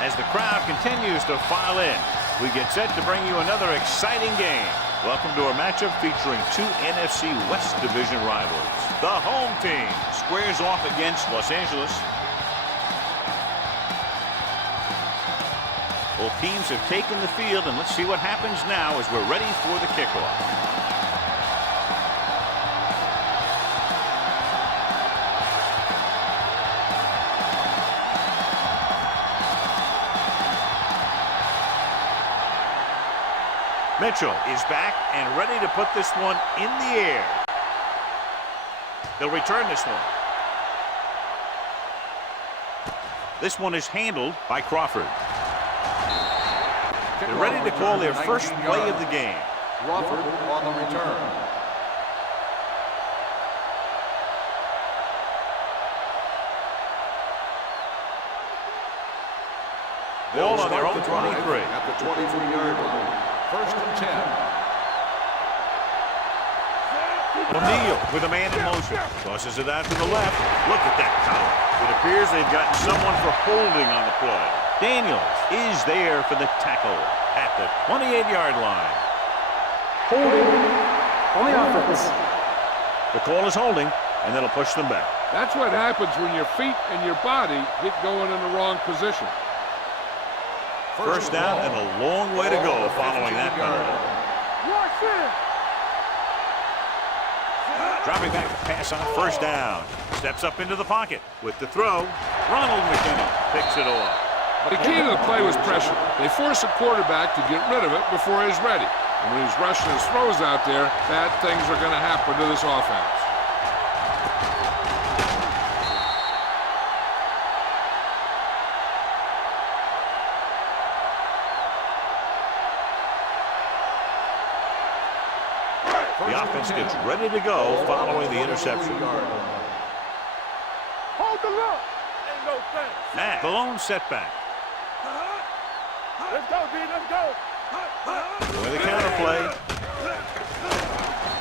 As the crowd continues to file in, we get set to bring you another exciting game. Welcome to our matchup featuring two NFC West Division rivals. The home team squares off against Los Angeles. Both teams have taken the field, and let's see what happens now as we're ready for the kickoff. Mitchell is back and ready to put this one in the air. They'll return this one. This one is handled by Crawford. They're ready to call their first play of the game. Crawford on the return. Ball on their own 23. At the 23-yard line. First and 10. O'Neal with a man in motion. Tosses it out to the left. Look at that power. It appears they've gotten someone for holding on the play. Daniels is there for the tackle at the 28-yard line. Holding on the offense. The call is holding, and that'll push them back. That's what happens when your feet and your body get going in the wrong position. First down and a long way to go following that penalty. Dropping back to pass on first down. Steps up into the pocket with the throw. Ronald McKinney picks it off. The key to the play was pressure. They force a quarterback to get rid of it before he's ready. And when he's rushing his throws out there, bad things are going to happen to this offense. The offense gets ready to go following the interception. Hold the look. Ain't no thing. Matt, the lone setback. Let's go, D. Let's go. With the counter play.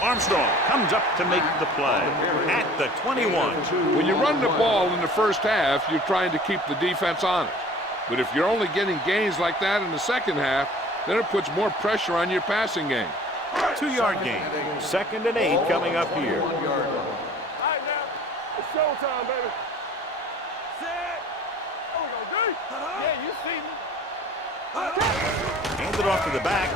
Armstrong comes up to make the play at the 21. When you run the ball in the first half, you're trying to keep the defense honest. But if you're only getting gains like that in the second half, then it puts more pressure on your passing game. 2-yard gain. 2nd and 8 coming up here. All right, now. It's showtime, baby. Set. There we go, D. Yeah, you see me. Hand it off to the back.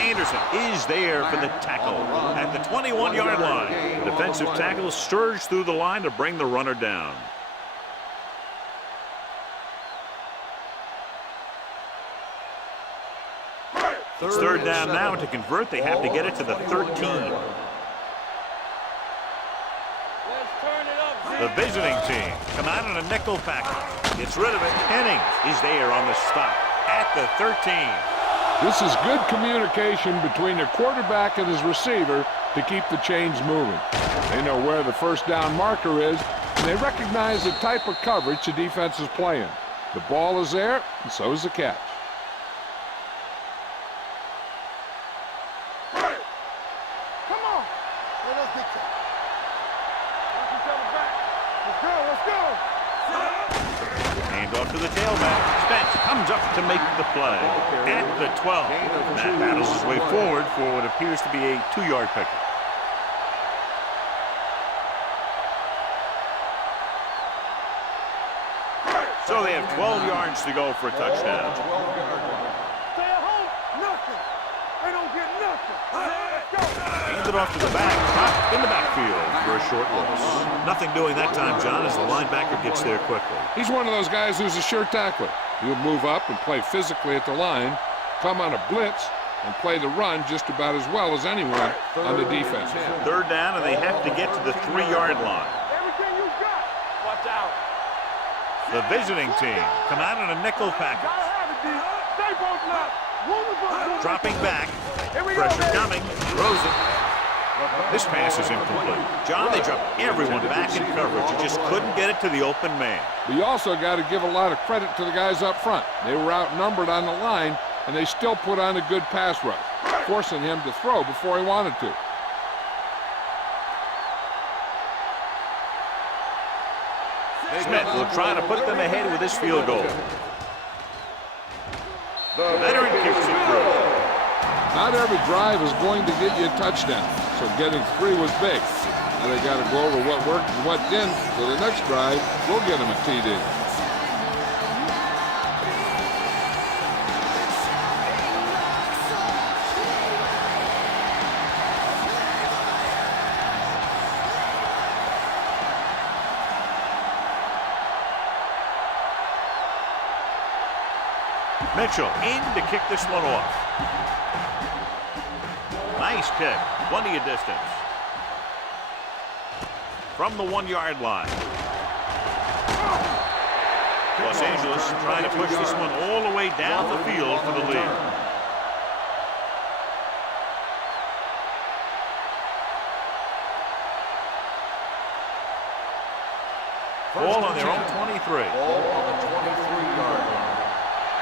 Anderson is there for the tackle at the 21-yard line. The defensive tackle surged through the line to bring the runner down. It's third down now. To convert, they have to get it to the 13. Let's turn it up, The visiting team come out in a nickel package. Gets rid of it. Henning is there on the stop at the 13. This is good communication between the quarterback and his receiver to keep the chains moving. They know where the first down marker is, and they recognize the type of coverage the defense is playing. The ball is there, and so is the catch. Come on. Let us get that. Knock each other back. Let's go. Let's go. Hand off to the tailback. Spence comes up to make the play at the 12. Matt battles his way forward for what appears to be a 2-yard pickup. So they have 12 yards to go for a touchdown. Stay at home. Nothing. They don't get nothing. Let's go. Hand it off to the back. Dropped in the backfield for a short loss. Nothing doing that time, John, as the linebacker gets there quickly. He's one of those guys who's a sure tackler. He'll move up and play physically at the line, come on a blitz, and play the run just about as well as anyone on the defense. Third down, and they have to get to the 3-yard line. Everything you got. Watch out. The visiting team come out in a nickel package. Gotta have it, D. Stay both up. Dropping back. Here we go, Pressure baby. coming. Throws it. This pass is incomplete. John, they dropped everyone back in coverage. You just couldn't get it to the open man. But you also got to give a lot of credit to the guys up front. They were outnumbered on the line, and they still put on a good pass rush, forcing him to throw before he wanted to. Smith will try to put them ahead with this field goal. The Veteran kicks it through. Not every drive is going to get you a touchdown, so getting 3 was big. Now they got to go over what worked and what didn't, so the next drive will get them a TD. Mitchell in to kick this one off. Nice kick. Plenty of distance. From the 1-yard line. Los Angeles trying to push this one all the way down the field for the lead. Ball on their own 23. Ball on the 23-yard line.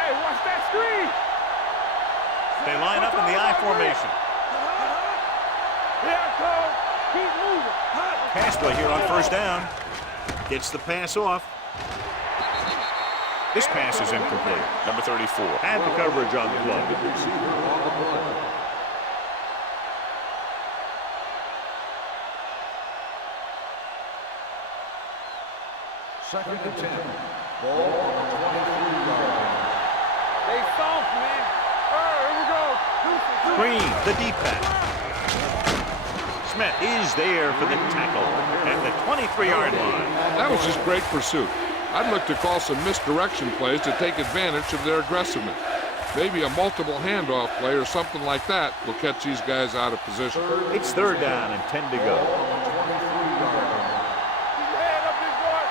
Hey, watch that screen. They line up in the I formation. Here I come. Keep moving. Pass play here on first down. Gets the pass off. This pass is incomplete. Number 34 had the coverage on the play. Receiver on the play. Second and 10. Ball on the 23-yard line. They soft, man. Here we go. Green, the deep pass. Smith is there for the tackle at the 23-yard line. That was just great pursuit. I'd look to call some misdirection plays to take advantage of their aggressiveness. Maybe a multiple handoff play or something like that will catch these guys out of position. It's third down and 10 to go. On the 23-yard line. Keep your head up, big boy.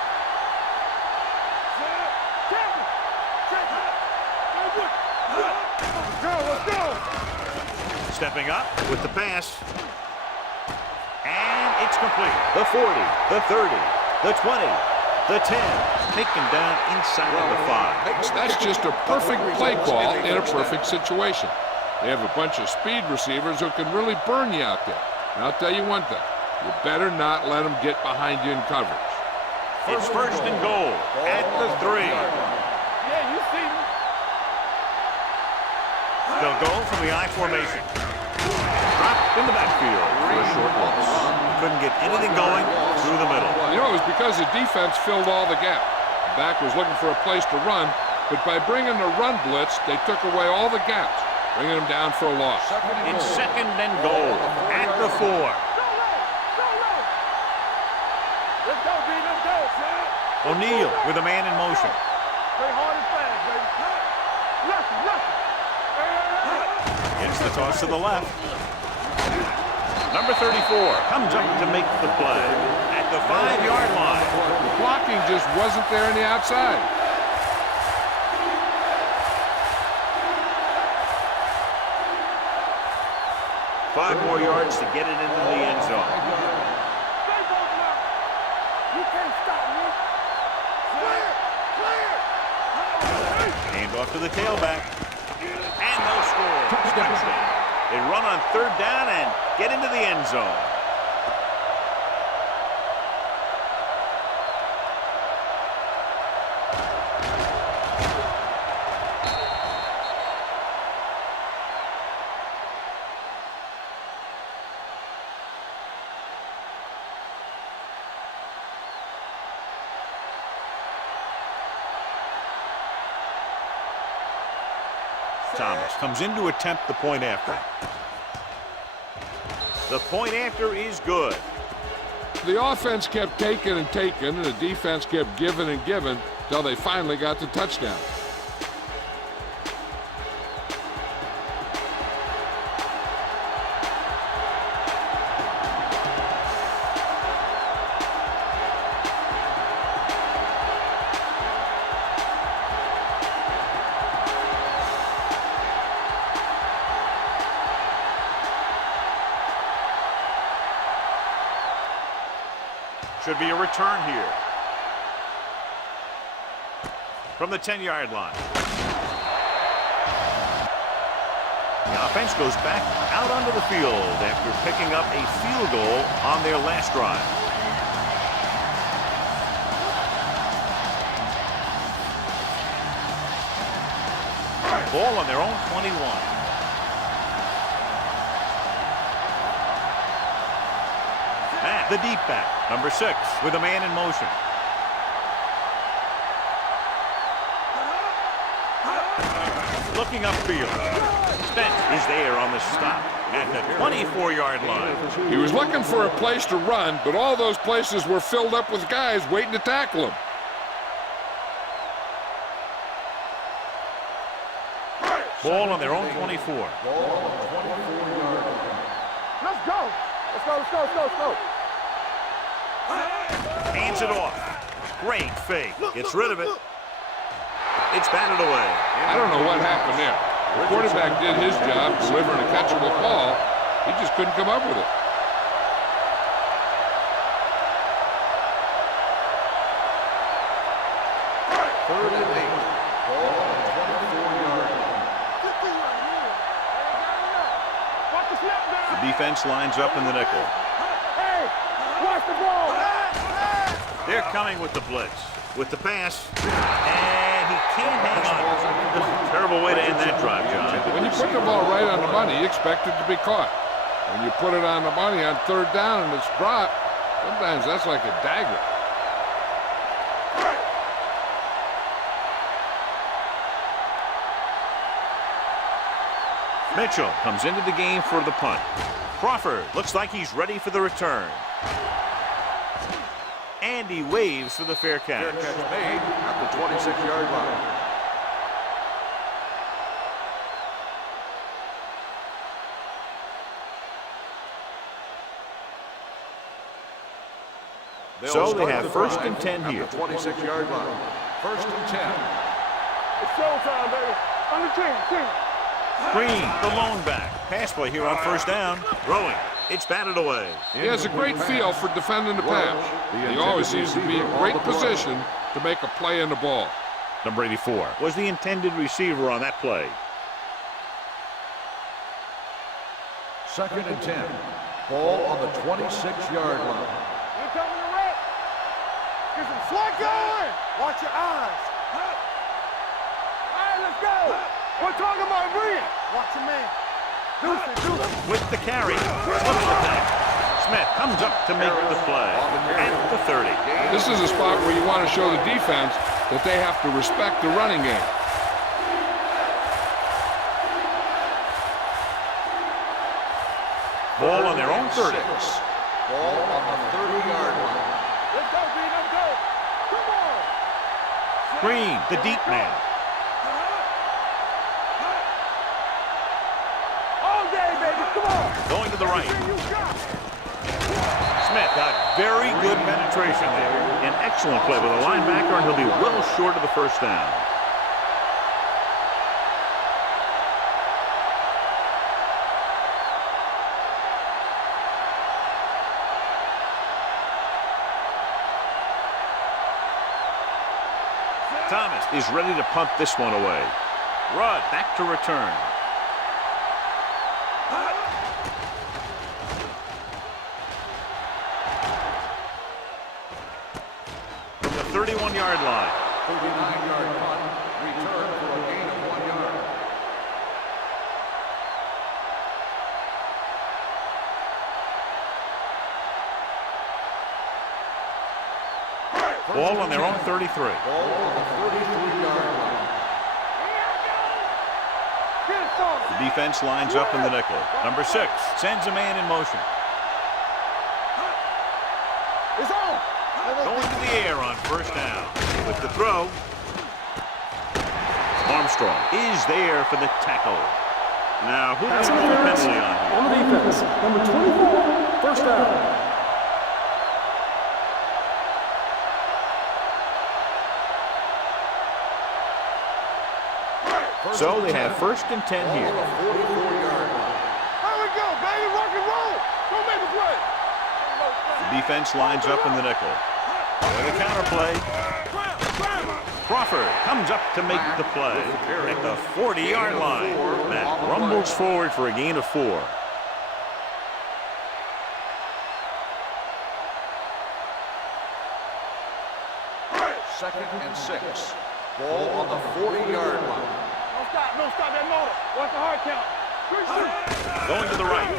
Let's go. Stepping up with the pass. And it's complete. The 40, the 30, the 20, the 10. Taken down inside of the 5. That's just a perfect play call in a perfect situation. They have a bunch of speed receivers who can really burn you out there. And I'll tell you one thing, you better not let them get behind you in coverage. It's first and goal at the 3. Yeah, you see me. They'll go from the I formation. Dropped in the backfield for a short loss. Couldn't get anything going through the middle. You know, it was because the defense filled all the gap. The back was looking for a place to run, but by bringing the run blitz, they took away all the gaps, bringing them down for a loss. It's second and goal at the 4. Let's go, B. Let's go, son. O'Neal with a man in motion. Play hard and fast, baby. Lucky. Gets the toss to the left. Number 34 comes up to make the play at the 5-yard line. The blocking just wasn't there on the outside. Five more yards to get it into the end zone. Stay both now. You can't stop me. Clear. Hand off to the tailback. And they'll score. Touchdown. They run on third down and get into the end zone. Thomas comes in to attempt the point after. The point after is good. The offense kept taking and taking, and the defense kept giving and giving till they finally got the touchdown. Should be a return here. From the 10-yard line. The offense goes back out onto the field after picking up a field goal on their last drive. Ball on their own 21. Matt, the deep back. Number 6 with a man in motion. Looking upfield. Spence is there on the stop at the 24-yard line. He was looking for a place to run, but all those places were filled up with guys waiting to tackle him. Ball on their own 24. Ball on the 24-yard line. Let's go. Let's go, let's go, let's go, let's go. Hands it off. Great fake. Gets rid of it. It's batted away. I don't know what happened there. The quarterback did his job, delivering a catchable ball. He just couldn't come up with it. Third and 8. Ball on the 24-yard line. Watch the snap down. The defense lines up in the nickel. Hey, watch the ball. They're coming with the blitz. With the pass. And he can't hang on. This is a terrible way to end that drive, John. When you put the ball right on the money, you expect it to be caught. When you put it on the money on third down and it's dropped, sometimes that's like a dagger. Mitchell comes into the game for the punt. Crawford looks like he's ready for the return. And he waves for the fair catch. Fair catch made at the 26-yard line. So they have first and 10 here. At the 26-yard line. First and 10. It's showtime, baby. On the team. Green, the lone back. Pass play here on first down. Throwing. It's batted away. He has a great feel for defending the pass. He always seems to be in great position to make a play in the ball. Number 84 was the intended receiver on that play. Second and 10. Ball on the 26-yard line. You coming to wreck? Get some slack going. Watch your eyes. All right, let's go. We're talking about Bria. Watch your man. Deuce it. With the carry. Slips the tackle. Smith comes up to make the play at the 30. This is a spot where you want to show the defense that they have to respect the running game. Ball on their own 30. Ball on the 30-yard line. Let's go, B. Let's go. Come on. Green, the deep man. All day, baby. Come on. Going to the right. You got it. Smith got very good penetration there. An excellent play with a linebacker, and he'll be well short of the first down. Thomas is ready to punt this one away. Rudd back to return. From the 31-yard line. 39-yard punt. Return for a gain of 1 yard. Ball on their own 33. Ball on the 33-yard line. The defense lines up in the nickel. Number 6 sends a man in motion. It's on. Going to the air on first down. With the throw. Armstrong is there for the tackle. Now, who Pass can call the interference penalty on here? on the defense. Number 24, first down. So they have first and 10 Ball here. on the 44-yard line. There we go, baby. Rock and roll. Don't make a play. The defense lines up in the nickel. With a counter play. Crawford comes up to make the play at the 40-yard line. That rumbles forward for a gain of 4. Second and 6. Ball on the 40-yard line. stop. No, stop that motor. Watch the hard count. Going to the right.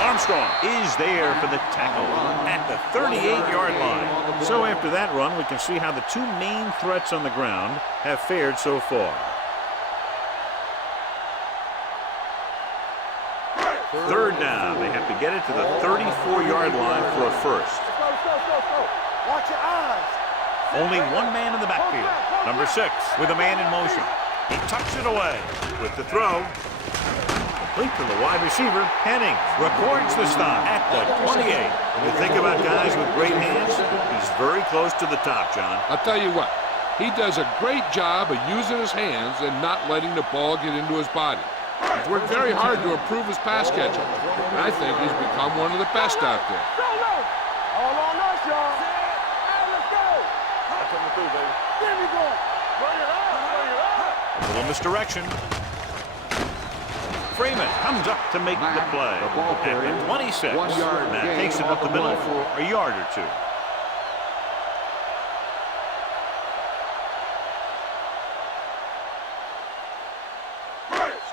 Armstrong is there for the tackle at the 38-yard line. So after that run, we can see how the two main threats on the ground have fared so far. Third down. They have to get it to the 34-yard line for a first. Go. Watch your eyes. Only one man in the backfield. Number 6 with a man in motion. He tucks it away with the throw. Complete to the wide receiver. Henning records the stop at the 28. When you think about guys with great hands, he's very close to the top, John. I'll tell you what, he does a great job of using his hands and not letting the ball get into his body. He's worked very hard to improve his pass catching, and I think he's become one of the best out there. Go. All on us, y'all. Hey, let's go. That's what we do, baby. There we go. Bring it up. A little misdirection. Freeman comes up to make the play at the 26. That takes it up the middle for a yard or two.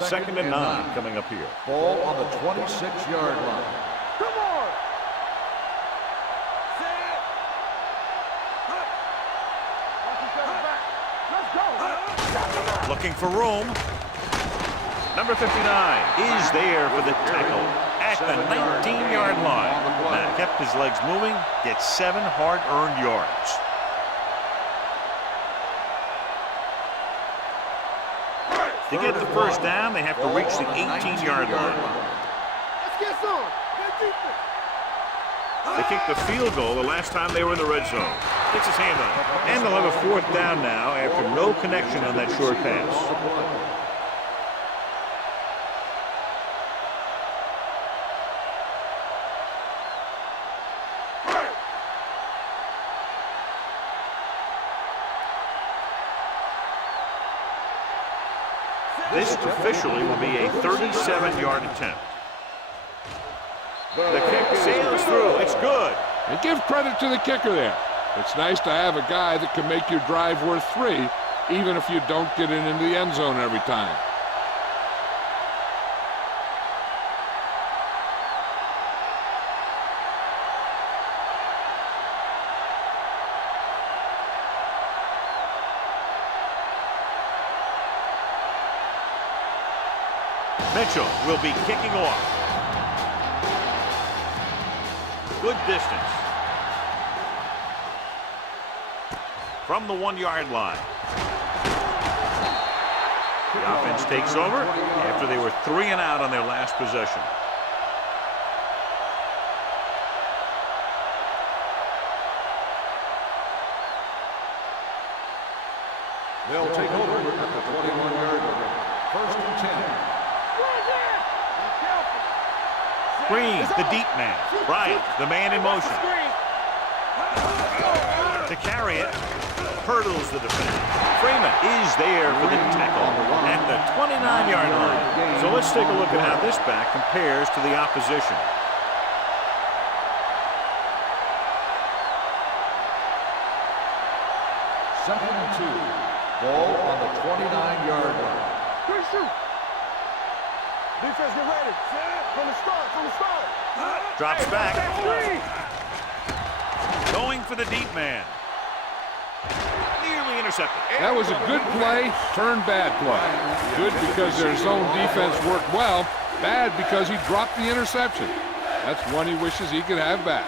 Second and 9 coming up here. Ball on the 26-yard line. Come on. Watch each other back. Let's go. Looking for room. Number 59 is there for the tackle at the 19-yard line. Now kept his legs moving, gets 7 hard-earned yards. To get the first down, they have to reach the 18-yard line. Let's get some. Get defense. They kicked the field goal the last time they were in the red zone. Gets his hand on it. And they'll have a fourth down now after no connection on that short pass. This officially will be a 37-yard attempt. The kick sails through. It's good. And give credit to the kicker there. It's nice to have a guy that can make your drive worth 3, even if you don't get it into the end zone every time. Mitchell will be kicking off. Good distance. From the 1-yard line. The offense takes over after they were 3 and out on their last possession. They'll take over at the 21-yard line. First and 10. Green, the deep man. Bryant, the man in motion. To carry it, hurdles the defender. Freeman is there for the tackle at the 29-yard line. So let's take a look at how this back compares to the opposition. Second and 2. Ball on the 29-yard line. Good shoot. Defense, get ready. From the start. Drops back. Going for the deep man. Nearly intercepted. That was a good play, turned bad play. Good because their zone defense worked well. Bad because he dropped the interception. That's one he wishes he could have back.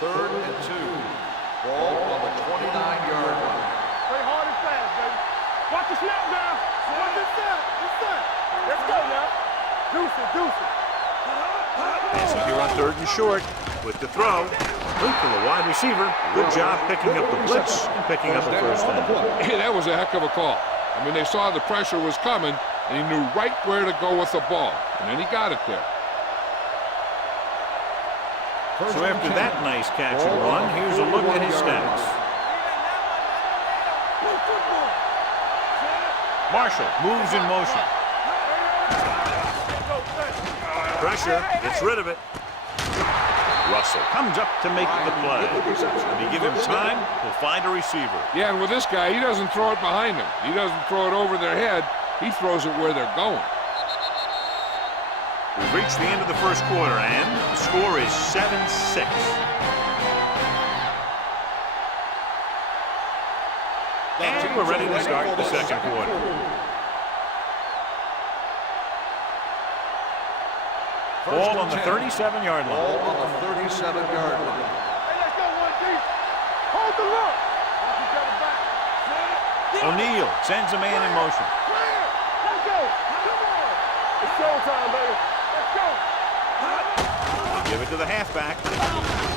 Third and 2. Ball on the 29-yard line. Play hard and fast, baby. Watch the snap down. Watch this snap. Let's go now. Deuce it. Passing here on 3rd and short with the throw. Loop to the wide receiver. Good job picking up the blitz and picking up the first down. Hey, that was a heck of a call. I mean, they saw the pressure was coming, and he knew right where to go with the ball. And then he got it there. So after that nice catch and run, here's a look at his stats. Marshall moves in motion. Pressure, gets rid of it. Russell comes up to make the play. If you give him time, he'll find a receiver. Yeah, and with this guy, he doesn't throw it behind him. He doesn't throw it over their head. He throws it where they're going. We've reached the end of the first quarter, and the score is 7-6. And we're ready to start the second quarter. Ball on the 37-yard line. Ball on the 37-yard line. Hey, let's go, one deep. Hold the look. Watch each other back. O'Neal sends a man in motion. Clear. Let's go. Come on. It's showtime, baby. Let's go. Give it to the halfback.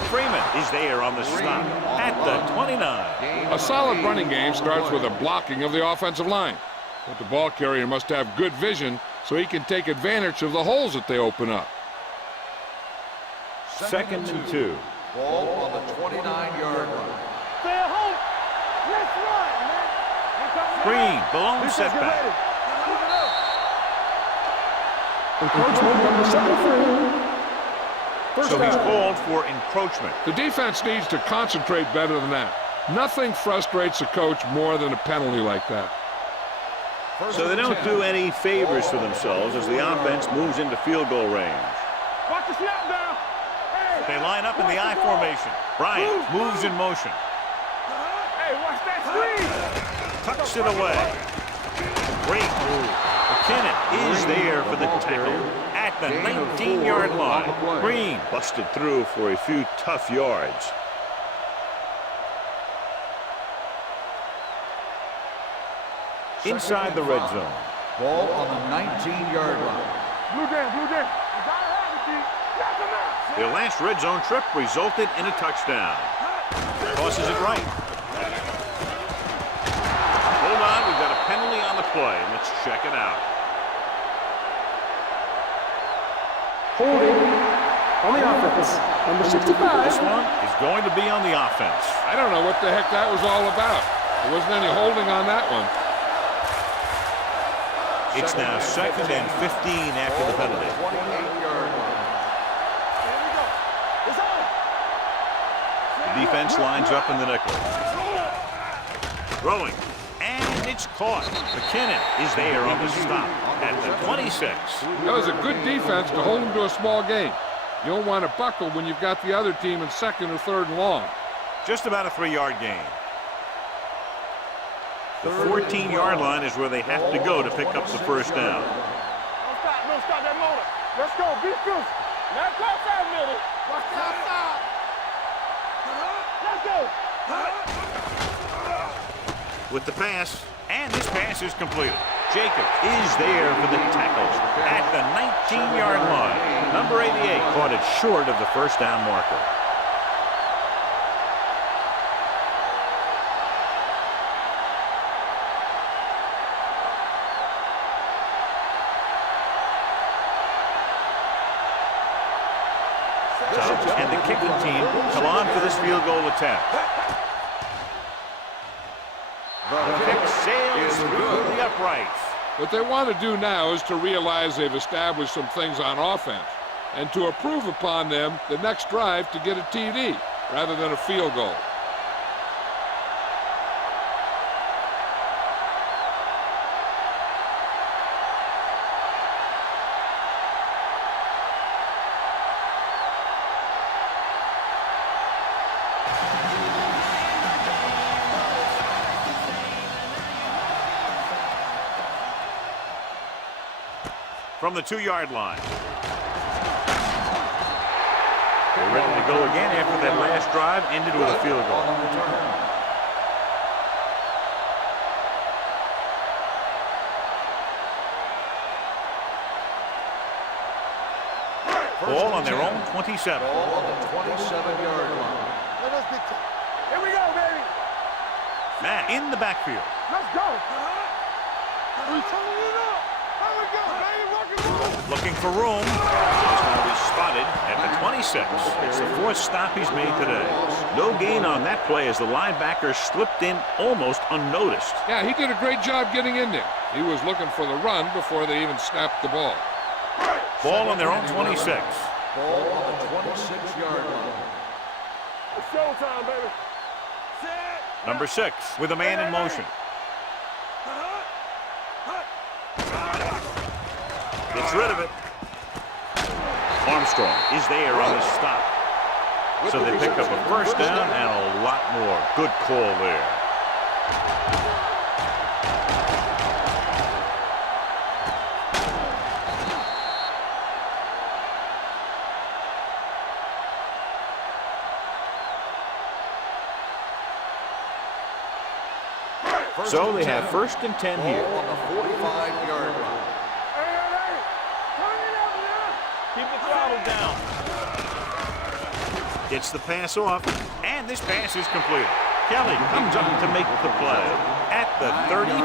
Freeman is there on the stop at the 29. A solid running game starts with a blocking of the offensive line. But the ball carrier must have good vision so he can take advantage of the holes that they open up. Second and 2. Ball on the 29-yard line. Stay at home. Let's run, man. Green, balloon setback. Encroachment number 73. First So he's down. called for encroachment. The defense needs to concentrate better than that. Nothing frustrates a coach more than a penalty like that. So they don't do any favors for themselves as the offense moves into field goal range. Watch the snap down. Hey. They line up in the I formation. Bryant moves in motion. Hey, watch that squeeze. Tucks it away. Great move. McKinnon is there for the tackle at the 19-yard line. Green busted through for a few tough yards. Inside the red zone. Ball on the 19-yard line. Blue down, blue down. You gotta have it, D. Knock him out. Their last red zone trip resulted in a touchdown. Tosses it right. Hold on, we've got a penalty on the play. Let's check it out. Holding on the offense. Number 65. This one is going to be on the offense. I don't know what the heck that was all about. There wasn't any holding on that one. It's now second and 15 after the penalty. 28-yard line. Here we go. It's on. The defense lines up in the nickel. Throwing. And it's caught. McKinnon is there on the stop at the 26. That was a good defense to hold them to a small game. You don't want to buckle when you've got the other team in second or third and long. Just about a 3-yard gain. The 14-yard line is where they have to go to pick up the first down. Don't stop that motor. Let's go. Be fierce. Now cross out, Millie. Watch the outside. Let's go. With the pass, and this pass is completed. Jacob is there for the tackle at the 19-yard line. Number 88 caught it short of the first down marker. And the kicking team come on for this field goal attempt. The kick sails through the uprights. What they want to do now is to realize they've established some things on offense and to improve upon them the next drive to get a TD rather than a field goal. From the 2-yard line. They're ready to go again after that last drive ended with a field goal. Ball on their own 27. Ball on the 27-yard line. Let us get to. Here we go, baby. Matt in the backfield. Let's go. We turning it up. Here we go, baby. Rock and roll. Looking for room. He's going to be spotted at the 26. It's the fourth stop he's made today. No gain on that play as the linebacker slipped in almost unnoticed. Yeah, he did a great job getting in there. He was looking for the run before they even snapped the ball. Ball on their own 26. Ball on the 26-yard line. It's showtime, baby. Number 6 with a man in motion. Gets rid of it. Armstrong is there on his stop. So they pick up a first down and a lot more. Good call there. So they have first and 10 here. Ball on the 45-yard line. Keep the throttle down. Gets the pass off, and this pass is completed. Kelly comes up to make the play at the 35.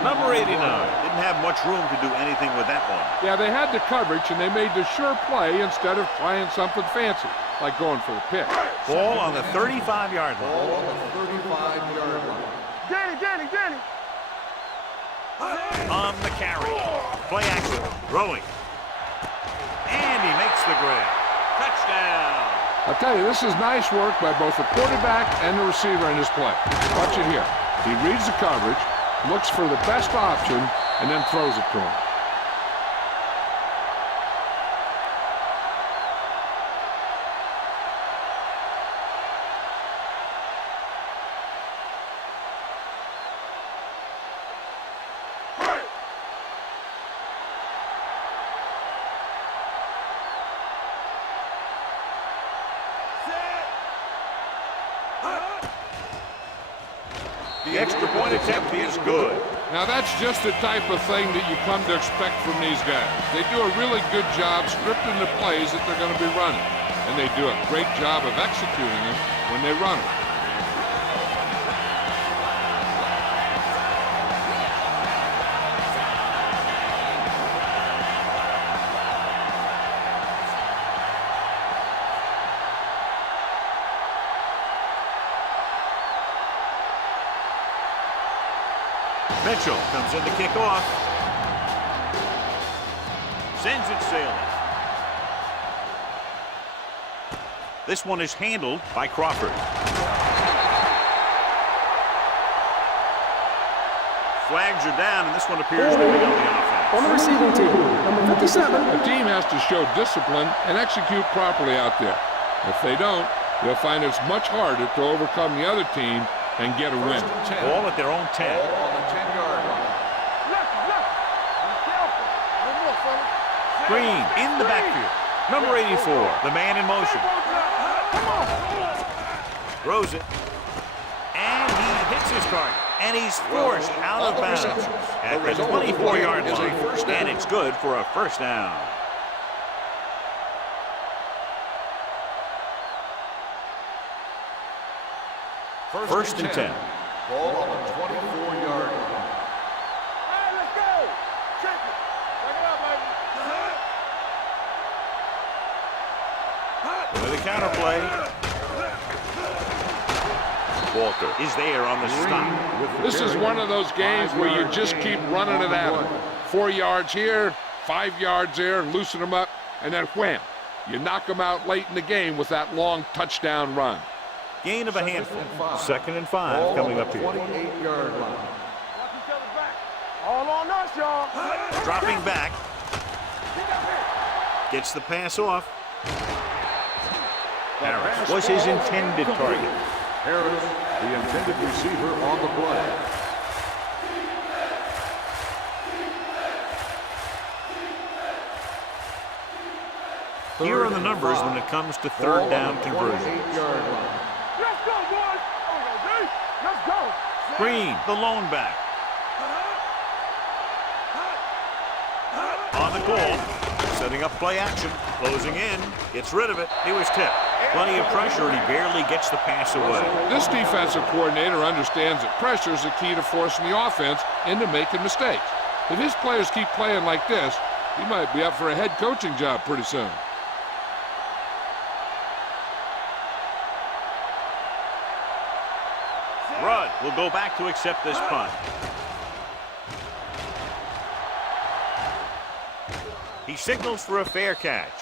Number 89 didn't have much room to do anything with that one. Yeah, they had the coverage, and they made the sure play instead of trying something fancy, like going for the pick. Ball on the 35-yard line. Ball on the 35-yard line. Danny. On the carry. Play action. Throwing. And he makes the grab. Touchdown. I'll tell you, this is nice work by both the quarterback and the receiver in his play. Watch it here. He reads the coverage, looks for the best option, and then throws it to him. The extra point attempt is good. Now that's just the type of thing that you come to expect from these guys. They do a really good job scripting the plays that they're going to be running. And they do a great job of executing them when they run them. Mitchell comes in to kick off. Sends it sailing. This one is handled by Crawford. Flags are down, and this one appears to be on the offense. On the receiving team, number 57. A team has to show discipline and execute properly out there. If they don't, they'll find it's much harder to overcome the other team and get a win. Ball at their own 10. Ball on the 10-yard line. Green in the backfield. Number 84, the man in motion. Throws it. And he hits his target. And he's forced out of bounds at the 24-yard line. And it's good for a first down. First and 10. Ball on the 24-yard line. Hey, let's go. Check it. Check it out, baby. With a counterplay. Walter is there on the stop. This is one of those games where you just keep running it at them. 4 yards here, 5 yards there, loosen them up, and then wham. You knock them out late in the game with that long touchdown run. Gain of a handful. Second and 5 coming up here. 28-yard line. Watch each other back. All on us, y'all. Dropping back. Gets the pass off. Harris was his intended target. Harris, the intended receiver on the play. Here are the numbers when it comes to third down conversions. 28-yard line. Let's go, boys. Let's go. Green, the lone back. On the goal, setting up play action, closing in, gets rid of it. He was tipped. Plenty of pressure, and he barely gets the pass away. This defensive coordinator understands that pressure is the key to forcing the offense into making mistakes. If his players keep playing like this, he might be up for a head coaching job pretty soon. Rudd will go back to accept this punt. He signals for a fair catch.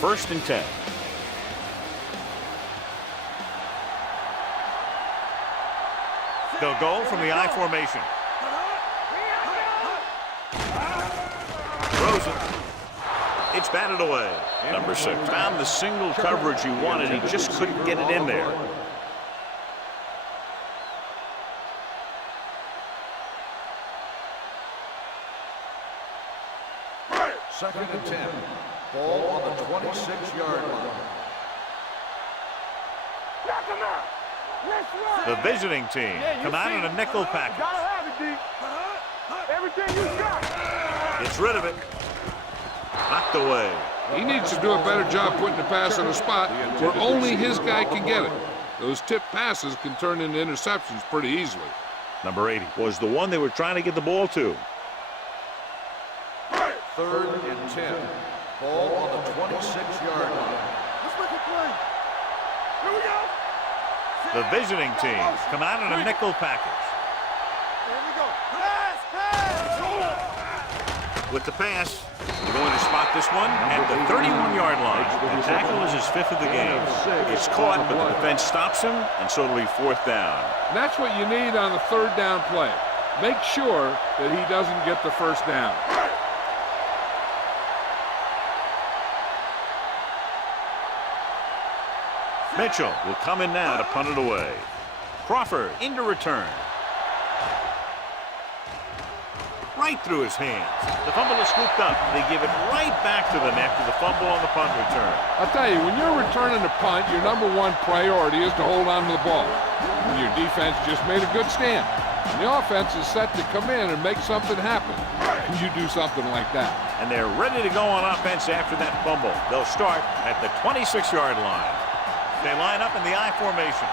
1st and 10. They'll go from the I formation. Throws it. It's batted away. Number 6 found the single coverage he wanted. He just couldn't get it in there. Second and 10. Ball on the 26-yard line. The visiting team come out in a nickel package. Gotta have it, D. Everything you got. Gets rid of it. Knocked away. He needs to do a better job putting the pass in a spot where only his guy can get it. Those tip passes can turn into interceptions pretty easily. Number 80 was the one they were trying to get the ball to. 3rd and 10. Ball on the 26-yard line. Let's make it play. Here we go. The visiting team come out in a nickel package. Here we go. Pass, pass. With the pass, they're going to spot this one at the 31-yard line. The tackle is his 5th of the game. It's caught, but the defense stops him, and so it'll be 4th down. And that's what you need on the 3rd down play. Make sure that he doesn't get the 1st down. Mitchell will come in now to punt it away. Crawford into return. Right through his hands. The fumble is scooped up. They give it right back to them after the fumble on the punt return. I'll tell you, when you're returning a punt, your number 1 priority is to hold on to the ball. And your defense just made a good stand. And the offense is set to come in and make something happen. And you do something like that. And they're ready to go on offense after that fumble. They'll start at the 26-yard line. They line up in the I formation.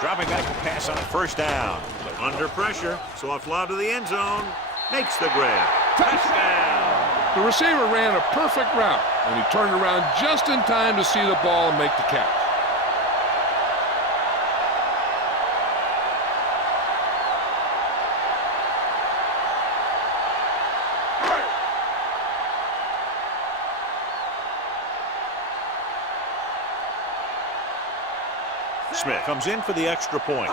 Dropping back to pass on 1st down. Under pressure. Soft lob to the end zone. Makes the grab. Touchdown. The receiver ran a perfect route, and he turned around just in time to see the ball and make the catch. Smith comes in for the extra point.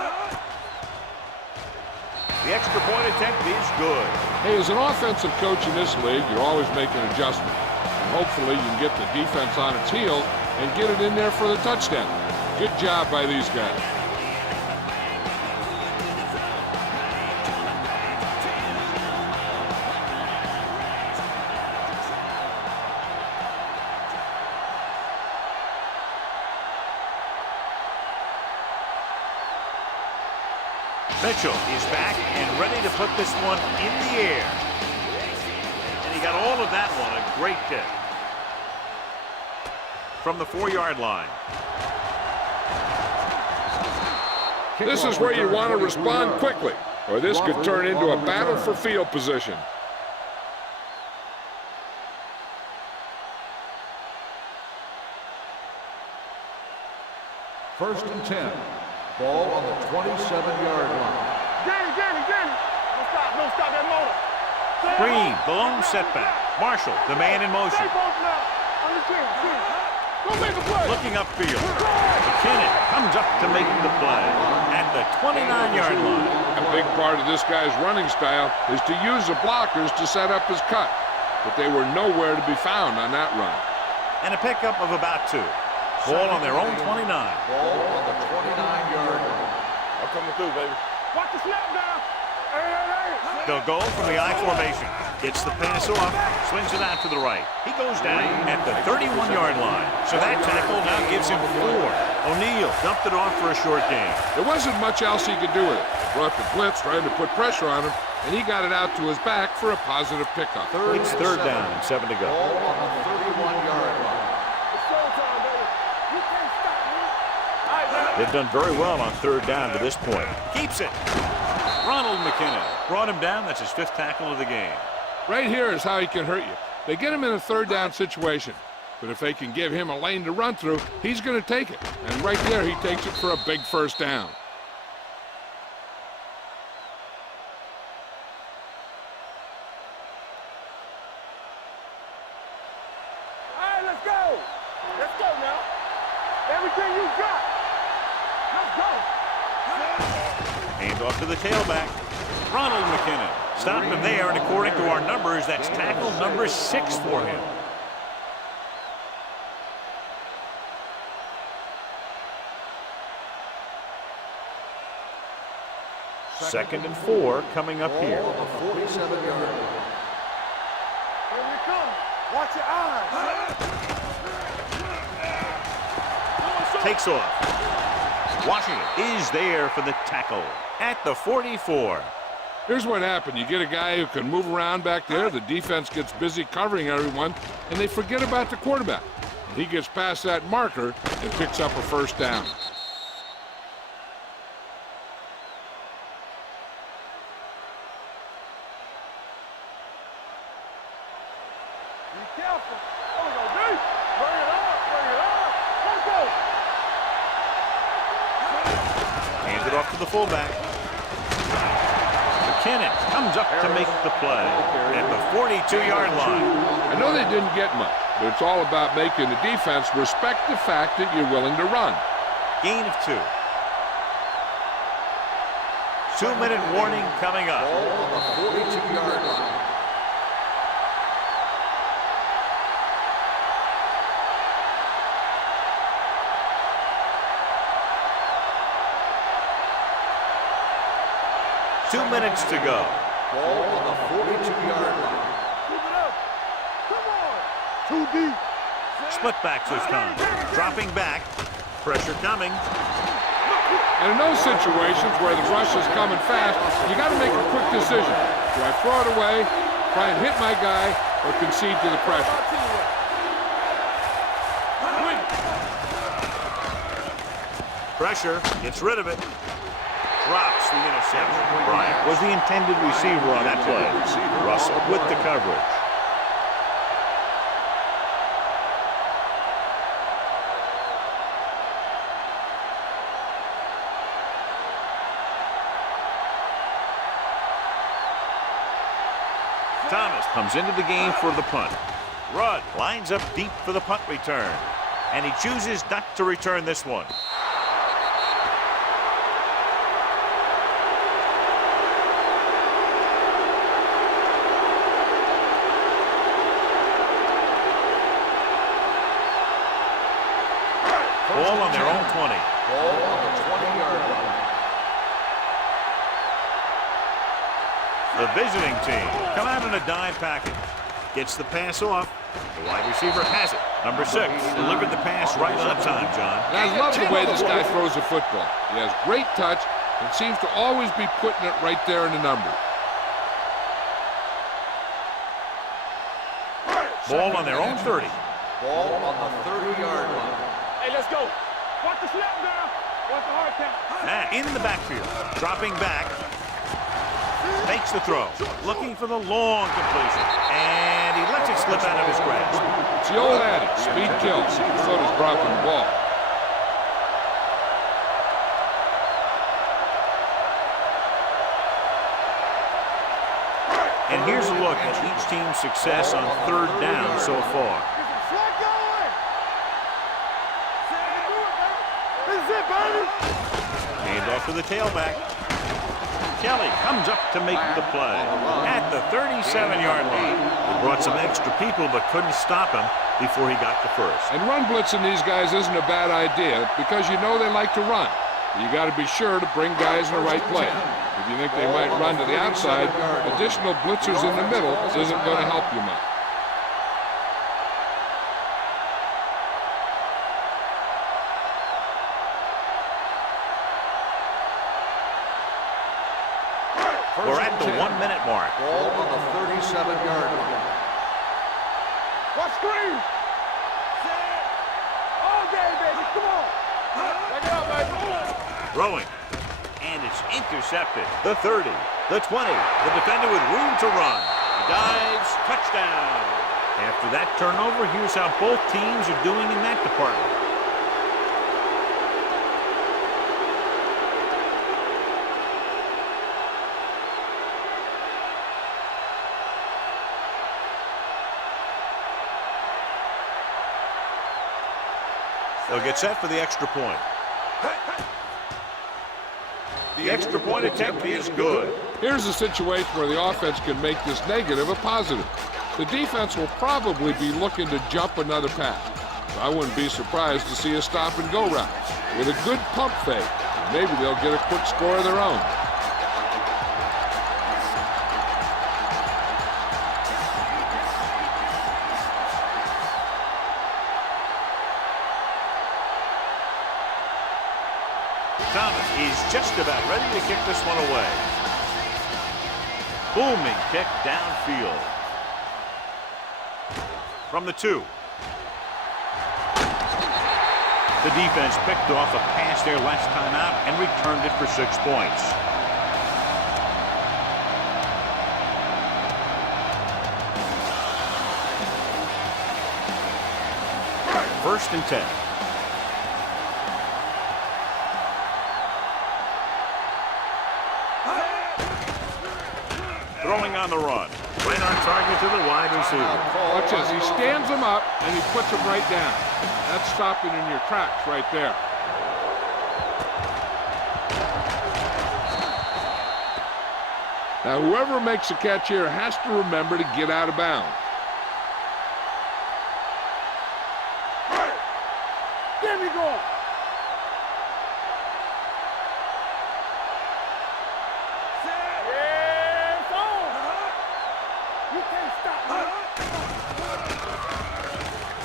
The extra point attempt is good. Hey, as an offensive coach in this league, you're always making adjustments. And hopefully you can get the defense on its heels and get it in there for the touchdown. Good job by these guys. Mitchell is back and ready to put this one in the air. And he got all of that one, a great kick. From the 4-yard line. This is where you want to respond quickly, or this could turn into a battle for field position. First and 10. Ball on the 27-yard line. Danny. Don't stop that motor. Green, the lone setback. Marshall, the man in motion. Stay both now. On the 10. Go make a play. Looking upfield. McKinnon comes up to make the play at the 29-yard line. A big part of this guy's running style is to use the blockers to set up his cut, but they were nowhere to be found on that run. And a pickup of about 2. Ball on their own 29. Ball on the 29-yard line. I'm coming through, baby. Watch the snap now. Hey. They'll go from the I formation. Gets the pass off, swings it out to the right. He goes down at the 31-yard line. So that tackle now gives him 4. O'Neal dumped it off for a short gain. There wasn't much else he could do with it. Brought the blitz, trying to put pressure on him, and he got it out to his back for a positive pickup. It's 3rd down and 7 to go. Ball on the 31-yard line. They've done very well on 3rd down to this point. Keeps it. Ronald McKinnon brought him down. That's his 5th tackle of the game. Right here is how he can hurt you. They get him in a 3rd down situation, but if they can give him a lane to run through, he's going to take it. And right there, he takes it for a big 1st down. Hey, Let's go now. Everything you got. Let's go. Hand off to the tailback. Ronald McKinnon. Stop him there, and according to our numbers, that's tackle number 6 for him. Second and 4 coming up here. Ball on the 47-yard line. Here we come. Watch your eyes. Takes off. Washington is there for the tackle at the 44. Here's what happened. You get a guy who can move around back there. The defense gets busy covering everyone, and they forget about the quarterback. He gets past that marker and picks up a first down. Be careful. Oh, go deep. Bring it up. Bring it up. Let's go. Hands it off to the fullback. McKinnon comes up to make the play at the 42-yard line. I know they didn't get much, but it's all about making the defense respect the fact that you're willing to run. Gain of 2. 2-minute warning coming up. Ball on the 42-yard line. Two minutes to go. Ball on the 42-yard line. Keep it up. Come on. Too deep. Split backs this time. Dropping back. Pressure coming. And in those situations where the rush is coming fast, you got to make a quick decision. Do I throw it away, try and hit my guy, or concede to the pressure? Pressure. Gets rid of it. Drops the interception. Bryant was the intended receiver on that play. Russell with the coverage. Thomas comes into the game for the punt. Rudd lines up deep for the punt return. And he chooses not to return this one. Ball on their own 20. Ball on the 20-yard line. The visiting team come out in a dime package. Gets the pass off. The wide receiver has it. Number 6 delivered the pass right on time, John. And I love the way this guy throws a football. He has great touch and seems to always be putting it right there in the number. Ball on their own 30. Ball on the 30-yard line. Hey, let's go. Watch the snap now. Watch the hard count. Matt in the backfield. Dropping back. Makes the throw. Looking for the long completion. And he lets it slip out of his grasp. It's the old adage, speed kills. So does dropping the ball. And here's a look at each team's success on third down so far. Slide going. This is it, baby. Hand off to the tailback. Kelly comes up to make the play at the 37-yard line. He brought some extra people but couldn't stop him before he got the first. And run blitzing these guys isn't a bad idea because you know they like to run. You got to be sure to bring guys in the right place. If you think they might run to the outside, additional blitzers in the middle isn't going to help you much. We're at the 1-minute mark. Ball on the 37-yard line. Watch screen. All day, baby. Come on. Check it out, baby. Throwing. And it's intercepted. The 30, the 20, the defender with room to run. He dives, touchdown. After that turnover, here's how both teams are doing in that department. They'll get set for the extra point. The extra point attempt is good. Here's a situation where the offense can make this negative a positive. The defense will probably be looking to jump another pass. So I wouldn't be surprised to see a stop-and-go route with a good pump fake. Maybe they'll get a quick score of their own. Thomas is just about ready to kick this one away. Booming kick downfield. From the 2. The defense picked off a pass there last time out and returned it for 6 points. First and 10. Throwing on the run. Right on target to the wide receiver. Watch this. He stands him up and he puts him right down. That's stopping in your tracks right there. Now, whoever makes a catch here has to remember to get out of bounds. There we go.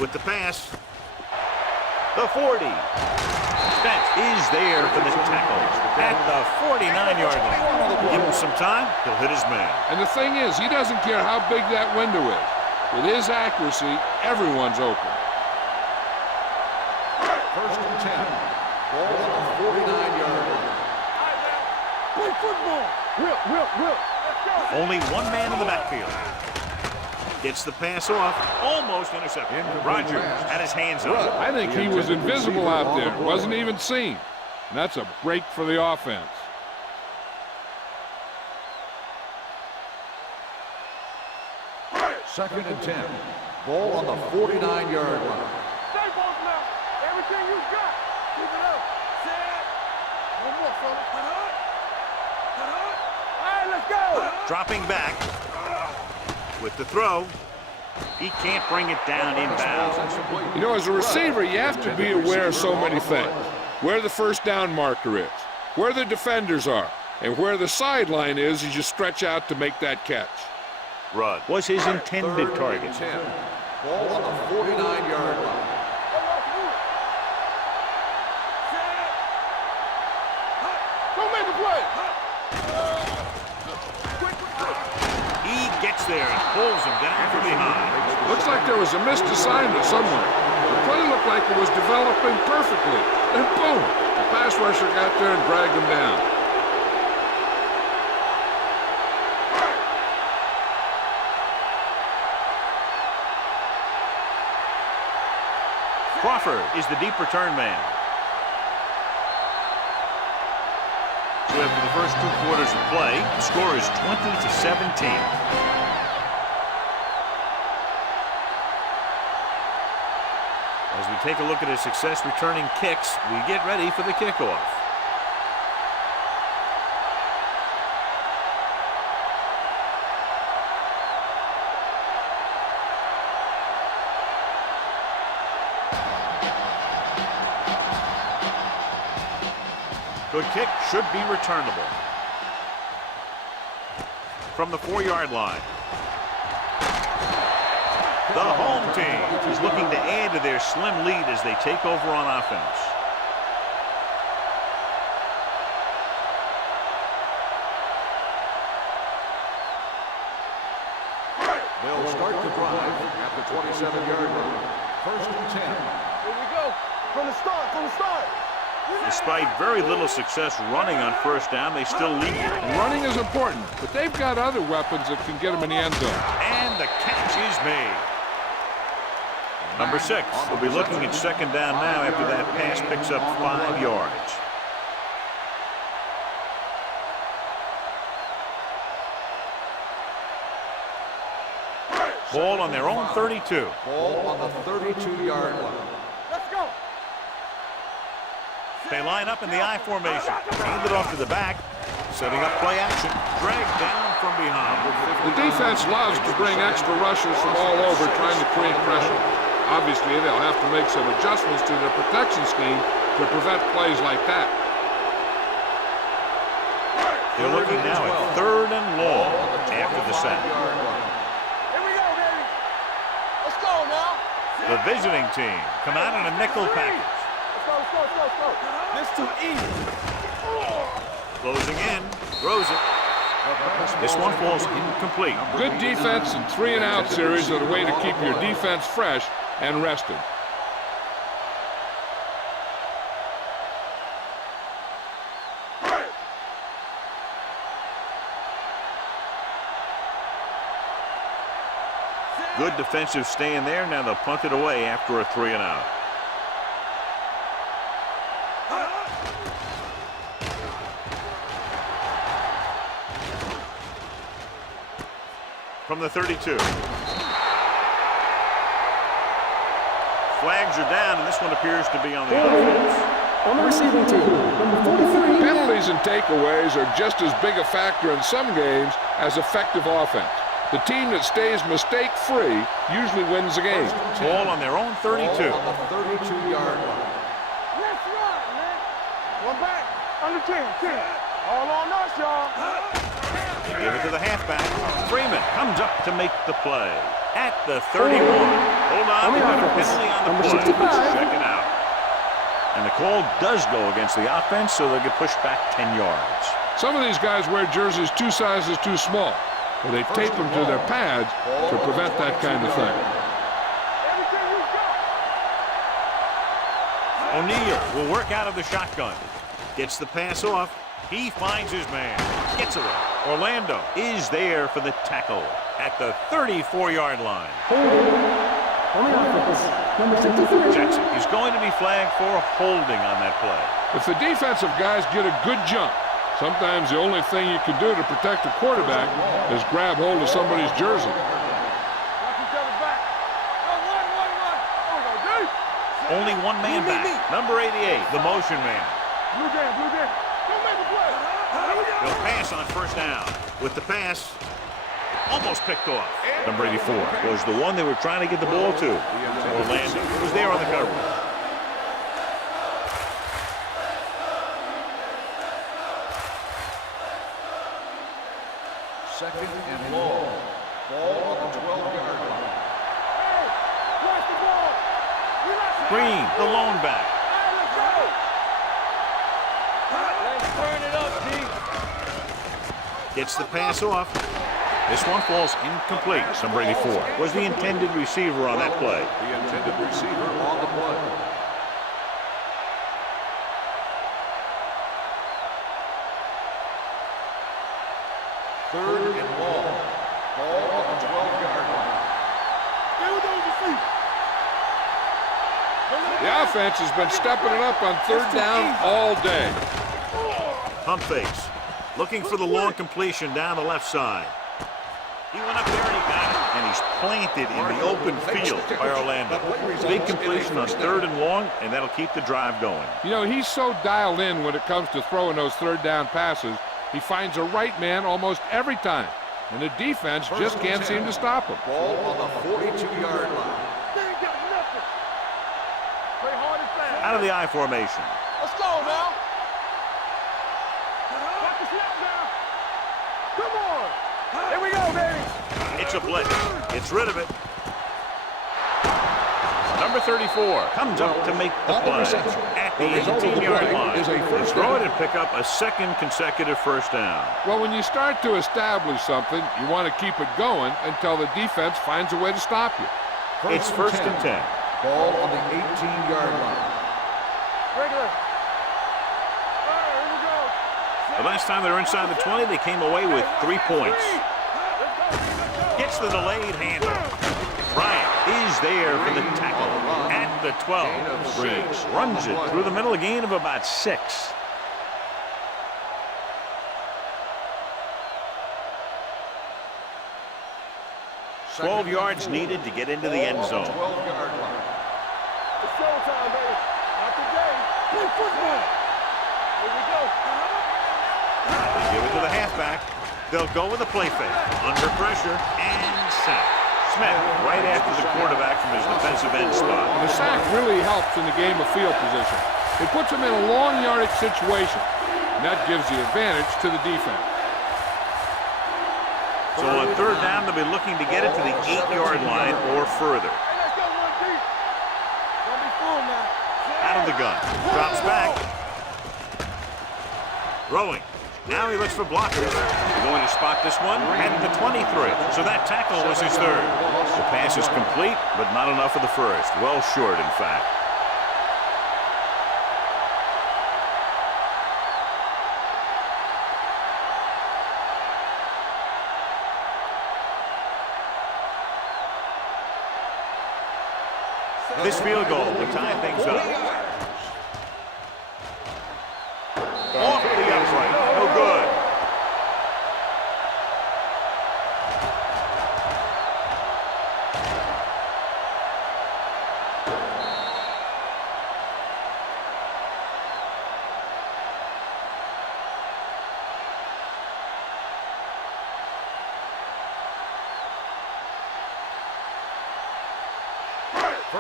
With the pass, the 40. That is there for the tackle at the 49-yard line. Give him some time, he'll hit his man. And the thing is, he doesn't care how big that window is. With his accuracy, everyone's open. First and 10. Ball on the 49-yard line. Play football. Will. Only one man in the backfield. Gets the pass off, almost intercepted. Rogers had his hands up. I think he was invisible out there. Wasn't even seen. And that's a break for the offense. Second and 10. Ball on the 49-yard line. Stay both now. Everything you got. Keep it up. Set. One more, fella. All right, let's go. Dropping back with the throw. He can't bring it down inbounds. You know, as a receiver, you have to be aware of so many things. Where the first down marker is, where the defenders are, and where the sideline is as you stretch out to make that catch. Rudd was his intended target. Ball on the 49-yard line. Don't make a play. He gets there and pulls him down from behind. Looks like there was a missed assignment somewhere. The play looked like it was developing perfectly. And boom, the pass rusher got there and dragged him down. Crawford is the deep return man. So after the first 2 quarters of play, the score is 20-17. As we take a look at his success returning kicks, we get ready for the kickoff. Good kick, should be returnable. From the 4-yard line. The home team is looking to add to their slim lead as they take over on offense. They'll start the drive at the 27-yard line. First and 10. Here we go. From the start. Despite very little success running on first down, they still lead. Running is important, but they've got other weapons that can get them in the end zone. And the catch is made. Number 6 will be looking at second down now after that pass picks up 5 yards. Ball on their own 32. Ball on the 32-yard line. Let's go. They line up in the I formation. Hand it off to the back. Setting up play action. Dragged down from behind. The defense loves to bring extra rushers from all over trying to create pressure. Obviously, they'll have to make some adjustments to their protection scheme to prevent plays like that. They're looking now at 3rd and long after the sack. Here we go, baby. Let's go now. The visiting team come out in a nickel package. Let's go. This too easy. Closing in, throws it. This one falls incomplete. Good defense and 3-and-out series are the way to keep your defense fresh and rested. Good defensive stand there. Now they'll punt it away after a 3-and-out. From the 32. Flags are down, and this one appears to be on the offense. On the receiving team, number 43. Penalties and takeaways are just as big a factor in some games as effective offense. The team that stays mistake-free usually wins the game. Ball on their own 32. Ball on the 32-yard line. Let's run, man. One back. Under 10. All on us, y'all. Give it to the halfback. Freeman comes up to make the play. At the 31. Hold on, we got a penalty on the Number play. 65. Check it out. And the call does go against the offense, so they'll get pushed back 10 yards. Some of these guys wear jerseys 2 sizes too small, or they tape them to their pads to prevent that kind of thing. Everything we got. O'Neal will work out of the shotgun. Gets the pass off. He finds his man. Gets away. Orlando is there for the tackle at the 34-yard line. On the offense, number 63. Jackson is going to be flagged for holding on that play. If the defensive guys get a good jump, sometimes the only thing you can do to protect the quarterback is grab hold of somebody's jersey. Watch each other back. Run. Oh, no, dude. Only one man back. Number 88, the motion man. Blue game. Don't make a play. Here we go. He'll pass on 1st down. With the pass, almost picked off. Number 84 was the one they were trying to get the ball to. Orlando was there on the coverage. Second and long. Ball on the 12-yard line. Hey, watch the ball. Green, the lone back. Let's burn it up, D. Gets the pass off. This one falls incomplete. Number 84 was the intended receiver on that play. The intended receiver on the play. Third and long. Ball on the 12-yard line. Stay with those feet. The offense has been stepping it up on 3rd down all day. Pump fakes. Looking for the long completion down the left side. He went up there and he got it. And he's planted in the open field by Orlando. Big completion on 3rd and long, and that'll keep the drive going. You know, he's so dialed in when it comes to throwing those 3rd down passes. He finds a right man almost every time, and the defense just can't seem to stop him. Ball on the 42-yard line. They ain't got nothing. Play hard and fast. Out of the I formation. Let's go now. Watch the snap now. Come on. Here we go, baby. It's a blitz. Gets rid of it. Number 34 comes up to make the play at the 18-yard line. They throw it and pick up a 2nd consecutive 1st down. Well, when you start to establish something, you want to keep it going until the defense finds a way to stop you. It's 1st and 10. Ball on the 18-yard line. Regular. All right, here we go. The last time they were inside the 20, they came away with 3 points. Gets the delayed handoff. Bryant is there for the tackle at the 12. Briggs runs it through the middle, a gain of about 6. Second 12 yards needed to get into the end zone. 12-yard line. It's showtime, baby. Not today. Play football. They give it to the halfback. They'll go with a play fake. Under pressure and sack. Smith right after the quarterback from his defensive end spot. And the sack really helps in the game of field position. It puts them in a long yardage situation, and that gives the advantage to the defense. So on third down, they'll be looking to get it to the 8-yard line or further. Hey, let's go, one deep. Don't be fooled now. Out of the gun. Drops back. Throwing. Now he looks for blockers. They're going to spot this one at the 23. So that tackle was his third. The pass is complete, but not enough for the first. Well short, in fact. This field goal will tie things up. Off the upright. No good.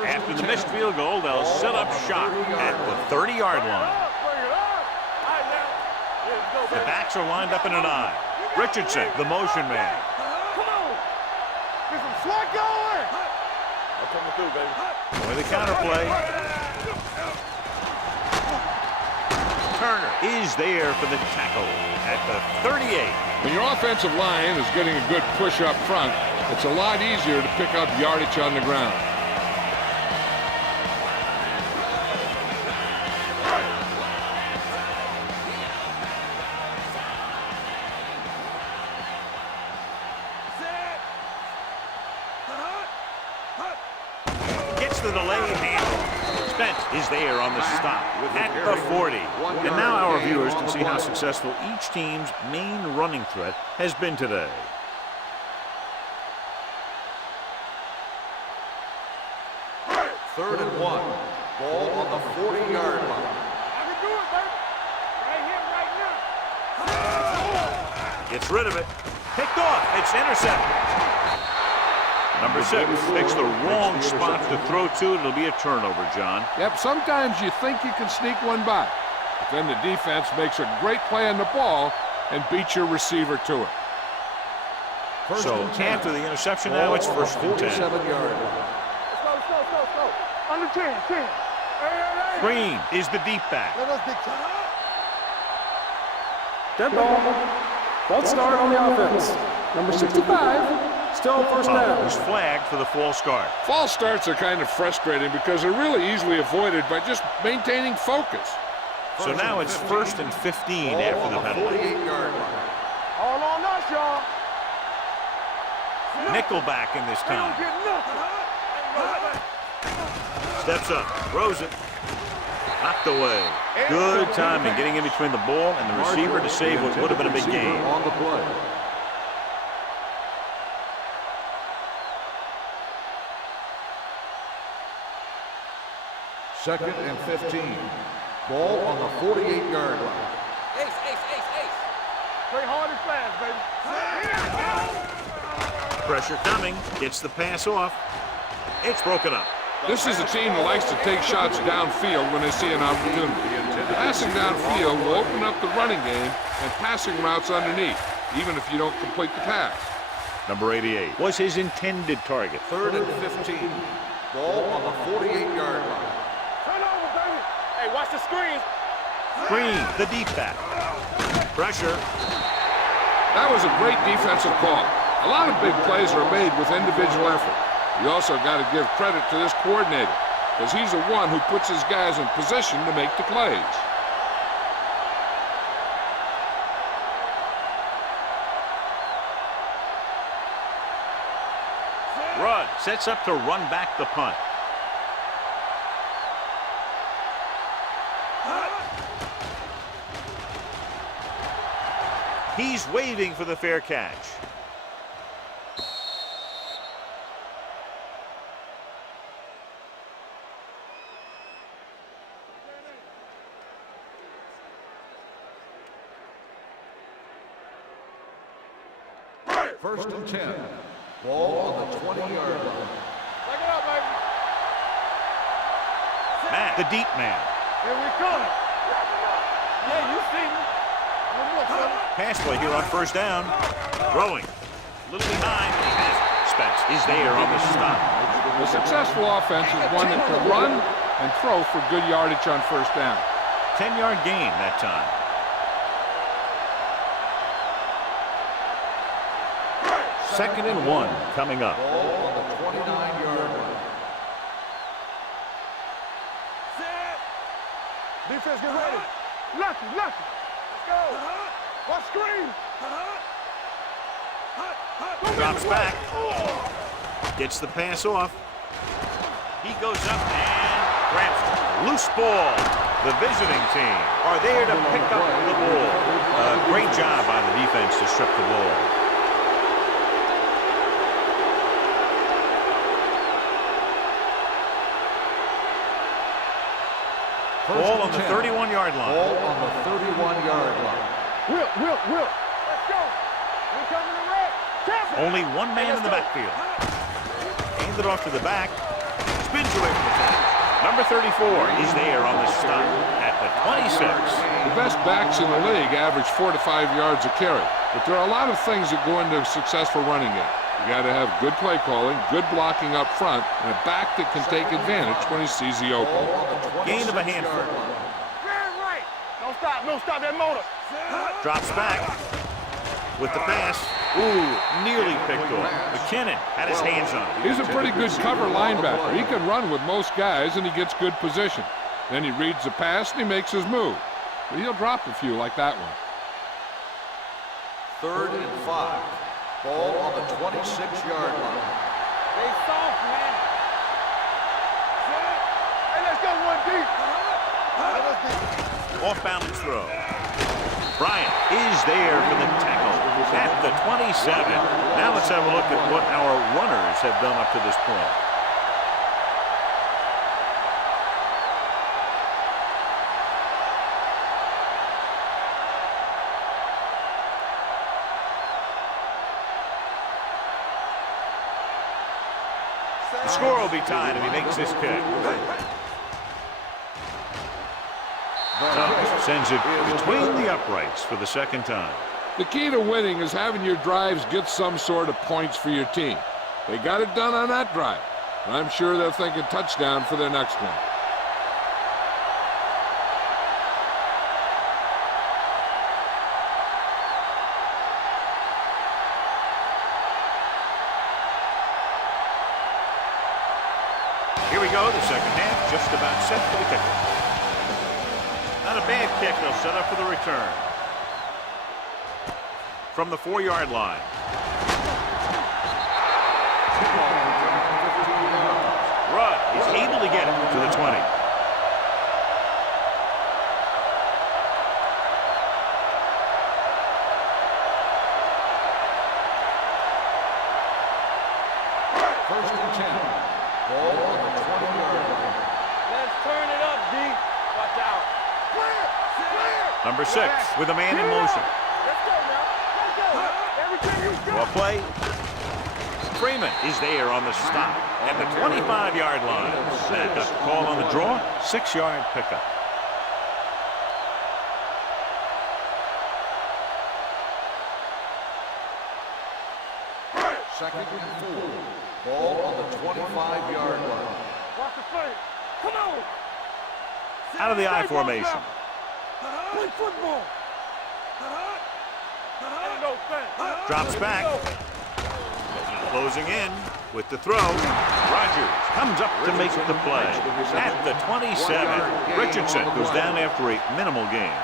After the missed field goal, they'll set up shop at the 30-yard line. The backs are lined up in an I. Richardson, the motion man. Come on. Get some swag going. I'm coming through, baby. With the counterplay. Turner is there for the tackle at the 38. When your offensive line is getting a good push up front, it's a lot easier to pick up yardage on the ground. The delayed handle. Spence is there on the stop at the 40. And now our viewers can see how successful each team's main running threat has been today. Third and 1. Ball on the 40-yard line. I can do it, baby. Right here, right now. Gets rid of it. Picked off. It's intercepted. Number 6 picks the wrong spot to throw to. It'll be a turnover, John. Yep, sometimes you think you can sneak one by, but then the defense makes a great play on the ball and beats your receiver to it. So after the interception now, it's first and 10. 47-yard line. Let's go. Under 10. Hey. Green is the deep back. Let us big time. Dead ball. False start on the offense. Number 65. Still first down. He's flagged for the false start. False starts are kind of frustrating because they're really easily avoided by just maintaining focus. So now it's first and 15 after the penalty. 48-yard line. All on us, y'all. Nickelback in this They don't time. get nothing. Steps up, throws it. Knocked away. Good timing getting in between the ball and the receiver to save what would have been a big game. On the play. Second and 15. Ball on the 48-yard line. Ace. Play hard and fast, baby. Pressure coming. Gets the pass off. It's broken up. This is a team that likes to take shots downfield when they see an opportunity. Passing downfield will open up the running game and passing routes underneath, even if you don't complete the pass. Number 88 was his intended target. Third and 15. Ball on the 48-yard line. Turn over, baby. Hey, watch the screen. Green, the deep back. Pressure. That was a great defensive call. A lot of big plays are made with individual effort. You also got to give credit to this coordinator, because he's the one who puts his guys in position to make the plays. Rudd sets up to run back the punt. He's waving for the fair catch. First and 10. Ball on the 20-yard line. Back it up, baby. Matt, the deep man. Here we come. Yeah, you see me. One more, son. Pass play here on first down. Throwing. A little behind. He has it. Spence is there on the stop. A successful offense is one that can run and throw for good yardage on first down. 10-yard gain that time. Second and 1 coming up. Ball on the 29-yard line. Defense, get ready. Lucky. Let's go. Watch screen. Drops back. Gets the pass off. He goes up and grabs it. Loose ball. The visiting team are there to pick up the ball. Great job by the defense to strip the ball. Ball on the 31-yard line. Ball on the 31-yard line. Will. Let's go. We coming to red. Careful. Only one man in the backfield. Hand it off to the back. Spins away from the fence. Number 34 is there on the stop at the 26. The best backs in the league average 4 to 5 yards a carry. But there are a lot of things that go into a successful running game. You got to have good play calling, good blocking up front, and a back that can take advantage when he sees the opening. Gain of a handful. Very right. Don't stop that motor. Drops back with the pass. Ooh, nearly picked off. McKinnon had his hands on it. He's a pretty good cover linebacker. He can run with most guys, and he gets good position. Then he reads the pass, and he makes his move. But he'll drop a few like that one. 3rd and 5. Ball on the 26-yard line. They soft, man. Hey, let's go one deep. Off balance throw. Bryant is there for the tackle at the 27. Now let's have a look at what our runners have done up to this point. The score will be tied if he makes this kick. Sends it between the uprights for the second time. The key to winning is having your drives get some sort of points for your team. They got it done on that drive. And I'm sure they're thinking touchdown for their next one. Here we go, the second half, just about set for the kickoff. Not a bad kick, they'll set up for the return. From the 4-yard line. Rudd is able to get it to the 20. First and 10. Ball on the 20-yard line. Let's turn it up, D. Watch out. Clear. Number 6 with a man in motion. Let's go now. Let's go. Everything you got. Well play. Freeman is there on the stop at the 25-yard line. That got the call on the draw. 6-yard pickup. Second and 4. Ball on the 25-yard line. Watch the play. Come on. Out of the I formation. Play football. Ain't no thing. Drops back. Closing in with the throw. Rogers comes up to make the play at the 27. Richardson goes down after a minimal gain.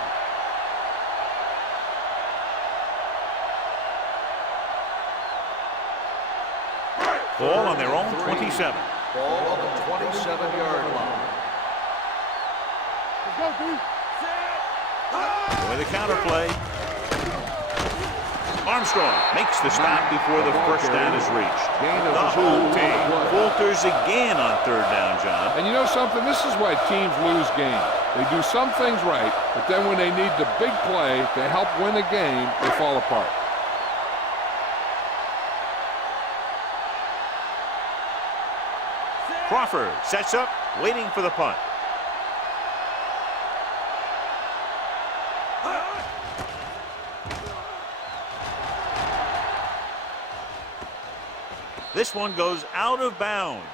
Ball on their own 27. Ball on the 27-yard line. Let's go, D. With a counter play. Armstrong makes the stop before the first down is reached. The whole team falters again on 3rd down, John. And you know something? This is why teams lose games. They do some things right, but then when they need the big play to help win a game, they fall apart. Crawford sets up, waiting for the punt. This one goes out of bounds.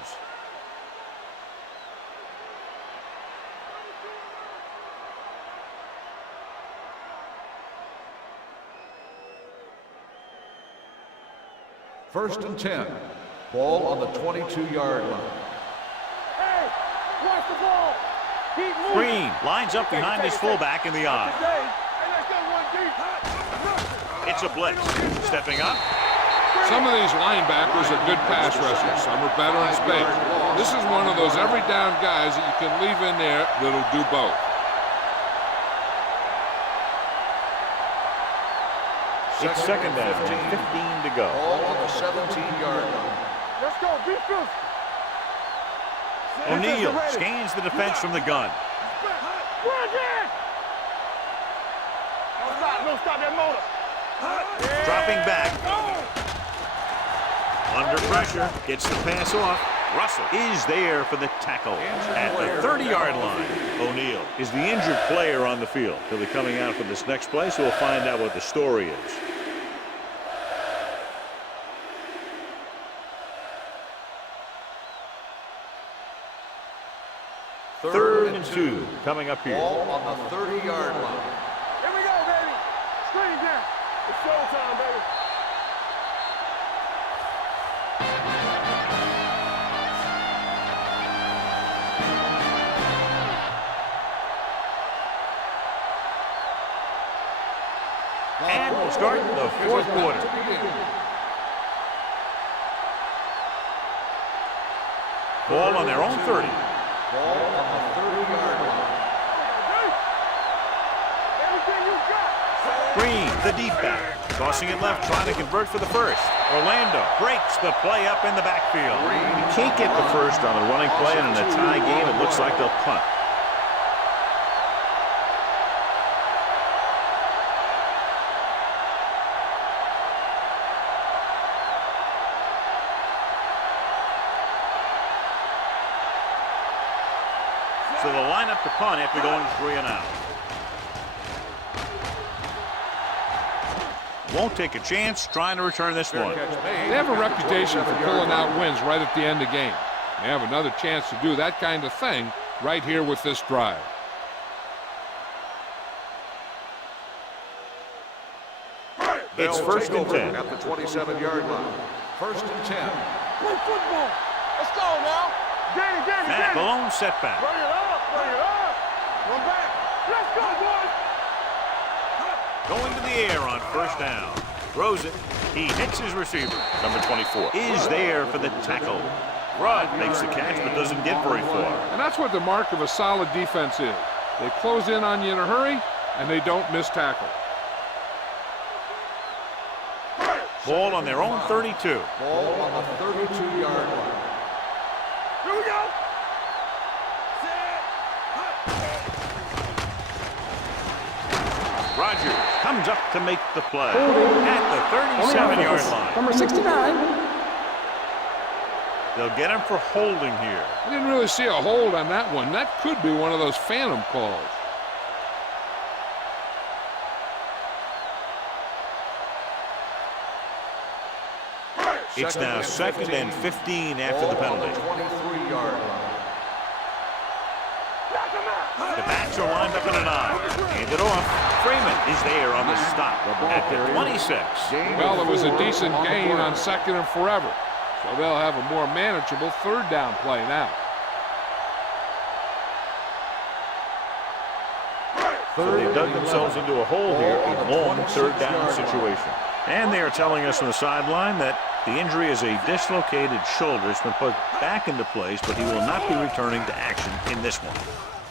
First and 10. Ball on the 22-yard line. Hey, watch the ball. Keep moving. Green lines up behind his fullback in the eye. Hey, let's go one deep. It's a blitz. Stepping up. Some of these linebackers are good pass rushers. Some are better in space. This is one of those every down guys that you can leave in there that'll do both. It's second down, 15 to go. Ball on the 17-yard line. Let's go. Be fierce. O'Neal scans the defense from the gun. Run again. Don't stop that motor. Dropping back. Under pressure, gets the pass off. Russell is there for the tackle at the 30-yard line. O'Neal is the injured player on the field. He'll be coming out for this next play, so we'll find out what the story is. Third and 2 coming up here. Ball on the 30-yard line. Here we go, baby. Screen down. It's showtime, baby. And we'll start the fourth quarter. Ball on their own 30. Ball on the 30-yard line. Everything you got. Green, the deep back. Tossing it left, trying to convert for the first. Orlando breaks the play up in the backfield. You can't get the first on a running play, and in a tie game, it looks like they'll punt. So they'll line up to punt after going 3 and out. Won't take a chance trying to return this one. They have a reputation for pulling out wins right at the end of the game. They have another chance to do that kind of thing right here with this drive. It's first and 10. At the 27-yard line. First and 10. Play football. Let's go now. Danny. Matt Malone setback. Bring it up. Run back. Let's go, boys. Going to the air on first down. Throws it. He hits his receiver. Number 24 is there for the tackle. Rudd makes the catch but doesn't get very far. And that's what the mark of a solid defense is. They close in on you in a hurry, and they don't miss tackle. Ball on their own 32. Ball on the 32-yard line. Here we go. Rogers comes up to make the play at the 37-yard line. Number 69. They'll get him for holding here. I didn't really see a hold on that one. That could be one of those phantom calls. It's now second and 15 after the penalty. 23-yard line. The backs are lined up in an eye. Hand it off. Freeman is there on the stop at the 26. Well, it was a decent gain on second and forever. So they'll have a more manageable third down play now. So they dug themselves into a hole here, a long third down situation. And they are telling us on the sideline that the injury is a dislocated shoulder. It's been put back into place, but he will not be returning to action in this one.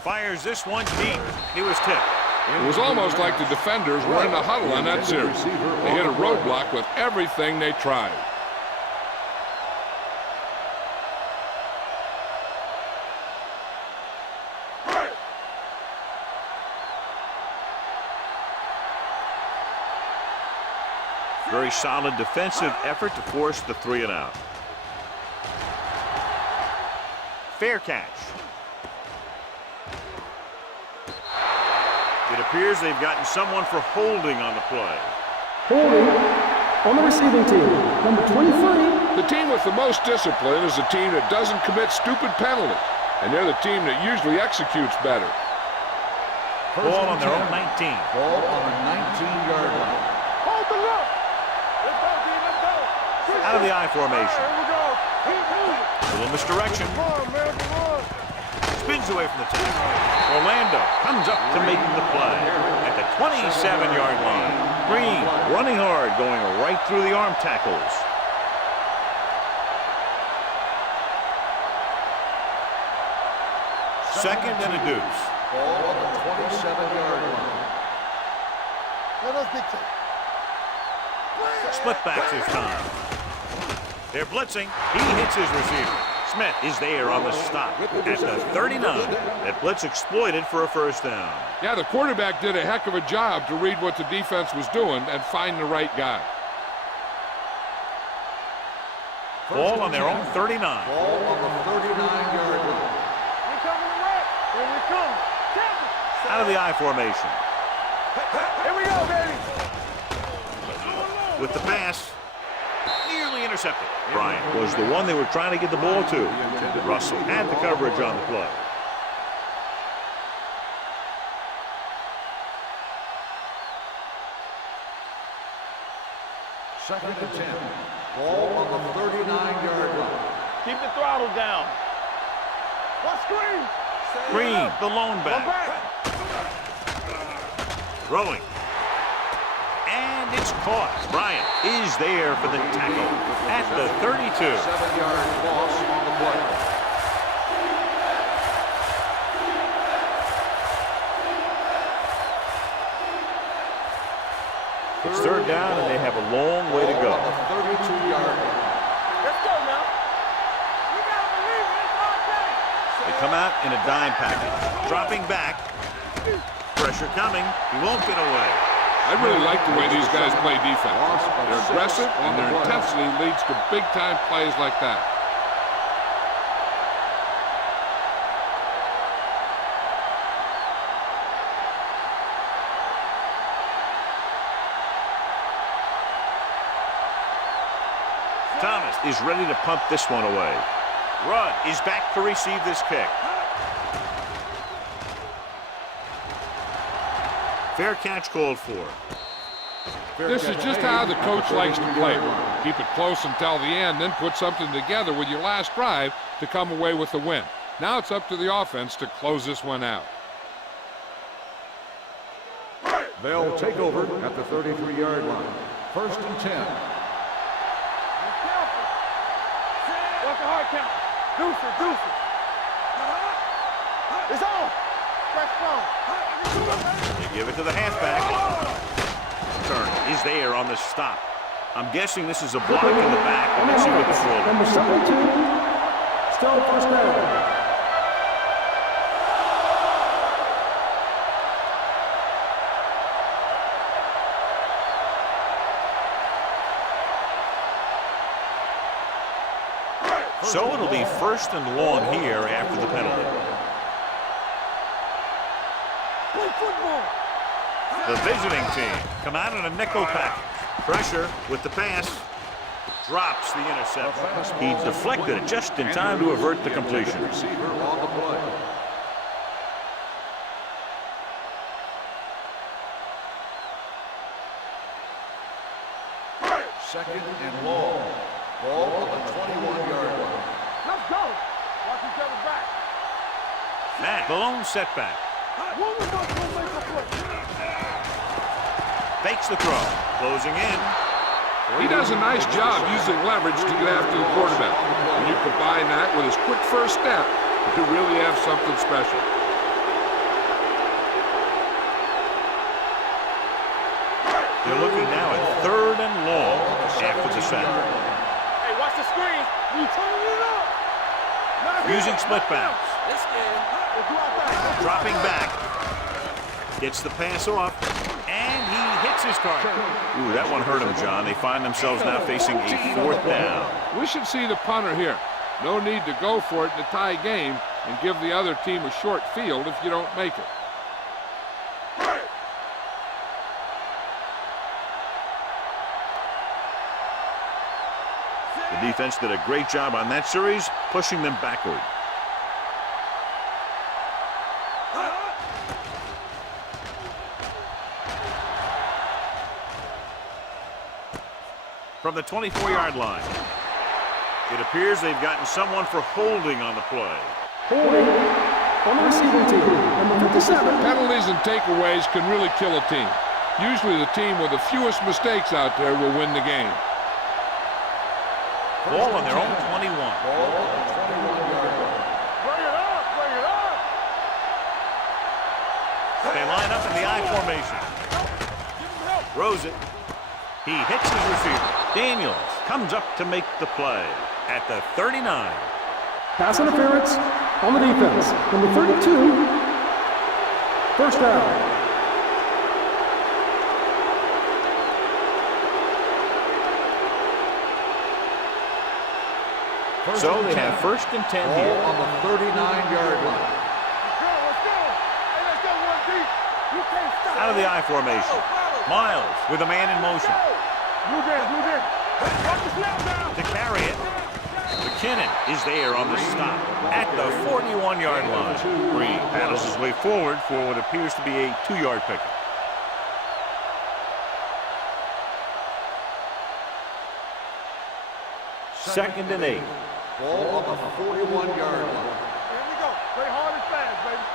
Fires this one deep. He was tipped. It was almost like the defenders were in the huddle on that series. They hit a roadblock with everything they tried. Very solid defensive effort to force the 3 and out. Fair catch. It appears they've gotten someone for holding on the play. Holding on the receiving team. Number 23. The team with the most discipline is the team that doesn't commit stupid penalties, and they're the team that usually executes better. Ball on their own 19. Ball on the 19-yard line. Hold the look. Let's go, D. Let's go. Out of the I formation. Here we go. Keep moving. A little misdirection. Come on, man. Come on. Spins away from the tackle. Orlando comes up to make the play at the 27-yard line. Green running hard, going right through the arm tackles. Second and a deuce. Ball on the 27-yard line. Let us dictate. Split backs this time. They're blitzing. He hits his receiver. Smith is there on the stop at the 39. That blitz exploited for a first down. Yeah, the quarterback did a heck of a job to read what the defense was doing and find the right guy. Ball on their own 39. Ball on the 39-yard line. We coming to wreck. Here we come. Out of the I formation. Here we go, baby. With the pass, nearly intercepted. Bryant was the one they were trying to get the ball to. Russell had the coverage on the play. Second and 10. Ball on the 39-yard line. Keep the throttle down. What screen? Green, the lone back. Throwing. And it's caught. Bryant is there for the tackle at the 32. 7-yard loss on the play. It's third down, and they have a long way to go. On the 32-yard line. Let's go now. You gotta believe it. It's our day. They come out in a dime package. Dropping back. Pressure coming. He won't get away. I really like the way these guys play defense. They're aggressive, and their intensity leads to big-time plays like that. Thomas is ready to punt this one away. Rudd is back to receive this kick. Fair catch called for. This is just how the coach likes to play. Keep it close until the end, then put something together with your last drive to come away with the win. Now it's up to the offense to close this one out. They'll take over at the 33-yard line. First and 10. What's the hard count? Deuce it, deuce it. It's on. Fresh phone. They give it to the halfback. Turner is there on the stop. I'm guessing this is a block in the back. Let's see what the throw Number 72. Still first down. So it'll be first and long here after the penalty. Play football. The visiting team come out in a nickel package. Pressure with the pass. Drops the interception. He deflected it just in time to avert the completion. Receiver on the play. Second and long. Ball on the 21-yard line. Let's go. Watch each other back. Matt, the lone setback. One of us will make a play. Fakes the throw. Closing in. He does a nice job using leverage to get after the quarterback. When you combine that with his quick first step, you really have something special. They're looking now at third and long after the sack. Hey, watch the screen. You turning it up. Using split backs. Let's go out back. Dropping back. Gets the pass off. And he hits his target. Ooh, that one hurt him, John. They find themselves now facing a fourth down. We should see the punter here. No need to go for it in a tie game and give the other team a short field if you don't make it. The defense did a great job on that series, pushing them backward. From the 24-yard line. It appears they've gotten someone for holding on the play. Holding on the receiving team. Number 57. Penalties and takeaways can really kill a team. Usually the team with the fewest mistakes out there will win the game. Ball on their own 21. Ball on the 21-yard line. Bring it up, bring it up. They line up in the I formation. Throws it. He hits his receiver. Daniels comes up to make the play at the 39. Pass interference on the defense. Number 32. First down. So they have first and 10 Ball here. on the 39-yard line. Let's go. Hey, let's go one deep. You can't stop. Out of the I formation. Miles with a man in motion. Move in, move in. Watch the snap down. To carry it. McKinnon is there on the stop at the 41-yard line. Green paddles his way forward for what appears to be a 2-yard pickup. Second and 8. Ball on the 41-yard line. Here we go. Play hard and fast, baby.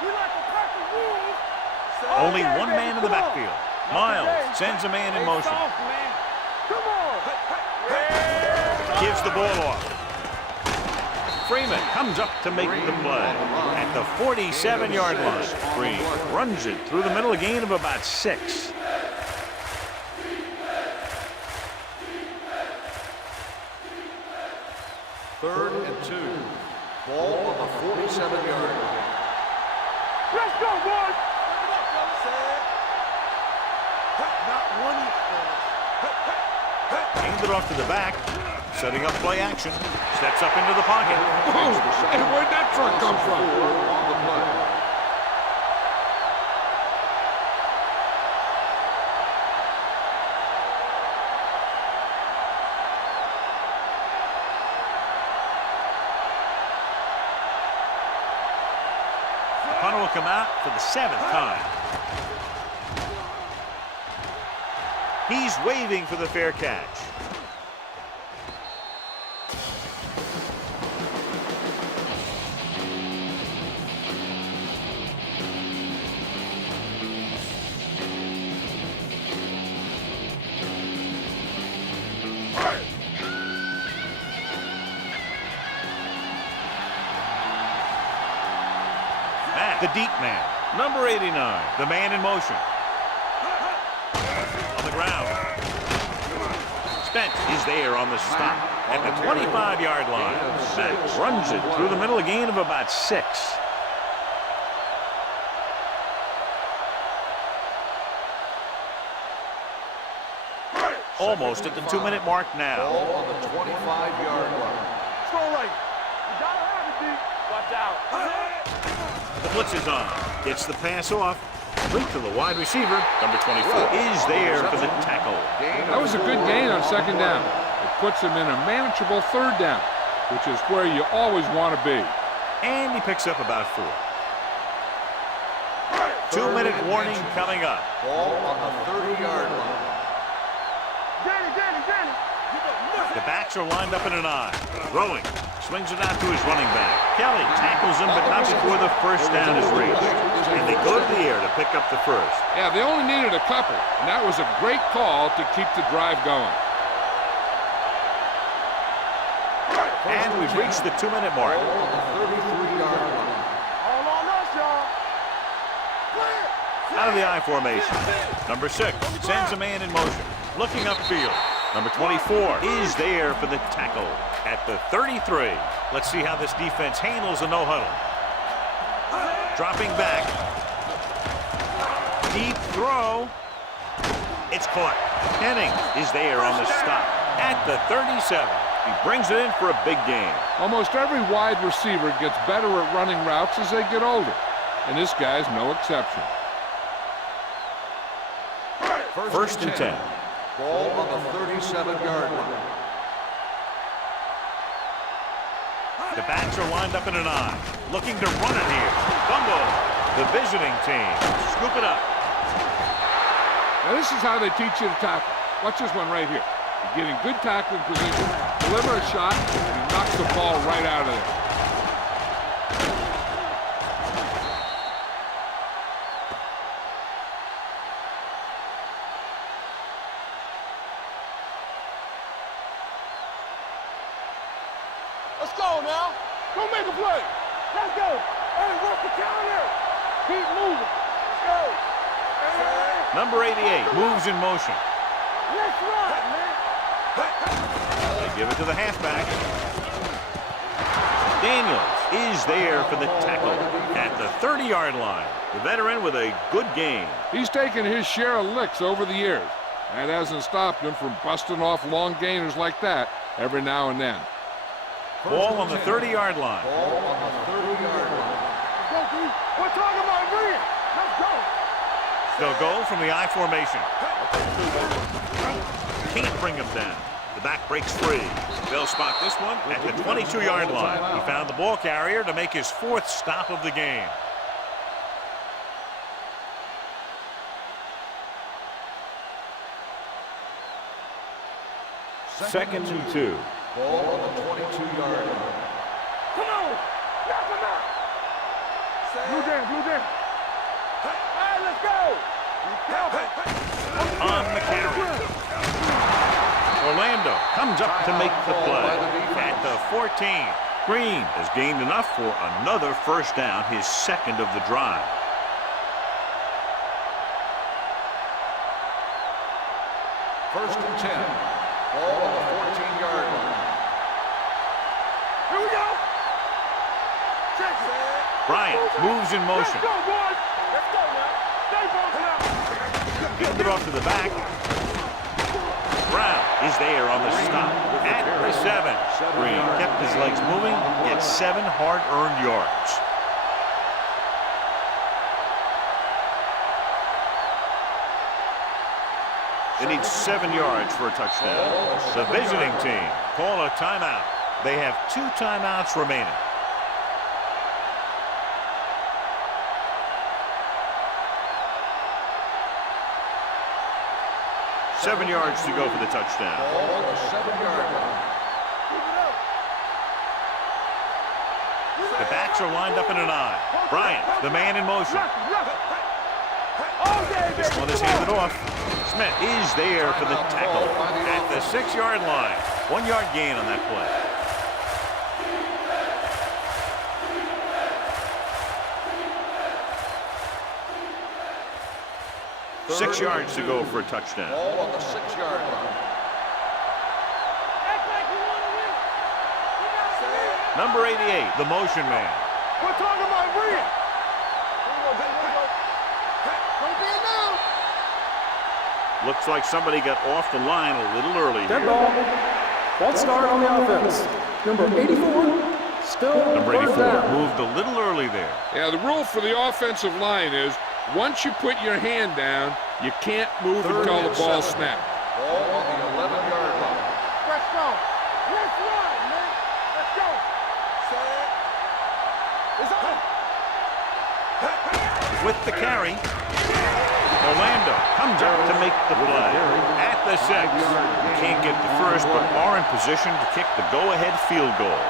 We like to pack the rules. Only one man in the backfield. Miles sends a man in motion. Come on. Gives the ball off. Freeman comes up to make the play at the 47-yard line. Green runs it through the middle, a gain of about 6. Third and 2. Ball on the 47-yard line. Let's go, boys. Not one. Hands it off to the back. Setting up play action. Steps up into the pocket. Oh, hey, where'd that truck come from? On the play. The punter will come out for the 7th time. He's waving for the fair catch. The deep man, number 89, the man in motion. On the ground. Spence is there on the stop at the 25-yard line. Matt runs it through the middle, a gain of about 6. Almost at the 2-minute mark now. Ball on the 25-yard line. Let's go right. You gotta have it, D. Watch out. The blitz is on. Gets the pass off. Complete to the wide receiver. Number 24 is there for the tackle. That was a good gain on second down. It puts him in a manageable third down, which is where you always want to be. And he picks up about 4. 2-minute warning coming up. Ball on the 30-yard line. Danny. The backs are lined up in an I. Throwing. Swings it out to his running back. Kelly tackles him, but not before the first down is reached. And they go to the air to pick up the first. Yeah, they only needed a couple, and that was a great call to keep the drive going. And we've reached the 2-minute mark. Ball on the 33-yard line. All on us, y'all. Clear. Out of the I formation. Number 6 sends a man in motion. Looking upfield. Number 24 is there for the tackle at the 33. Let's see how this defense handles a no-huddle. Dropping back. Deep throw. It's caught. Henning is there on the stop at the 37. He brings it in for a big gain. Almost every wide receiver gets better at running routes as they get older, and this guy's no exception. First and 10. Ball on the 37-yard line. The backs are lined up in an I, looking to run it here. Fumble. The visiting team scoop it up. Now this is how they teach you to tackle. Watch this one right here. You get in good tackling position, deliver a shot, and he knocks the ball right out of there. Let's go now. Go make a play. Let's go. Hey, work the counter. Keep moving. Let's go. Hey. Number 88 moves in motion. Let's run, man. They give it to the halfback. Daniels is there for the tackle at the 30-yard line. The veteran with a good game. He's taken his share of licks over the years. That hasn't stopped him from busting off long gainers like that every now and then. Ball on the 30-yard line. Ball on the 30-yard line. Let's go, D. We're talking about Rhea. Let's go. They'll go from the I formation. Can't bring him down. The back breaks free. They'll spot this one at the 22-yard line. He found the ball carrier to make his fourth stop of the game. Second and 2. Ball on the 22-yard line. Come on. Knock him out. Blue down, blue down. All right, let's go. On the carry. Orlando comes up to make the play at the 14. Green has gained enough for another first down, his second of the drive. First and 10. Ball on the 14-yard line. Here we go. Check it. Bryant moves in motion. Let's go, boys. Let's go now. Stay focused now. Gets it off to the back. Brown is there on the stop at the 7. Green kept his legs moving, gets 7 hard-earned yards. They need 7 yards for a touchdown. The visiting team call a timeout. They have 2 timeouts remaining. Seven yards to go for the touchdown. Ball on the 7-yard line. The backs are lined up in an I. Bryant, the man in motion. This one is handed off. Smith is there for the tackle at the 6-yard line. 1-yard gain on that play. Six yards to go for a touchdown. Ball on the 6-yard line. Act like you want to win. Number 88, the motion man. We're talking about Rhea. Don't be now. Looks like somebody got off the line a little early Dead here. ball. False start on the offense. Number 84, still Number first 84 down. moved a little early there. Yeah, the rule for the offensive line is once you put your hand down, you can't move until the ball snaps. Ball on the 11-yard line. Let's go. Let's run, man. Let's go. Set. It's on. With the carry, Orlando comes up to make the play at the 6. Can't get the first, but are in position to kick the go-ahead field goal.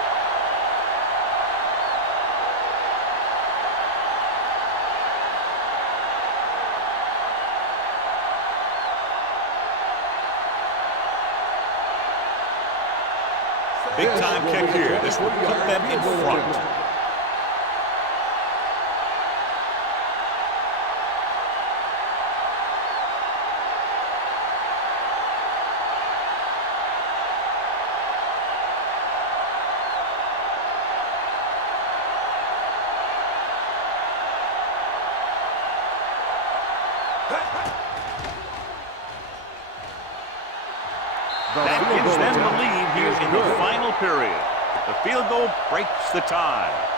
Big time kick here. This will put them in front. That gives them the lead here in the final period. The field goal breaks the tie.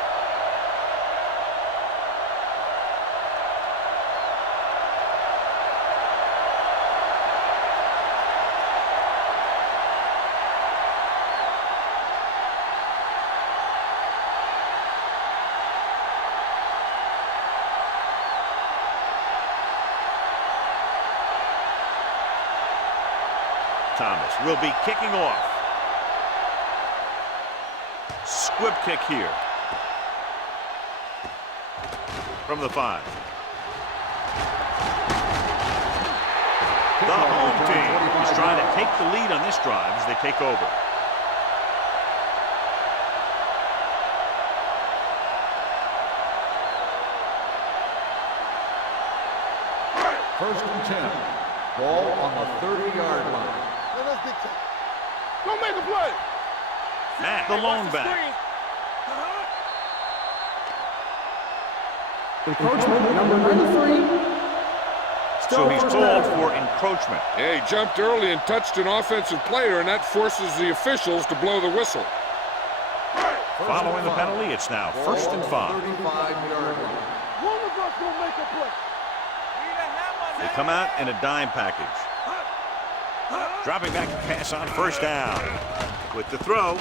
Thomas will be kicking off. Squib kick here. From the 5. The home team is trying to take the lead on this drive as they take over. First and 10. Ball on the 30-yard line. Don't make a play. Matt, the lone back. Encroachment, number 93. So he's called for encroachment. Yeah, he jumped early and touched an offensive player, and that forces the officials to blow the whistle. Following the penalty, it's now first and 5. 35-yard line. One of us will make a play. They come out in a dime package. Dropping back to pass on first down. With the throw,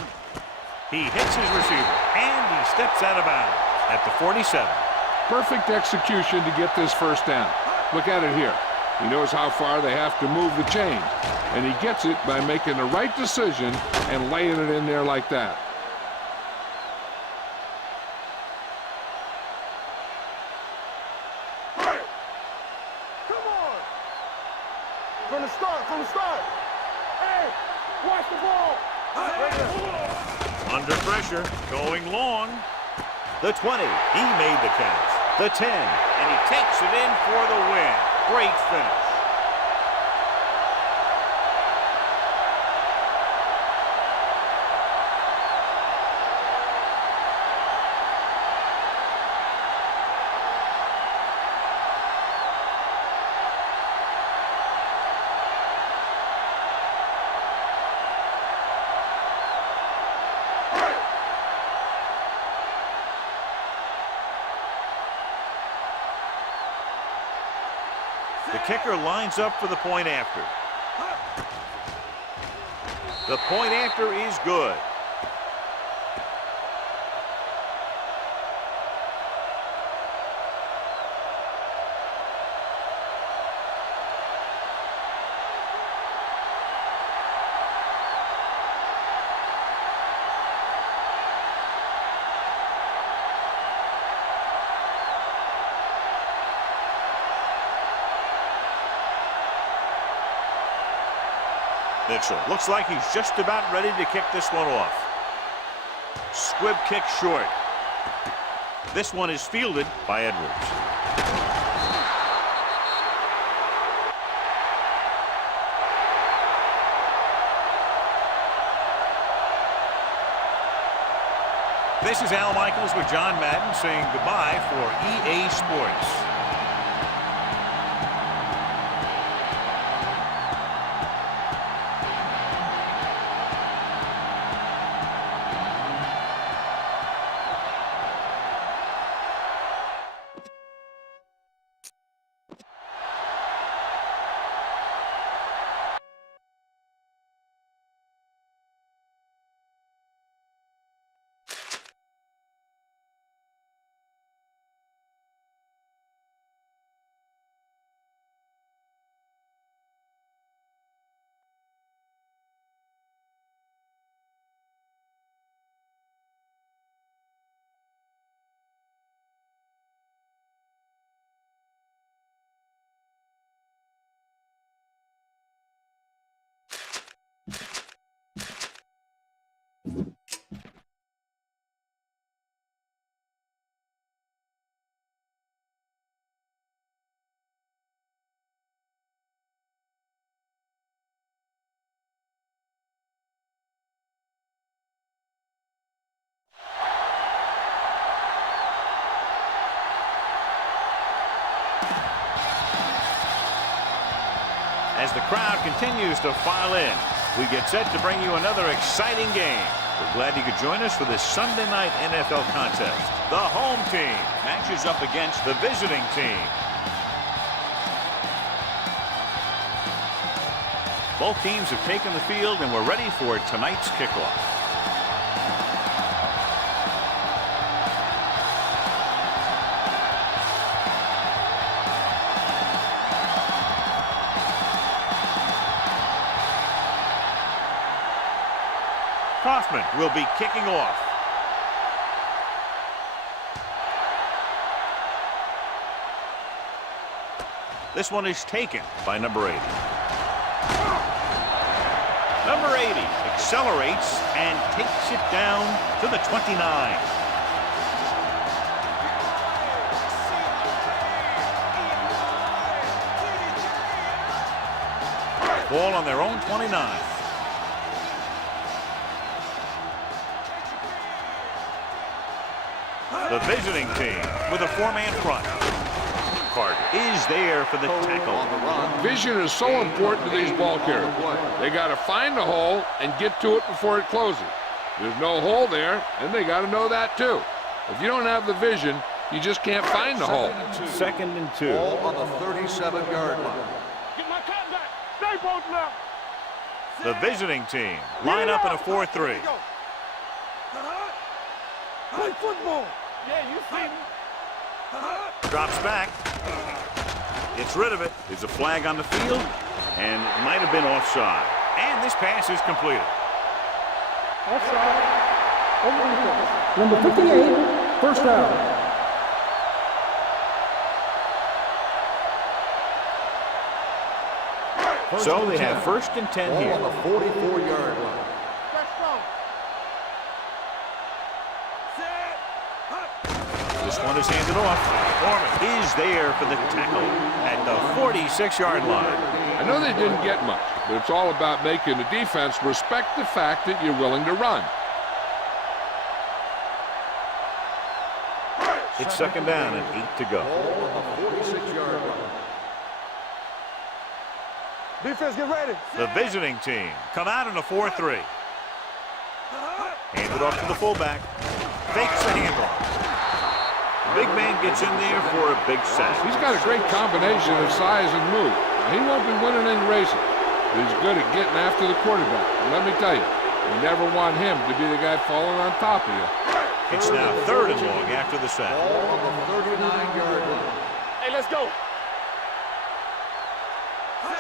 he hits his receiver, and he steps out of bounds at the 47. Perfect execution to get this first down. Look at it here. He knows how far they have to move the chain, and he gets it by making the right decision and laying it in there like that. Come on. From the start. Hey, watch the ball. Under pressure, going long. The 20, he made the catch. The 10, and he takes it in for the win. Great finish. The kicker lines up for the point after. The point after is good. Mitchell looks like he's just about ready to kick this one off. Squib kick short. This one is fielded by Edwards. This is Al Michaels with John Madden saying goodbye for EA Sports. As the crowd continues to file in, we get set to bring you another exciting game. We're glad you could join us for this Sunday night NFL contest. The home team matches up against the visiting team. Both teams have taken the field, and we're ready for tonight's kickoff. Kaufman will be kicking off. This one is taken by number 80. Number 80 accelerates and takes it down to the 29. Ball on their own 29. The visiting team with a four-man front. Carter is there for the tackle. Vision is so important to these ball carriers. They got to find the hole and get to it before it closes. There's no hole there, and they got to know that too. If you don't have the vision, you just can't find the hole. 2nd and 2. Ball on the 37-yard line. Get my cut back. Stay both left. The visiting team line up in a 4-3. Play football. Yeah, you see me. Drops back. Gets rid of it. There's a flag on the field, and might have been offside. And this pass is completed. Offside. Number 58, first down. So they have 1st and 10 Ball here. on the 44-yard line. This one is handed off. Foreman is there for the tackle at the 46-yard line. I know they didn't get much, but it's all about making the defense respect the fact that you're willing to run. It's 2nd down and 8 to go. Ball on the 46-yard line. Defense, get ready. The visiting team come out in a 4-3. Hand it off to the fullback. Fakes the handoff. Big man gets in there for a big sack. He's got a great combination of size and move. He won't be winning any races, but he's good at getting after the quarterback. And let me tell you, you never want him to be the guy falling on top of you. It's now 3rd and long after the sack. Ball on the 39-yard line. Hey, let's go.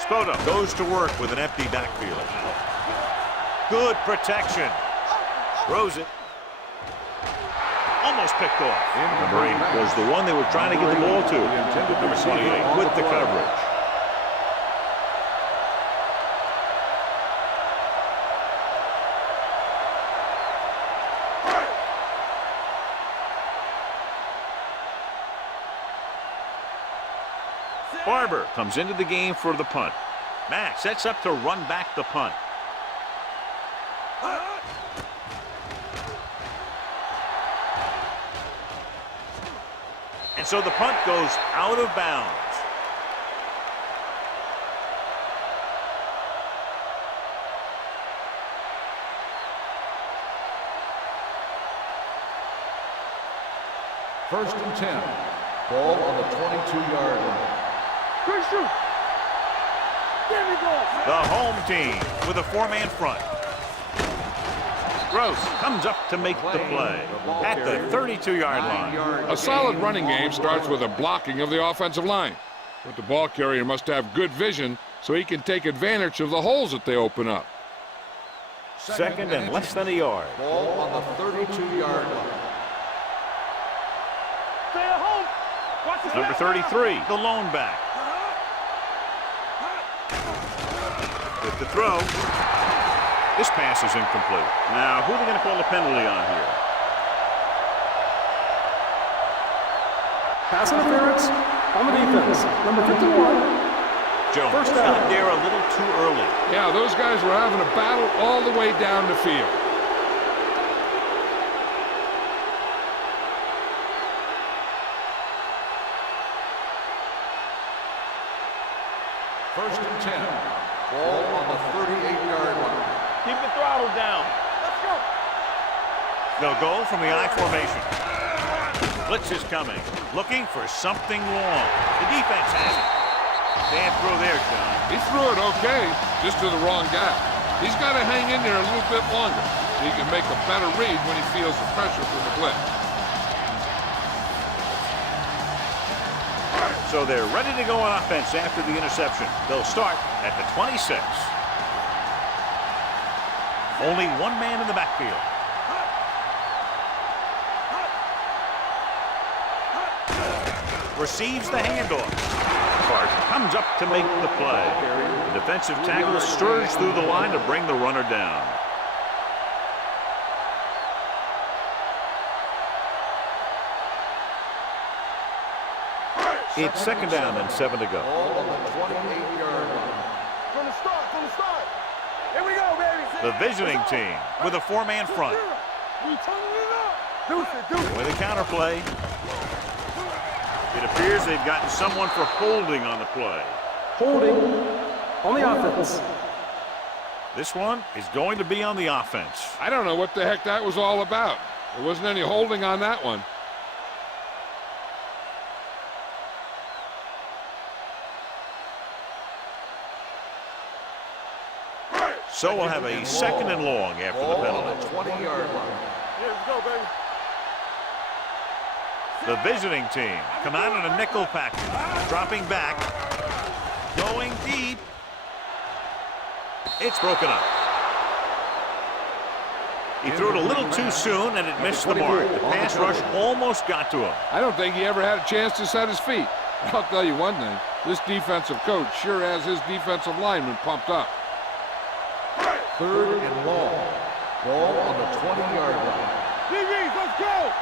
Spota goes to work with an empty backfield. Good protection. Throws it. Almost picked off. Number 8 was the one they were trying to get the ball to. Number 28 with the coverage. Barber comes into the game for the punt. Mack sets up to run back the punt. And so the punt goes out of bounds. First and 10. Ball on the 22-yard line. Good shoot. There we go. The home team with a four-man front. Gross comes up to make the play at the 32-yard line. A solid running game starts with a blocking of the offensive line. But the ball carrier must have good vision so he can take advantage of the holes that they open up. 2nd and less than a yard. Ball on the 32-yard line. Stay at home. Watch the Number 33, the lone back. With the throw. This pass is incomplete. Now, who are they going to call a penalty on here? Pass interference on the defense. Number 51. Jones First down. got there a little too early. Yeah, those guys were having a battle all the way down the field. First and 10. Ball on the 38-yard line. Keep the throttle down. Let's go. They'll go from the I formation. Blitz is coming, looking for something long. The defense has it. Bad throw there, John. He threw it okay, just to the wrong guy. He's got to hang in there a little bit longer so he can make a better read when he feels the pressure from the blitz. So they're ready to go on offense after the interception. They'll start at the 26. Only one man in the backfield. Receives the handoff. Clark comes up to make the play. The defensive tackle stirs through the line to bring the runner down. It's second down and 7 to go. Ball on the 28-yard line. From the start. Here we go, baby. The visiting team with a four-man front. We turning it up. Deuce it. With a counterplay. It appears they've gotten someone for holding on the play. Holding on the offense. This one is going to be on the offense. I don't know what the heck that was all about. There wasn't any holding on that one. So we'll have a second and long after the Ball on penalty. the 20-yard line. Here we go, baby. The visiting team come out in a nickel package. Dropping back. Going deep. It's broken up. He threw it a little too soon and it missed the mark. The pass rush almost got to him. I don't think he ever had a chance to set his feet. I'll tell you one thing. This defensive coach sure has his defensive lineman pumped up. Third and long. Ball on the 20-yard line. DBs, let's go.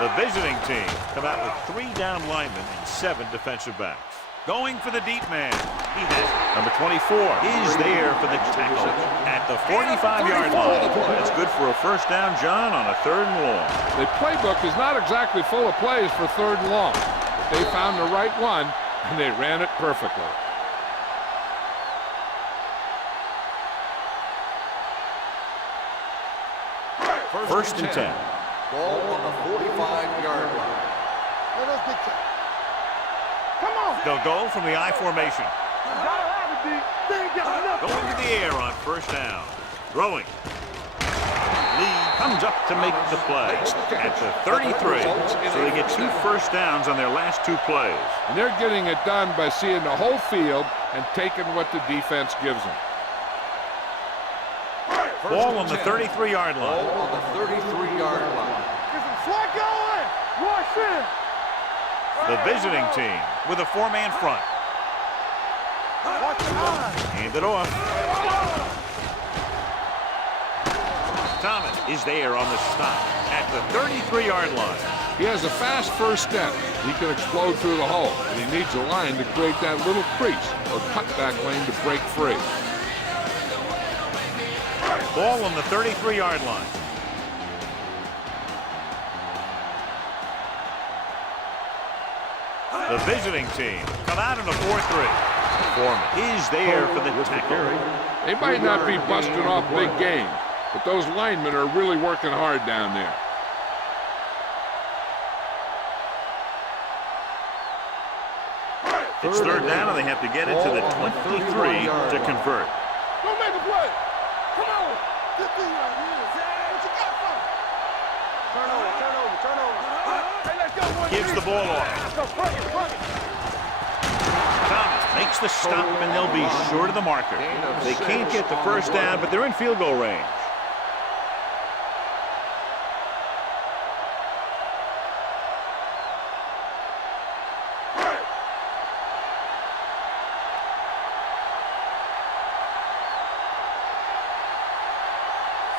The visiting team come out with 3 down linemen and 7 defensive backs. Going for the deep man. He has it. Number 24 is there for the tackle at the 45-yard line. That's good for a first down, John, on a third and long. The playbook is not exactly full of plays for third and long, but they found the right one, and they ran it perfectly. First and 10. Ball on the 45-yard line. Let us get that. Come on. They'll go from the I formation. Gotta have it, D. They ain't got enough. Going to the air on first down. Throwing. Lee comes up to make the play at the 33. So they get 2 first downs on their last 2 plays. And they're getting it done by seeing the whole field and taking what the defense gives them. Ball on the 33-yard line. Ball on the 33-yard line. Get some slack going. Rush in. The visiting team with a 4-man front. Watch your eyes. Hand it off. Thomas is there on the stop at the 33-yard line. He has a fast first step. He can explode through the hole, and he needs a line to create that little crease or cutback lane to break free. Ball on the 33-yard line. The visiting team come out in a 4-3. Foreman is there for the tackle. They might not be busting off big games, but those linemen are really working hard down there. It's third down, and they have to get it to the 23 to convert. Go make a play. Come on. Good thing right here. What you got for? Turn over. Hey, let's go, boys. Gives the ball off. Let's go, front it. Thomas makes the stop, and they'll be short of the marker. They can't get the first down, but they're in field goal range.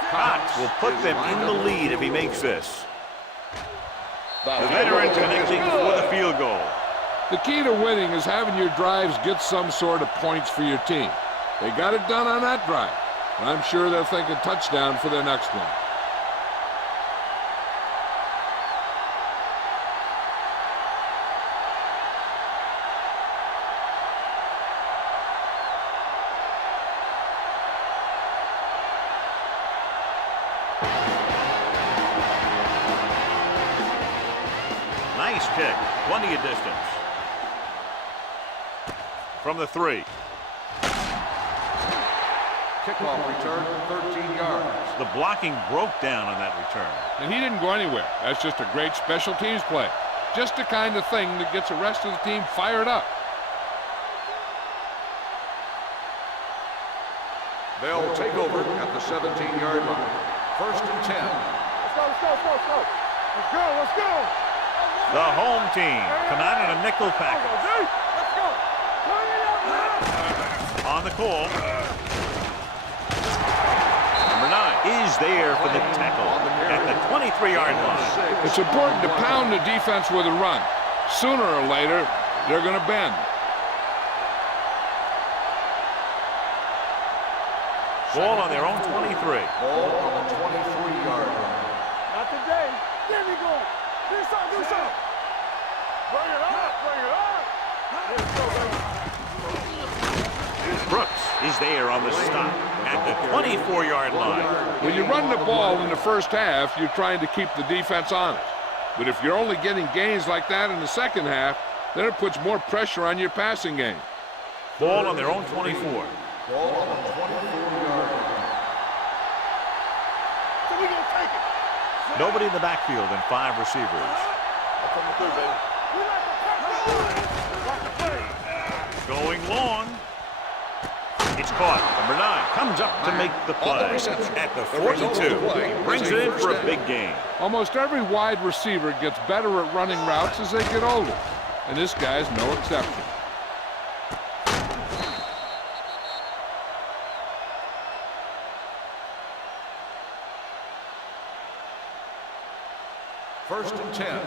Cox will put them in the lead if he makes this. The veteran connecting for the field goal. The key to winning is having your drives get some sort of points for your team. They got it done on that drive, and I'm sure they're thinking touchdown for their next one. Nice kick. Plenty of distance. From the 3. Kickoff return, 13 yards. The blocking broke down on that return. And he didn't go anywhere. That's just a great special teams play. Just the kind of thing that gets the rest of the team fired up. They'll take over at the 17-yard line. First and 10. Let's go, let's go, let's go, let's go. Let's go, let's go. The home team come out in a nickel package. Let's go. Turn it up, man. On the call. Number 9 is there for the tackle at the 23-yard line. It's important to pound the defense with a run. Sooner or later, they're going to bend. Ball on their own 23. Ball on the 23-yard line. Not today. There we go. Do something, do something. Bring it up, bring it up. Let's go, baby. Brooks is there on the stop at the 24-yard line. When you run the ball in the first half, you're trying to keep the defense honest. But if you're only getting gains like that in the second half, then it puts more pressure on your passing game. Ball on their own 24. Ball on the 24-yard line. So we gonna take it. Nobody in the backfield and 5 receivers. That's on the 3, baby. We like to press. Going long. It's caught. Number 9 comes up to make the play at the 42. Brings it in for a big gain. Almost every wide receiver gets better at running routes as they get older, and this guy's no exception. First and 10.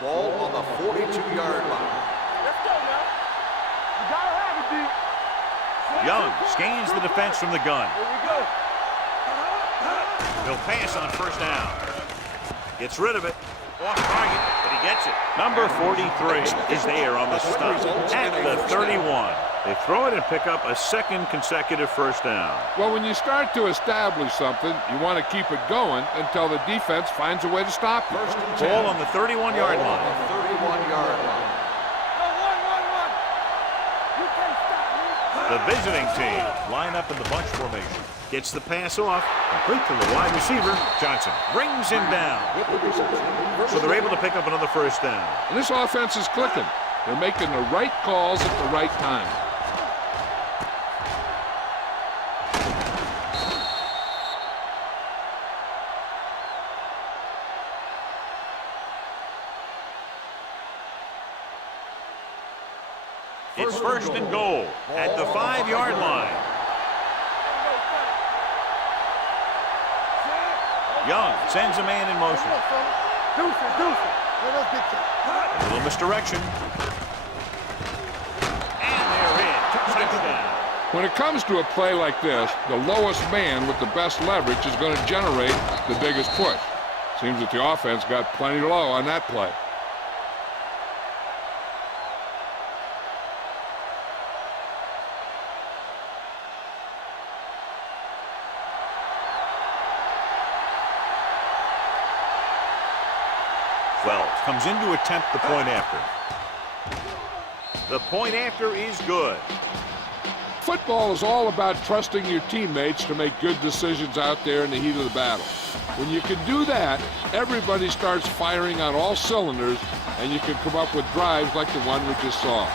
Ball on the 42-yard line. Let's go now. You gotta have it, D. Young scans the defense from the gun. Here we go. He'll pass on first down. Gets rid of it. Off target, but he gets it. Number 43 is there on the stop at the 31. They throw it and pick up a second consecutive first down. Well, when you start to establish something, you want to keep it going until the defense finds a way to stop you. First and 10. Ball on the 31-yard Ball line. on the 31-yard line. No, one. You can't stop me. The visiting team line up in the bunch formation. Gets the pass off, complete to the wide receiver. Johnson brings him down. With the reception. So they're able to pick up another first down. And this offense is clicking. They're making the right calls at the right time. It's first and goal at the 5-yard line. Young sends a man in motion. Deuce it. Let us get you. A little misdirection. And they're in. Touchdown. When it comes to a play like this, the lowest man with the best leverage is going to generate the biggest push. Seems that the offense got plenty low on that play. Wells comes in to attempt the point after. The point after is good. Football is all about trusting your teammates to make good decisions out there in the heat of the battle. When you can do that, everybody starts firing on all cylinders, and you can come up with drives like the one we just saw.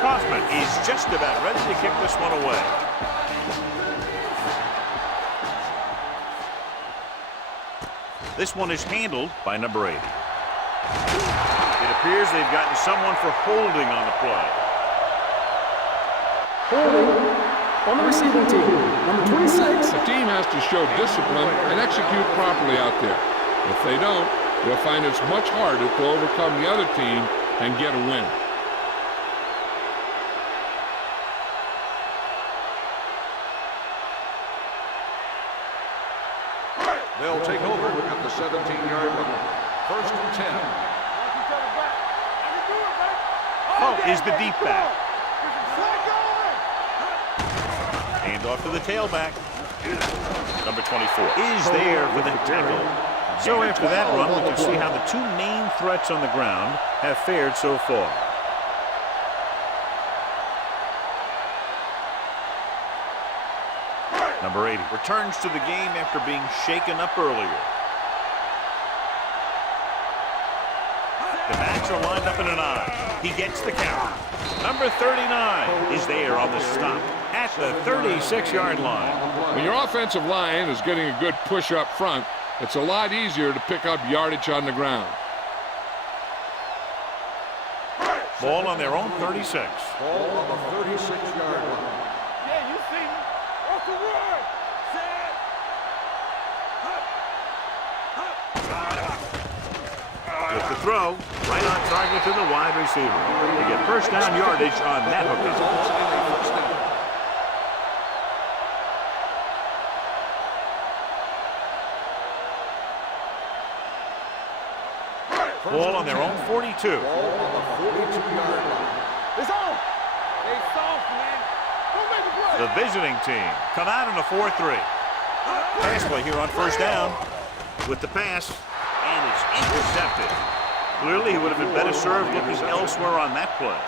Kaufman is just about ready to kick this one away. This one is handled by number 80. It appears they've gotten someone for holding on the play. Holding on the receiving team. Number 26. The team has to show discipline and execute properly out there. If they don't, they'll find it's much harder to overcome the other team and get a win. They'll take over at the 17-yard line. First and 10. Watch each other back. Let me do it, baby. Oh, is the deep back. Get some slack going. Hand off to the tailback. Number 24 is there for the tackle. So after that run, we can see how the two main threats on the ground have fared so far. Number 80 returns to the game after being shaken up earlier. The backs are lined up in an I. He gets the count. Number 39 is there on the stop at the 36-yard line. When your offensive line is getting a good push up front, it's a lot easier to pick up yardage on the ground. Ball on their own 36. Ball on the 36-yard line. Yeah, you see me. What's the word? Set. With the throw, right on target to the wide receiver. They get first down yardage on that hookup. Ball on their own 42. Ball on the 42-yard line. It's on. They soft, man. Don't make a play. The visiting team come out in a 4-3. Pass play here on first down with the pass, and it's intercepted. Clearly, he would have been better served looking elsewhere on that play.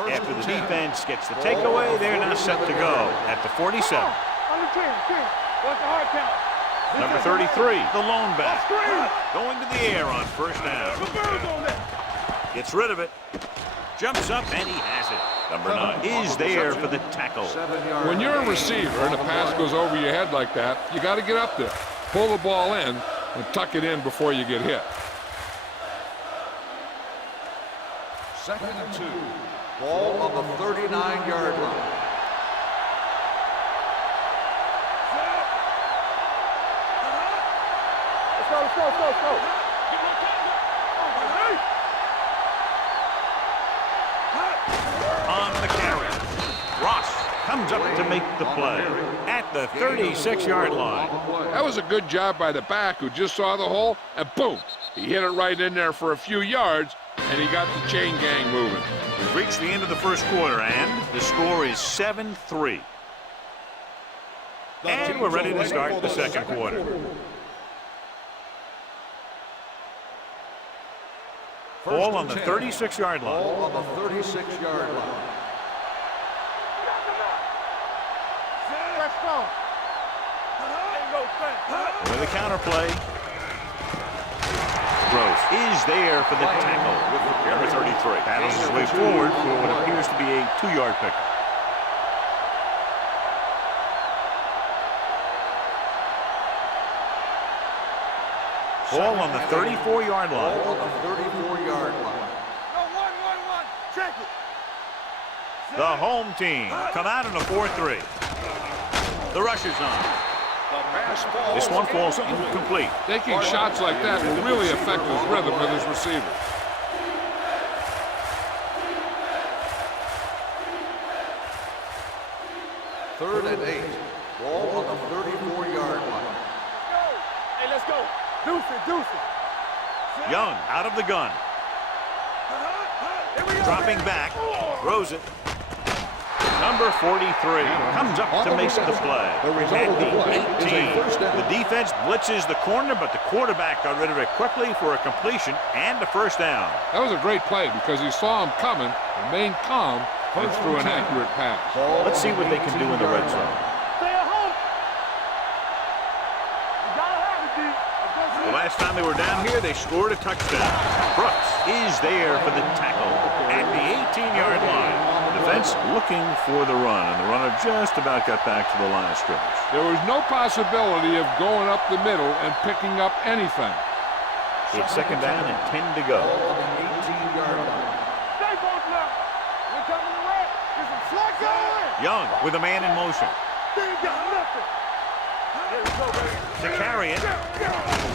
After the defense gets the takeaway, they're now set to go at the 47. On the 10. What's the hard count? Number 33, the lone back, going to the air on first down. The birds on that. Gets rid of it, jumps up, and he has it. Number 9 is there for the tackle. When you're a receiver and a pass goes over your head like that, you got to get up there, pull the ball in, and tuck it in before you get hit. Second and 2. Ball on the 39-yard line. Let's go. On the carry, Ross comes up to make the play at the 36-yard line. That was a good job by the back who just saw the hole, and boom, he hit it right in there for a few yards, and he got the chain gang moving. We've reached the end of the first quarter, and the score is 7-3. And we're ready to start the second quarter. Ball on the 36-yard line. Ball on the 36-yard line. Let's go. With a counterplay. Gross is there for the tackle with number 33. Battles his way forward for what appears to be a 2-yard pickup. Ball on the 34-yard line. Ball on the 34-yard line. No, 1. Check it. The home team come out in a 4-3. The rush is on. This one falls incomplete. Taking shots like that will really affect his rhythm with his receiver. Third and 8. Ball on the 34-yard line. Hey, let's go. Deuce it. Young out of the gun. Dropping back. Throws it. Number 43 comes up to make the play. At the 18, the defense blitzes the corner, but the quarterback got rid of it quickly for a completion and a first down. That was a great play because he saw him coming, remained calm, and threw an accurate pass. Let's see what they can do in the red zone. Stay at home. You gotta have it, D. The last time they were down here, they scored a touchdown. Brooks is there for the tackle at the 18-yard line. Defense looking for the run, and the runner just about got back to the line of scrimmage. There was no possibility of going up the middle and picking up anything. It's second down and 10 to go. Ball on the 18-yard line. Stay both left. We're coming to red. Get some slack going. Young with a man in motion. They ain't got nothing. There we go, baby. To carry it.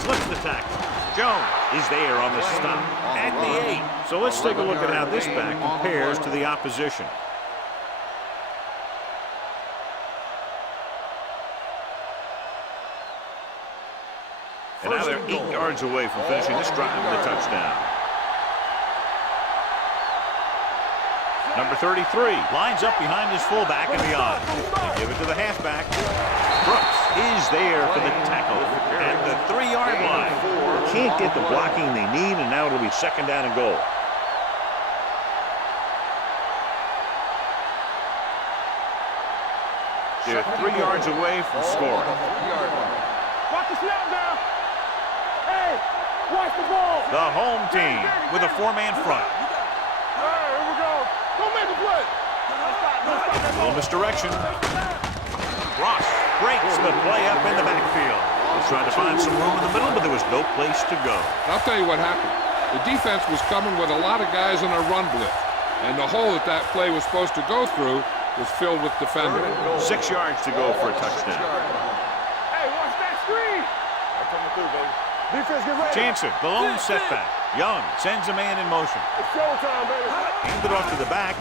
Slips the tackle. Jones is there on the stop at the 8. So let's take a look at how this back compares to the opposition. And now they're 8 yards away from finishing this drive with a touchdown. Number 33 lines up behind his fullback in the odd. They give it to the halfback. Brooks is there for the tackle at the 3-yard line. Can't get the blocking they need, and now it'll be 2nd down and goal. They're 3 yards away from scoring. Watch the snap now. Hey, watch the ball. The home team with a 4-man front. Hey, here we go. Don't make a play. A little misdirection. Ross breaks the play up in the backfield. He's trying to find some room in the middle, but there was no place to go. I'll tell you what happened. The defense was coming with a lot of guys in a run blitz, and the hole that play was supposed to go through was filled with defenders. 6 yards to go for a touchdown. Hey, watch that screen. I'm coming through, baby. Defense, get ready. Jansen, the lone setback. Young sends a man in motion. It's showtime, baby. Hand it off to the back.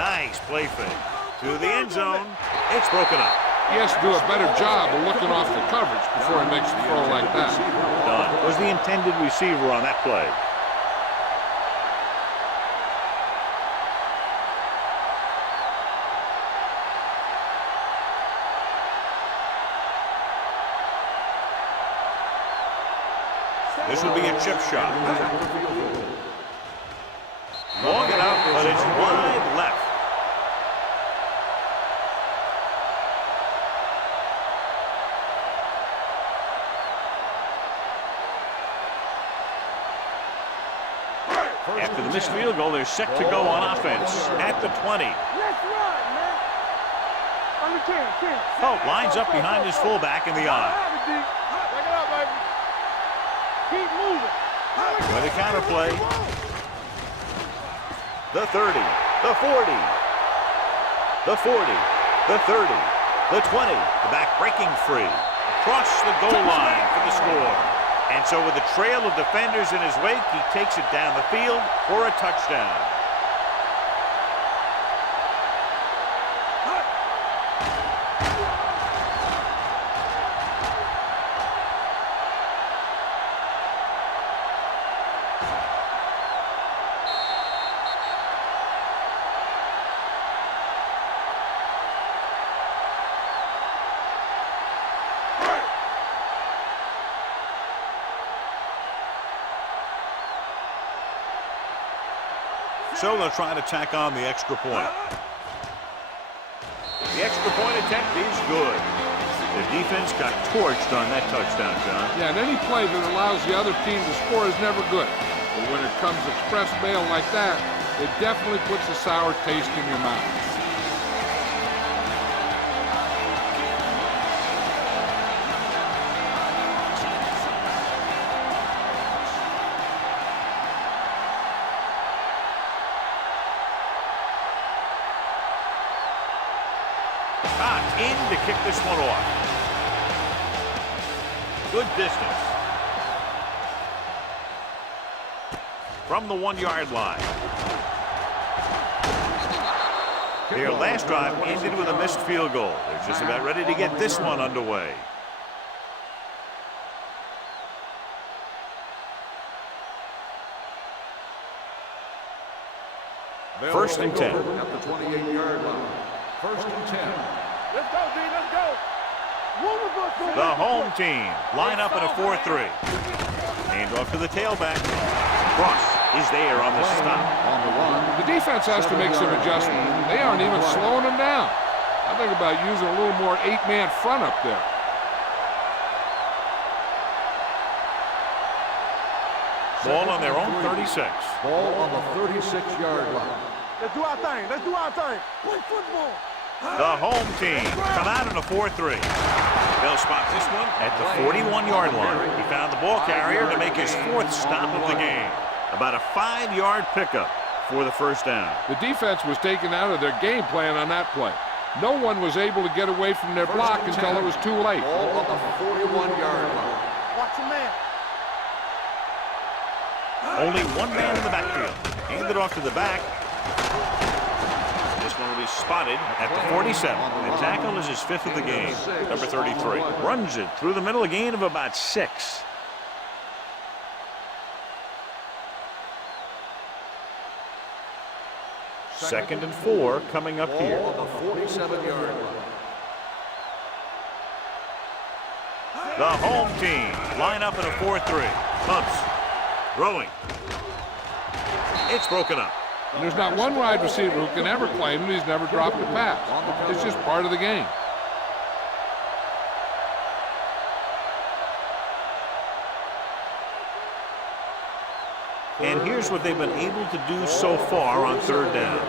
Nice play fake. To the end zone. It's broken up. He has to do a better job of looking off the coverage before he makes a throw like that. Done. Was the intended receiver on that play. This will be a chip shot. Long enough, but it's wide left. After the missed field goal, they're set to go on offense at the 20. Let's run, man. On the 10. Pope lines up behind his fullback in the odd. Check it out, baby. Keep moving. With a counter play. The 30, the 40, the 40, the 30, the 20. The back breaking free. Across the goal line for the score. And so with a trail of defenders in his wake, he takes it down the field for a touchdown. So they'll try to tack on the extra point. The extra point attempt is good. The defense got torched on that touchdown, John. Yeah, and any play that allows the other team to score is never good. But when it comes express mail like that, it definitely puts a sour taste in your mouth. In to kick this one off. Good distance. From the 1-yard line. Their last drive ended with a missed field goal. They're just about ready to get this one underway. First and 10. At the 28-yard line. First and 10. Let's go, D. Let's go. The home team line up in a 4-3. Hand off to the tailback. Cross is there on the stop. On the run. The defense has to make some adjustments. They aren't even slowing them down. I think about using a little more 8-man front up there. Ball on their own 36. Ball on the 36-yard line. Let's do our thing. Let's do our thing. Play football. The home team come out in a 4-3. They'll spot this one at the 41-yard line. He found the ball carrier to make his 4th stop of the game. About a 5-yard pickup for the first down. The defense was taken out of their game plan on that play. No one was able to get away from their block until it was too late. Ball on the 41-yard line. Watch your man. Only one man in the backfield. Hand it off to the back. This one will be spotted at the 47. The tackle is his 5th of the game. Number 33. Runs it through the middle, a gain of about 6. Second and 4 coming up here. Ball on the 47-yard line. The home team line up in a 4-3. Pumps. Throwing. It's broken up. And there's not one wide receiver who can ever claim that he's never dropped a pass. It's just part of the game. And here's what they've been able to do so far on 3rd down.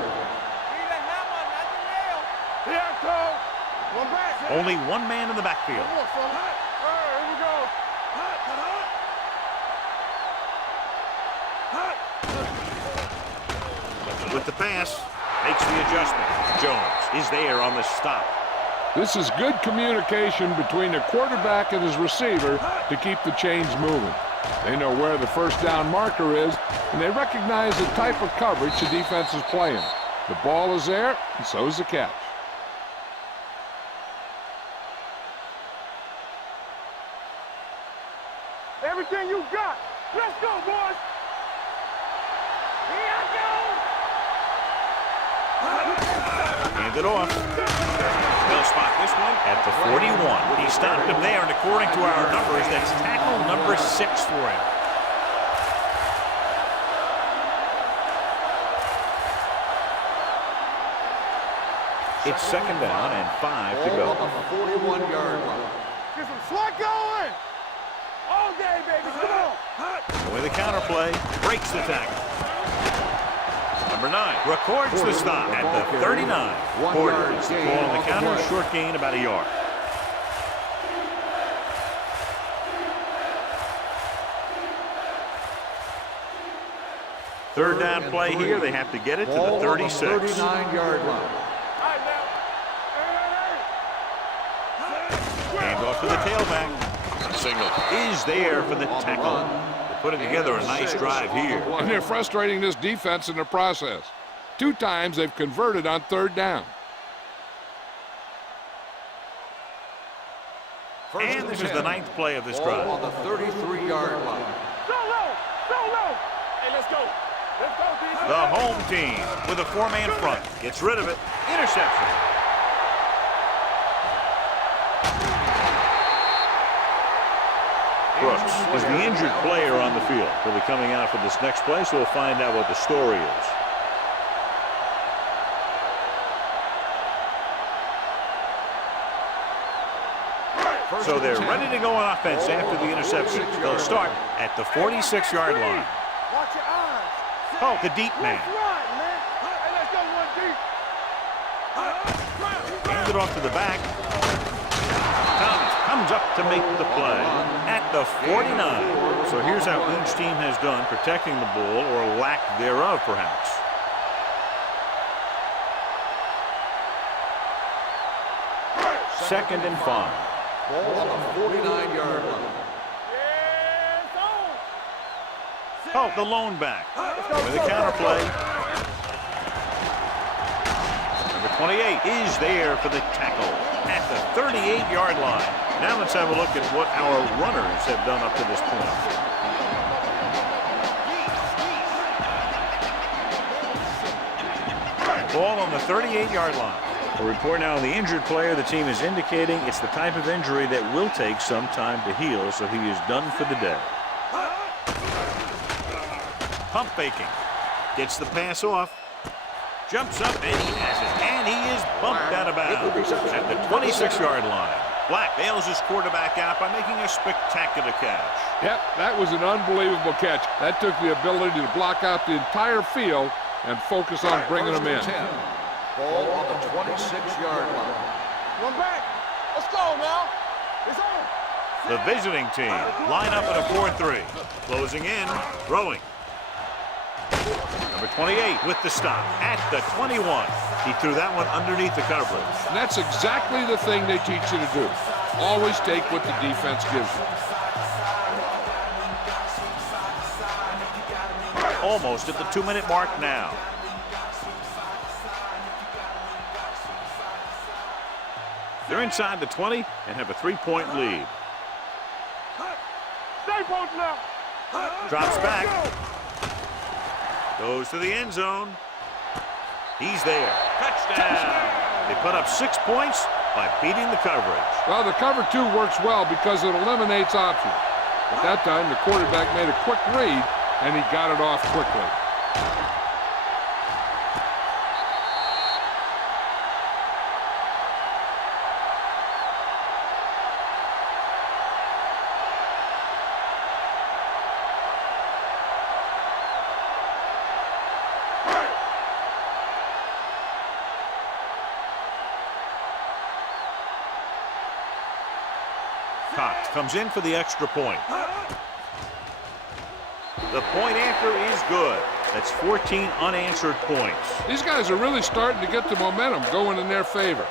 Only one man in the backfield. With the pass, makes the adjustment. Jones is there on the stop. This is good communication between the quarterback and his receiver to keep the chains moving. They know where the first down marker is, and they recognize the type of coverage the defense is playing. The ball is there, and so is the catch. Everything you got. Let's go, boys. Here I go. Hand it off. They'll spot this one at the 41. He stopped him there, and according to our numbers, that's tackle number 6 for him. It's 2nd down and 5 to go. Ball on the 41-yard line. Get some slot going. All day, baby. Come on. With a counterplay, breaks the tackle. Number 9 records the stop at the 39. Porter gets the ball on the counter, short gain about a yard. Third down play here. They have to get it to the 36. 39-yard line. Hand off to the tailback. Single is there for the tackle. They're putting together a nice drive here. And they're frustrating this defense in the process. 2 times they've converted on 3rd down. And this is the 9th play of this drive. Ball on the 33-yard line. So low. So low. Hey, let's go. Let's go, defense. The home team with a 4-man front gets rid of it. Interception. Brooks is the injured player on the field. He'll be coming out for this next play, so we'll find out what the story is. So they're ready to go on offense after the interception. They'll start at the 46-yard line. Watch your eyes. Oh, the deep man. Let's run, man. Hey, let's go one deep. Hands it off to the back. Thomas comes up to make the play at the 49. So here's how each team has done protecting the ball, or lack thereof, perhaps. Second and 5. Ball on the 49-yard line. Oh, the lone back with a counterplay. Number 28 is there for the tackle at the 38-yard line. Now let's have a look at what our runners have done up to this point. Ball on the 38-yard line. A report now on the injured player. The team is indicating it's the type of injury that will take some time to heal, so he is done for the day. Pump faking. Gets the pass off. Jumps up, and he has it. And he is bumped out of bounds at the 26-yard line. Black bails his quarterback out by making a spectacular catch. Yep, that was an unbelievable catch. That took the ability to block out the entire field and focus on bringing them in. Ball on the 26-yard line. One back. Let's go now. It's on. The visiting team line up at a 4-3. Closing in, throwing. Number 28 with the stop at the 21. He threw that one underneath the coverage. And that's exactly the thing they teach you to do. Always take what the defense gives you. Almost at the 2-minute mark now. They're inside the 20 and have a 3-point lead. Stay both now. Drops back. Goes to the end zone. He's there. Touchdown. They put up 6 points by beating the coverage. Well, the cover 2 works well because it eliminates options. At that time, the quarterback made a quick read, and he got it off quickly. Cox comes in for the extra point. The point after is good. That's 14 unanswered points. These guys are really starting to get the momentum going in their favor.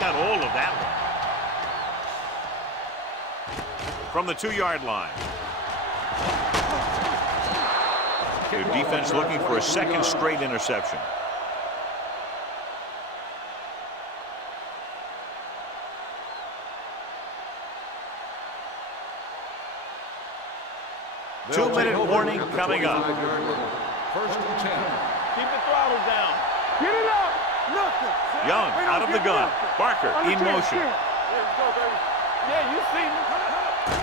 Got all of that one. From the 2-yard line. Their defense looking for a second straight interception. Two-minute warning coming up. First and 10. Keep the throttle down. Get it up. Nothing. Young out of the gun. Barker in motion. There you go, baby. Yeah, you see me.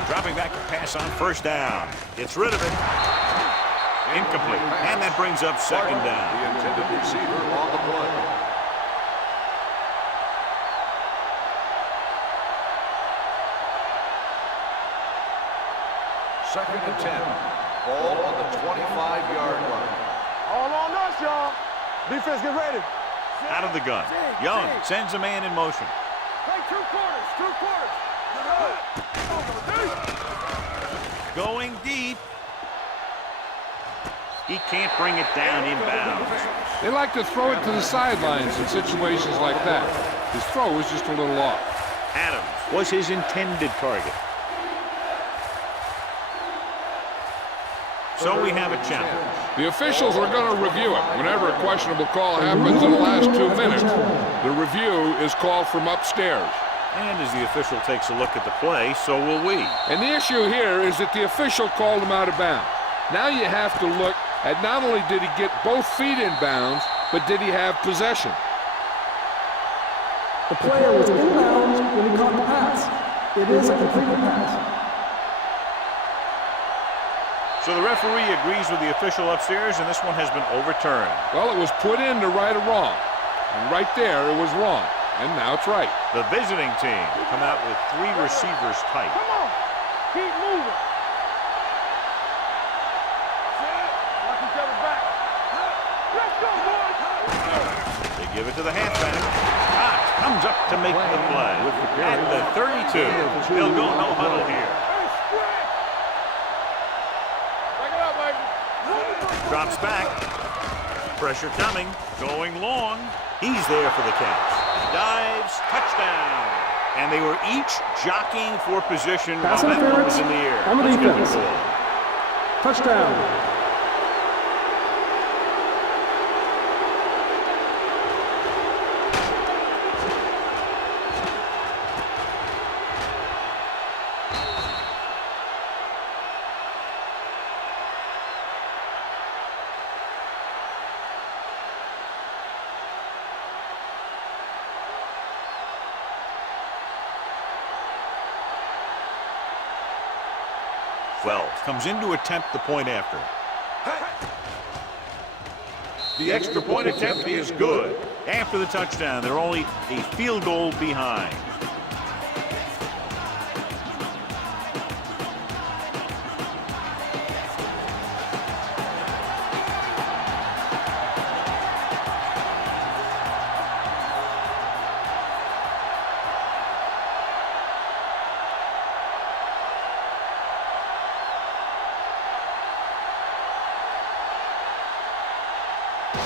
Dropping back to pass on first down. Gets rid of it. Incomplete. And that brings up second down. The intended receiver on the play. Second and 10. Ball on the 25-yard line. All on us, y'all. Defense, get ready. Out of the gun. Young sends a man in motion. Play 2 quarters. 2 quarters. Going deep. He can't bring it down inbounds. They like to throw it to the sidelines in situations like that. His throw is just a little off. Adams was his intended target. So we have a challenge. The officials are going to review it. Whenever a questionable call happens in the last 2 minutes, the review is called from upstairs. And as the official takes a look at the play, so will we. And the issue here is that the official called him out of bounds. Now you have to look at not only did he get both feet in bounds, but did he have possession? The player was in bounds when he caught the pass. It is a completed pass. So the referee agrees with the official upstairs, and this one has been overturned. Well, it was put in to right a wrong. And right there, it was wrong. And now it's right. The visiting team come out with 3 receivers tight. Come on. Keep moving. Watch each other back. Let's go, boys. They give it to the halfback. Cox comes up to make the play. At the 32. They'll go no huddle here. Drops back. Pressure coming. Going long. He's there for the catch. Dives. Touchdown. And they were each jockeying for position Pass while that one interference was in the air. on the Let's get defense. the ball. Touchdown. Comes in to attempt the point after. The extra point attempt is good. After the touchdown, they're only a field goal behind.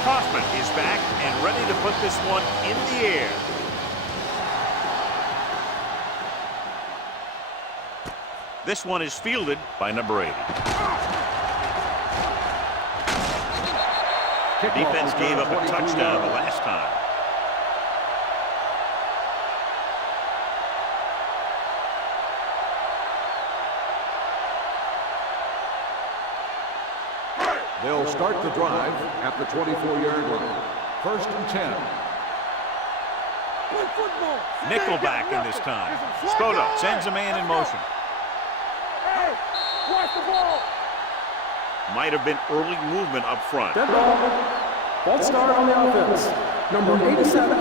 Hoffman is back and ready to put this one in the air. This one is fielded by number 80. The defense gave up a touchdown the last time. They'll start the drive at the 24-yard line. 1st and 10. Nickelback in this time. Scoto sends a man in motion. Hey, watch the ball. Might have been early movement up front. Dead ball. False start on the offense. Number 87.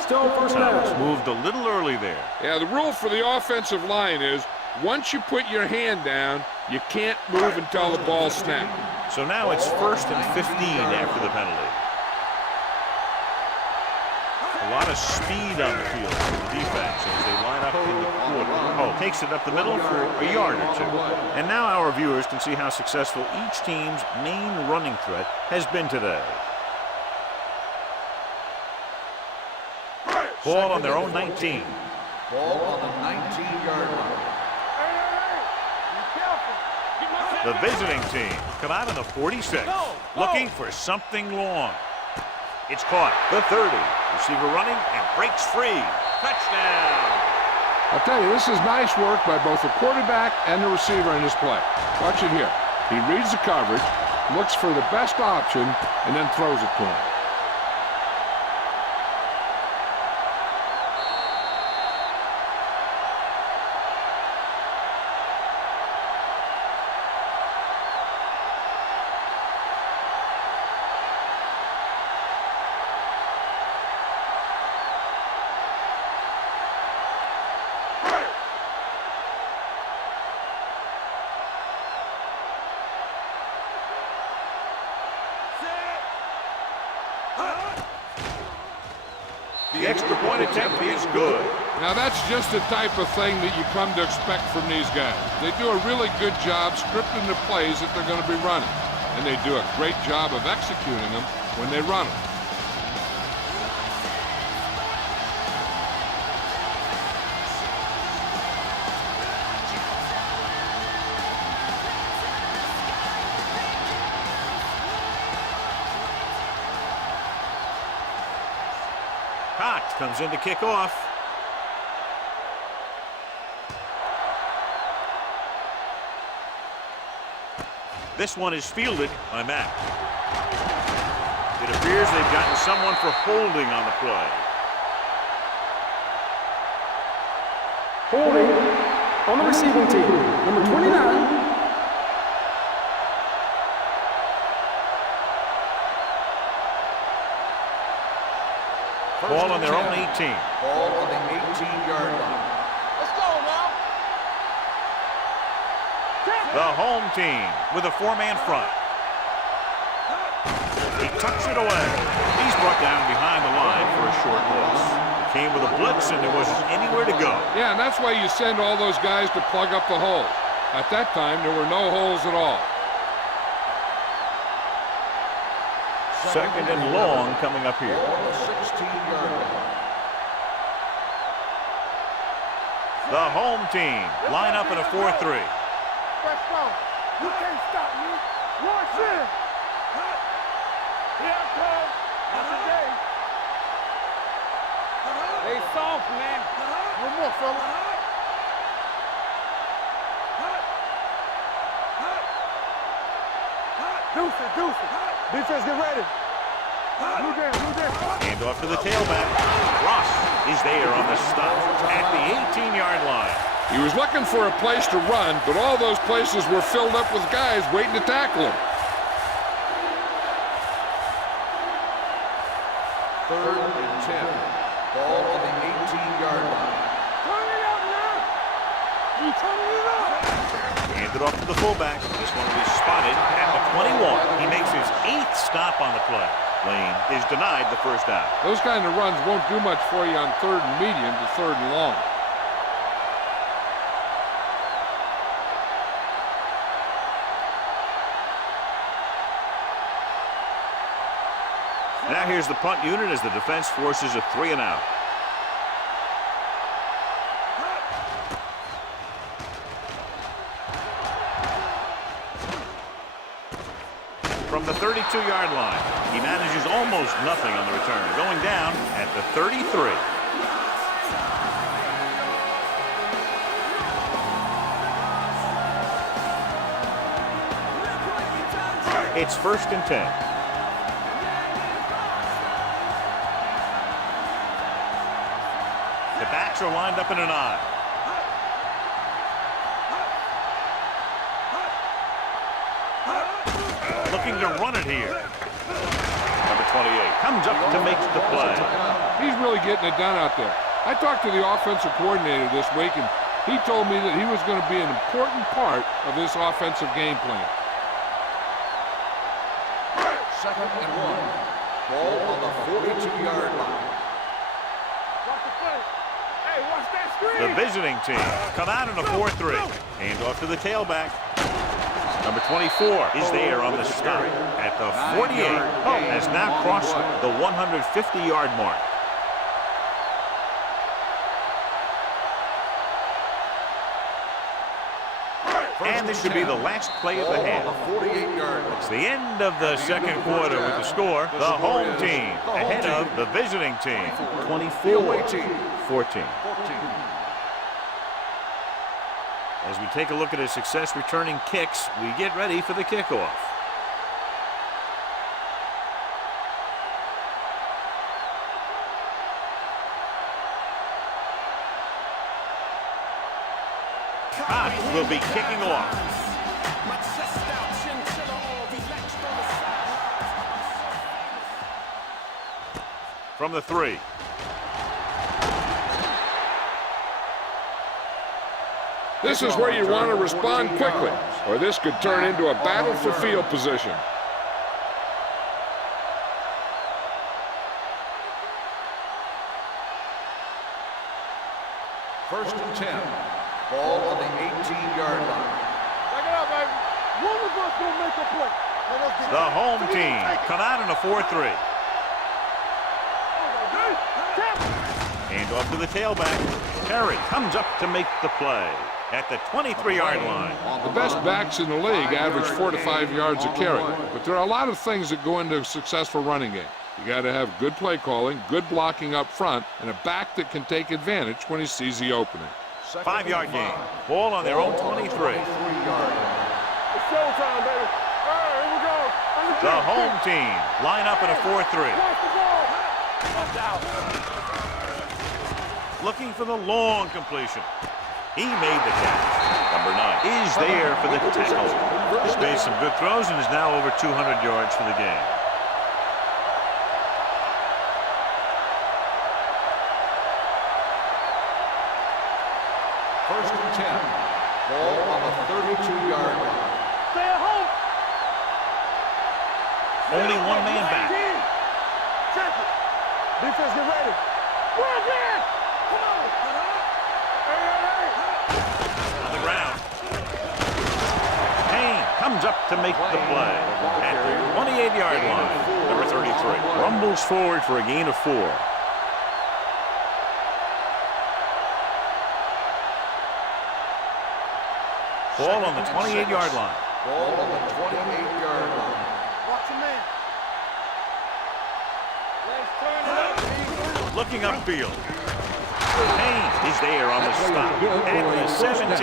Still first Thomas down. moved a little early there. Yeah, the rule for the offensive line is once you put your hand down, you can't move until the ball snaps. So now it's 1st and 15 after the penalty. A lot of speed on the field for the defense as they line up in the quarter. Oh, takes it up the middle for a yard or two. And now our viewers can see how successful each team's main running threat has been today. Ball on their own 19. Ball on the 19-yard line. The visiting team come out on the 46, looking for something long. It's caught. The 30. Receiver running and breaks free. Touchdown. I'll tell you, this is nice work by both the quarterback and the receiver in this play. Watch it here. He reads the coverage, looks for the best option, and then throws it to him. The extra point attempt is good. Now that's just the type of thing that you come to expect from these guys. They do a really good job scripting the plays that they're going to be running. And they do a great job of executing them when they run them. Cox comes in to kick off. This one is fielded by Matt. It appears they've gotten someone for holding on the play. Holding on the receiving team. Number 29. Ball on their own 18. Ball on the 18-yard line. Let's go now. The home team with a 4-man front. He tucks it away. He's brought down behind the line for a short loss. He came with a blitz and there wasn't anywhere to go. Yeah, and that's why you send all those guys to plug up the holes. At that time, there were no holes at all. 2nd and long coming up here. Ball on the 16-yard line. The home team line up in a 4-3. Let's go. You can't stop me. Launch in. Here I come. Not today. They soft, man. No more, fella. Deuce it, deuce it. Defense, get ready. Move there, move there. Hand off to the tailback. Ross is there on the stop at the 18-yard line. He was looking for a place to run, but all those places were filled up with guys waiting to tackle him. 3rd and 10. Ball on the 18-yard line. Turn it up now. You turning it up. Handed off to the fullback. This one will be spotted at the 21. He makes his 8th stop on the play. Lane is denied the first down. Those kind of runs won't do much for you on 3rd and medium to 3rd and long. Now here's the punt unit as the defense forces a 3-and-out. From the 32-yard line, he manages almost nothing on the return, going down at the 33. It's 1st and 10. The backs are lined up in an I. Looking to run it here. Number 28 comes up to make the play. He's really getting it done out there. I talked to the offensive coordinator this week, and he told me that he was going to be an important part of this offensive game plan. 2nd and 1. Ball on the 42-yard line. Watch the play. Hey, watch that screen. The visiting team come out in a 4-3. Hand off to the tailback. Number 24 is there on the stop at the 48. Has now crossed the 150-yard mark. And this should be the last play of the half. It's the end of the second quarter with the score. The home team ahead of the visiting team. 24-14. As we take a look at his success returning kicks, we get ready for the kickoff. Will be kicking off. From the 3. This is where you want to respond quickly, or this could turn into a battle for field position. First and 10. Ball on the 18-yard line. Check it out, baby. One of us gonna make a play. The home team come out in a 4-3. Hand off to the tailback. Terry comes up to make the play at the 23-yard line. The best backs in the league average 4 to 5 yards a carry, but there are a lot of things that go into a successful running game. You got to have good play calling, good blocking up front, and a back that can take advantage when he sees the opening. 5-yard gain. Ball on their own 23. It's showtime, baby. All right, here we go. The home team line up in a 4-3. Watch the ball. Watch out. Looking for the long completion. He made the catch. Number 9 is there for the tackle. He's made some good throws and is now over 200 yards for the game. First and 10. Ball on the 32-yard line. Stay at home. Only one man back. Check it. Defense, get ready. Run, man. Come on. Hey. On the ground. Payne comes up to make the play at the 28-yard line. Number 33 rumbles forward for a gain of 4. Ball on the 28-yard line. Ball on the 28-yard line. Watch your man. Let's turn it up. Looking upfield. Payne is there on the stop at the 17.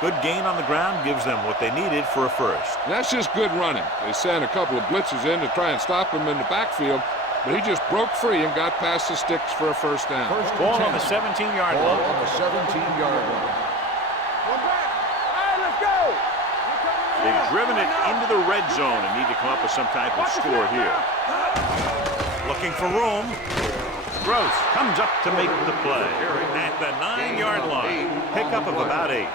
Good gain on the ground gives them what they needed for a first. That's just good running. They sent a couple of blitzes in to try and stop him in the backfield, but he just broke free and got past the sticks for a first down. Ball on the 17-yard Ball line. on the 17-yard line. One back. All right, let's go. They've driven it into the red zone and need to come up with some type of score here. Looking for room. Gross comes up to make the play at the 9-yard line. Pickup of about 8.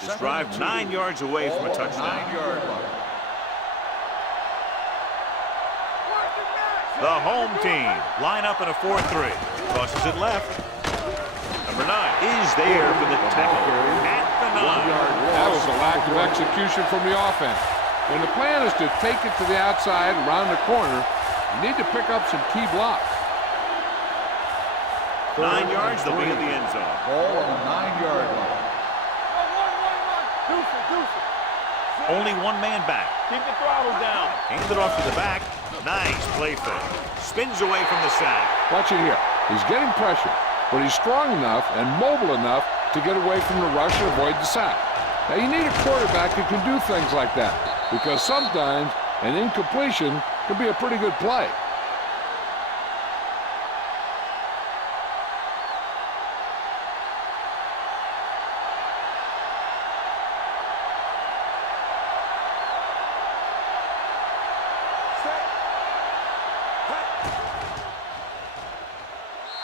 This drive 9 yards away from a touchdown. 9-yard line. The home team line up in a 4-3. Tosses it left. Number 9 is there for the tackle at the That was a lack of execution from the offense. When the plan is to take it to the outside, around the corner, you need to pick up some key blocks. 9 yards, they'll be in the end zone. Ball on the 9-yard line. Only one man back. Keep the throttles down. Hands it off to the back. Nice play fake. Spins away from the sack. Watch it here. He's getting pressure, but he's strong enough and mobile enough to get away from the rush and avoid the sack. Now, you need a quarterback who can do things like that, because sometimes an incompletion can be a pretty good play.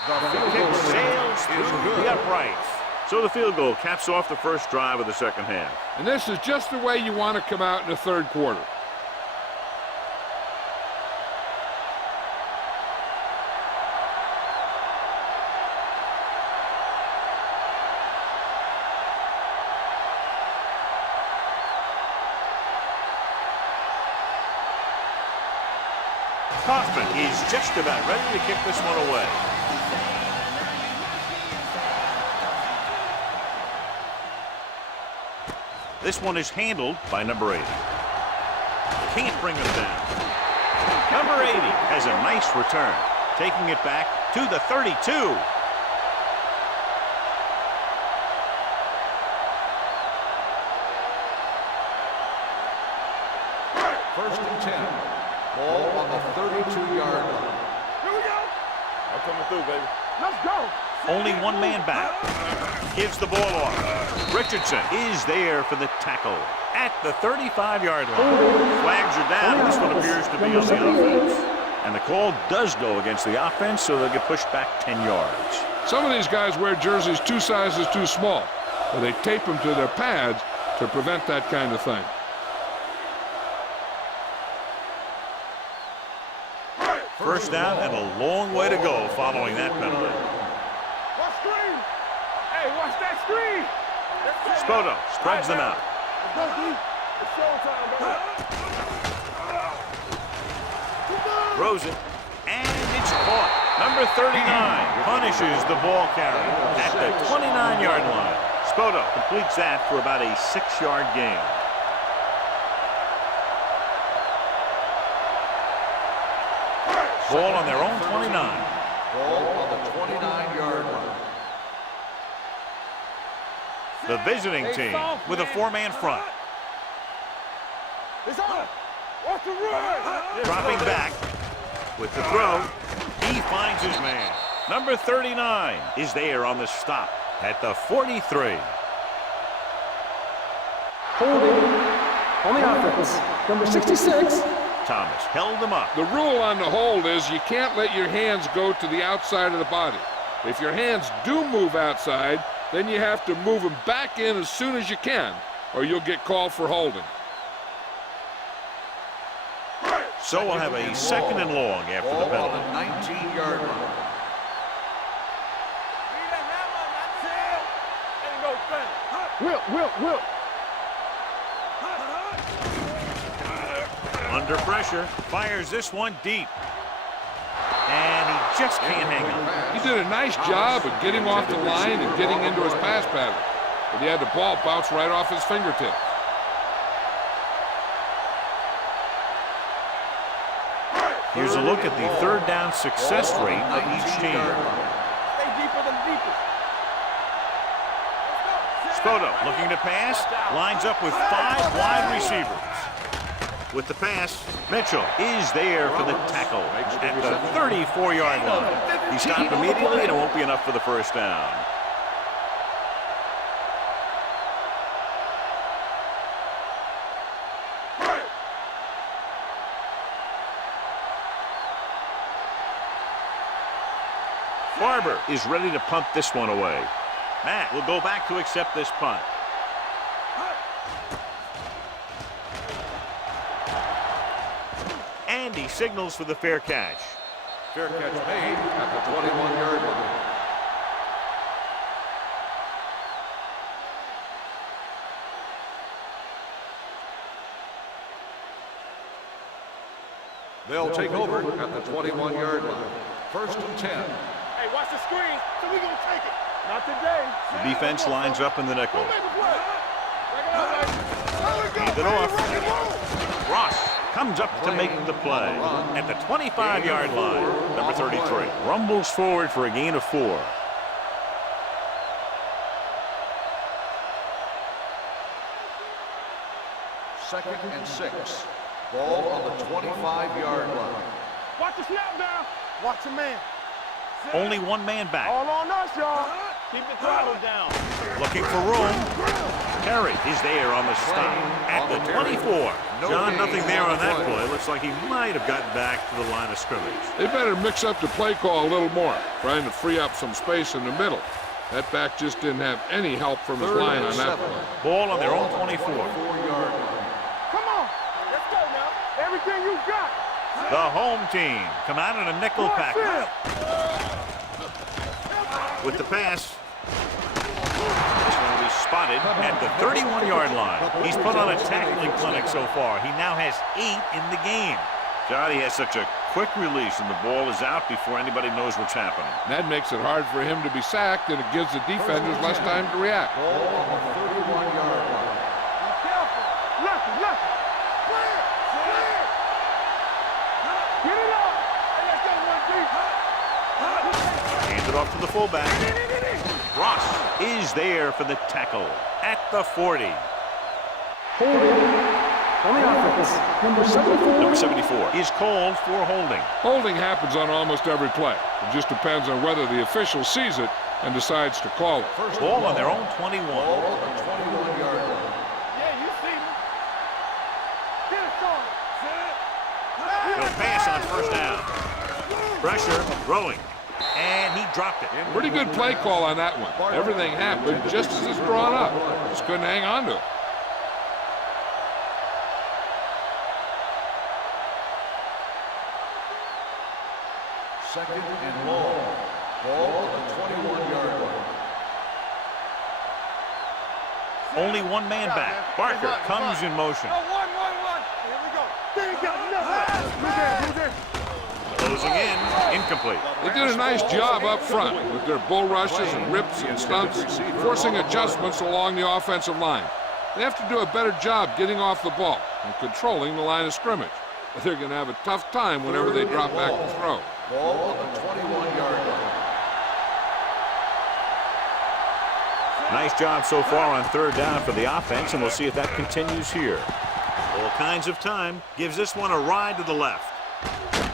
The kick sails through the uprights. So the field goal caps off the first drive of the second half. And this is just the way you want to come out in the third quarter. Kaufman is just about ready to kick this one away. This one is handled by number 80. Can't bring him down. Number 80 has a nice return, taking it back to the 32. First and 10. Ball on the 32-yard line. Here we go. I'm coming through, baby. Let's go. Only one man back. Gives the ball off. Richardson is there for the tackle at the 35-yard line. Flags are down. This one appears to be on the offense. And the call does go against the offense, so they'll get pushed back 10 yards. Some of these guys wear jerseys 2 sizes too small, or they tape them to their pads to prevent that kind of thing. First down and a long way to go following that penalty. Watch screen. Hey, watch that screen. Spoto spreads them out. Let's go, D. It's showtime, baby. Throws it, and it's caught. Number 39 punishes the ball carrier at the 29-yard line. Spoto completes that for about a 6-yard gain. Ball on their own 29. Ball on the 29-yard line. The visiting team with a 4-man front. It's on. Watch the run. Dropping back with the throw. He finds his man. Number 39 is there on the stop at the 43. Holding on the offense. Number 66. Thomas held him up. The rule on the hold is you can't let your hands go to the outside of the body. If your hands do move outside, then you have to move them back in as soon as you can, or you'll get called for holding. So we'll have a second and long after the Ball on penalty. the 19-yard line. Will. Under pressure, fires this one deep. And he just can't hang on. He did a nice job of getting off the line and getting into his pass pattern, but he had the ball bounce right off his fingertips. Here's a look at the third down success rate of each team. Stay deeper than deepest. Spoto looking to pass, lines up with 5 wide receivers. With the pass, Mitchell is there for the tackle at the 34-yard line. He stopped immediately, and it won't be enough for the first down. Barber is ready to punt this one away. Matt will go back to accept this punt. And he signals for the fair catch. Fair catch made at the 21-yard line. They'll take over at the 21-yard line. First and 10. Hey, watch the screen, so we gonna take it. Not today. The defense lines up in the nickel. Don't make a play. Break it out, baby. Hand it off. Ross comes up to make the play at the 25-yard line. Number 33 rumbles forward for a gain of 4. Second and 6. Ball on the 25-yard line. Watch the snap down. Watch your man. Only one man back. All on us, y'all. Keep the throttle down. Looking for room. Terry is there on the stop at the 24. John, nothing there on that play. Looks like he might have gotten back to the line of scrimmage. They better mix up the play call a little more, trying to free up some space in the middle. That back just didn't have any help from his line on that play. Ball on their own 24. 4-yard line. Come on. Let's go now. Everything you got. The home team come out in a nickel package. With the pass. This one will be spotted at the 31-yard line. He's put on a tackling clinic so far. He now has 8 in the game. Johnny has such a quick release, and the ball is out before anybody knows what's happening. That makes it hard for him to be sacked, and it gives the defenders less time to react. Ball on the 31-yard line. Be careful. Lefty, lefty. Clear, clear. Get it up. Hey, let's go one deep. Hands it off to the fullback. Ross is there for the tackle at the 40. Holding on the offense. Number 74. Number 74 is called for holding. Holding happens on almost every play. It just depends on whether the official sees it and decides to call it. First Ball on their own 21. Ball on the 21-yard line. Yeah, you see me. Get it started. He'll pass on first down. Pressure, rolling. And he dropped it. Pretty good play call on that one. Everything happened just as it's drawn up. Just couldn't hang on to it. Second and long. Ball on the 21-yard line. Only one man back. Barker comes in motion. Oh, one. Here we go. They ain't got nothing. Who's there? Closing in. Incomplete. They did a nice job up front with their bull rushes and rips and stunts, forcing adjustments along the offensive line. They have to do a better job getting off the ball and controlling the line of scrimmage. But they're going to have a tough time whenever they drop back to throw. Ball on the 21-yard line. Nice job so far on third down for the offense, and we'll see if that continues here. All kinds of time. Gives this one a ride to the left.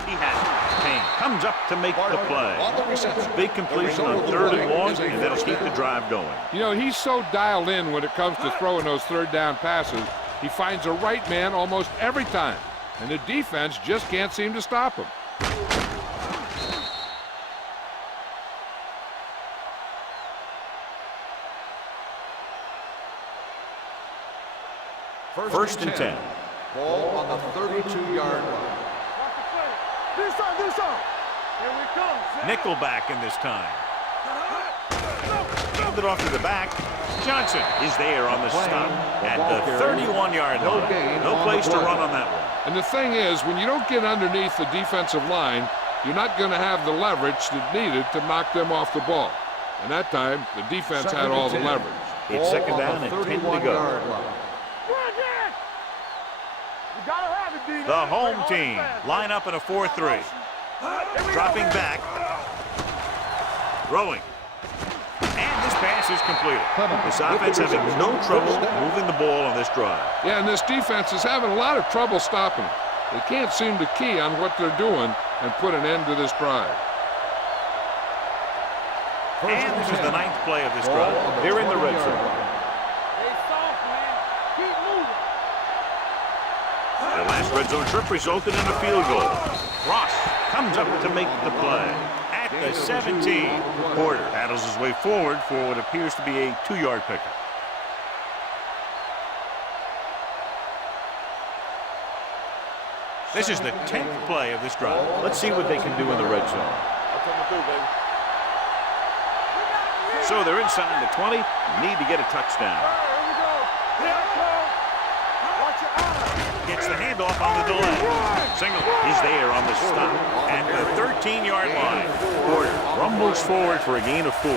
He has it. Payne comes up to make the play. Big completion on third and long, and that'll keep the drive going. You know, he's so dialed in when it comes to throwing those third down passes. He finds a right man almost every time, and the defense just can't seem to stop him. First and 10. Ball on the 32-yard line. Watch the play. This on. Here we come. Nickelback in this time. Hand it off to the back. Johnson is there on the stop at the 31-yard line. No place to run on that one. And the thing is, when you don't get underneath the defensive line, you're not going to have the leverage that needed to knock them off the ball. And that time, the defense had all the leverage. It's second down and 10 to go. The home team line up in a 4-3. Dropping back. Rolling. And this pass is completed. This offense having no trouble moving the ball on this drive. Yeah, and this defense is having a lot of trouble stopping. They can't seem to key on what they're doing and put an end to this drive. And this is the 9th play of this drive. They're in the red zone. The last red zone trip resulted in a field goal. Ross comes up to make the play at the 17. Porter paddles his way forward for what appears to be a 2-yard pickup. This is the 10th play of this drive. Let's see what they can do in the red zone. So they're inside the 20. Need to get a touchdown. Gets Gets the handoff on the delay. Single is there on the stop at the 13-yard line. Porter rumbles forward for a gain of 4.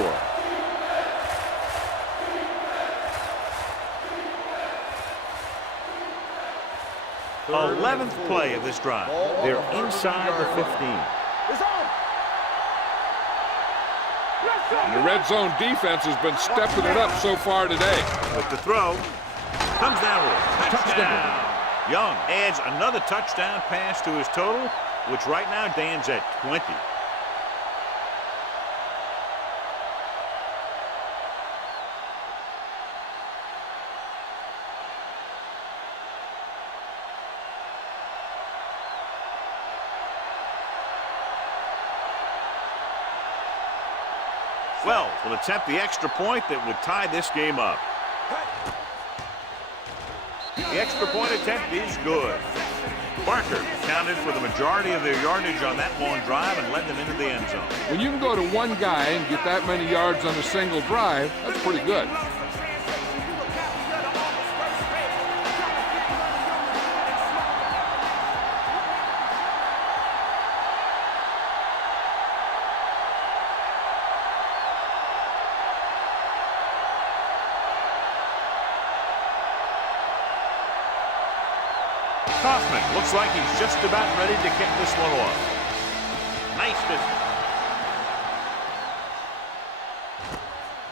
11th play of this drive. They're inside the 15. And the red zone defense has been stepping it up so far today. With the throw, comes down with it. Touchdown. Young adds another touchdown pass to his total, which right now stands at 20. Well, will attempt the extra point that would tie this game up. The extra point attempt is good. Barker counted for the majority of their yardage on that long drive and led them into the end zone. When you can go to one guy and get that many yards on a single drive, that's pretty good. Kaufman looks like he's just about ready to kick this one off. Nice distance.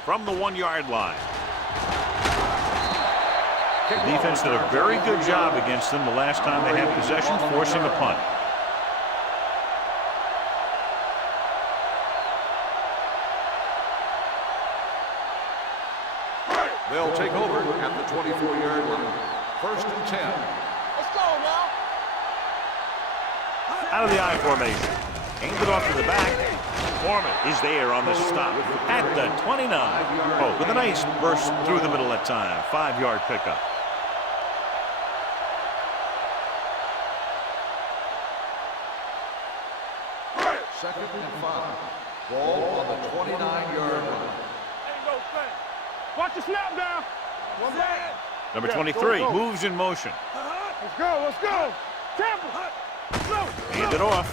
From the 1-yard line. The defense did a very good job against them the last time they had possession, forcing a punt. They'll take over at the 24-yard line. 1st and 10. Let's go now. Out of the I formation. Aimed it off to the back. Foreman is there on the stop at the 29. Oh, with a nice burst through the middle that time. 5-yard pickup. Second and 5. Ball on the 29-yard line. Ain't no thing. Watch the snap down. One back. Number 23 moves in motion. Let's go. Let's go. Temple. Hand it off.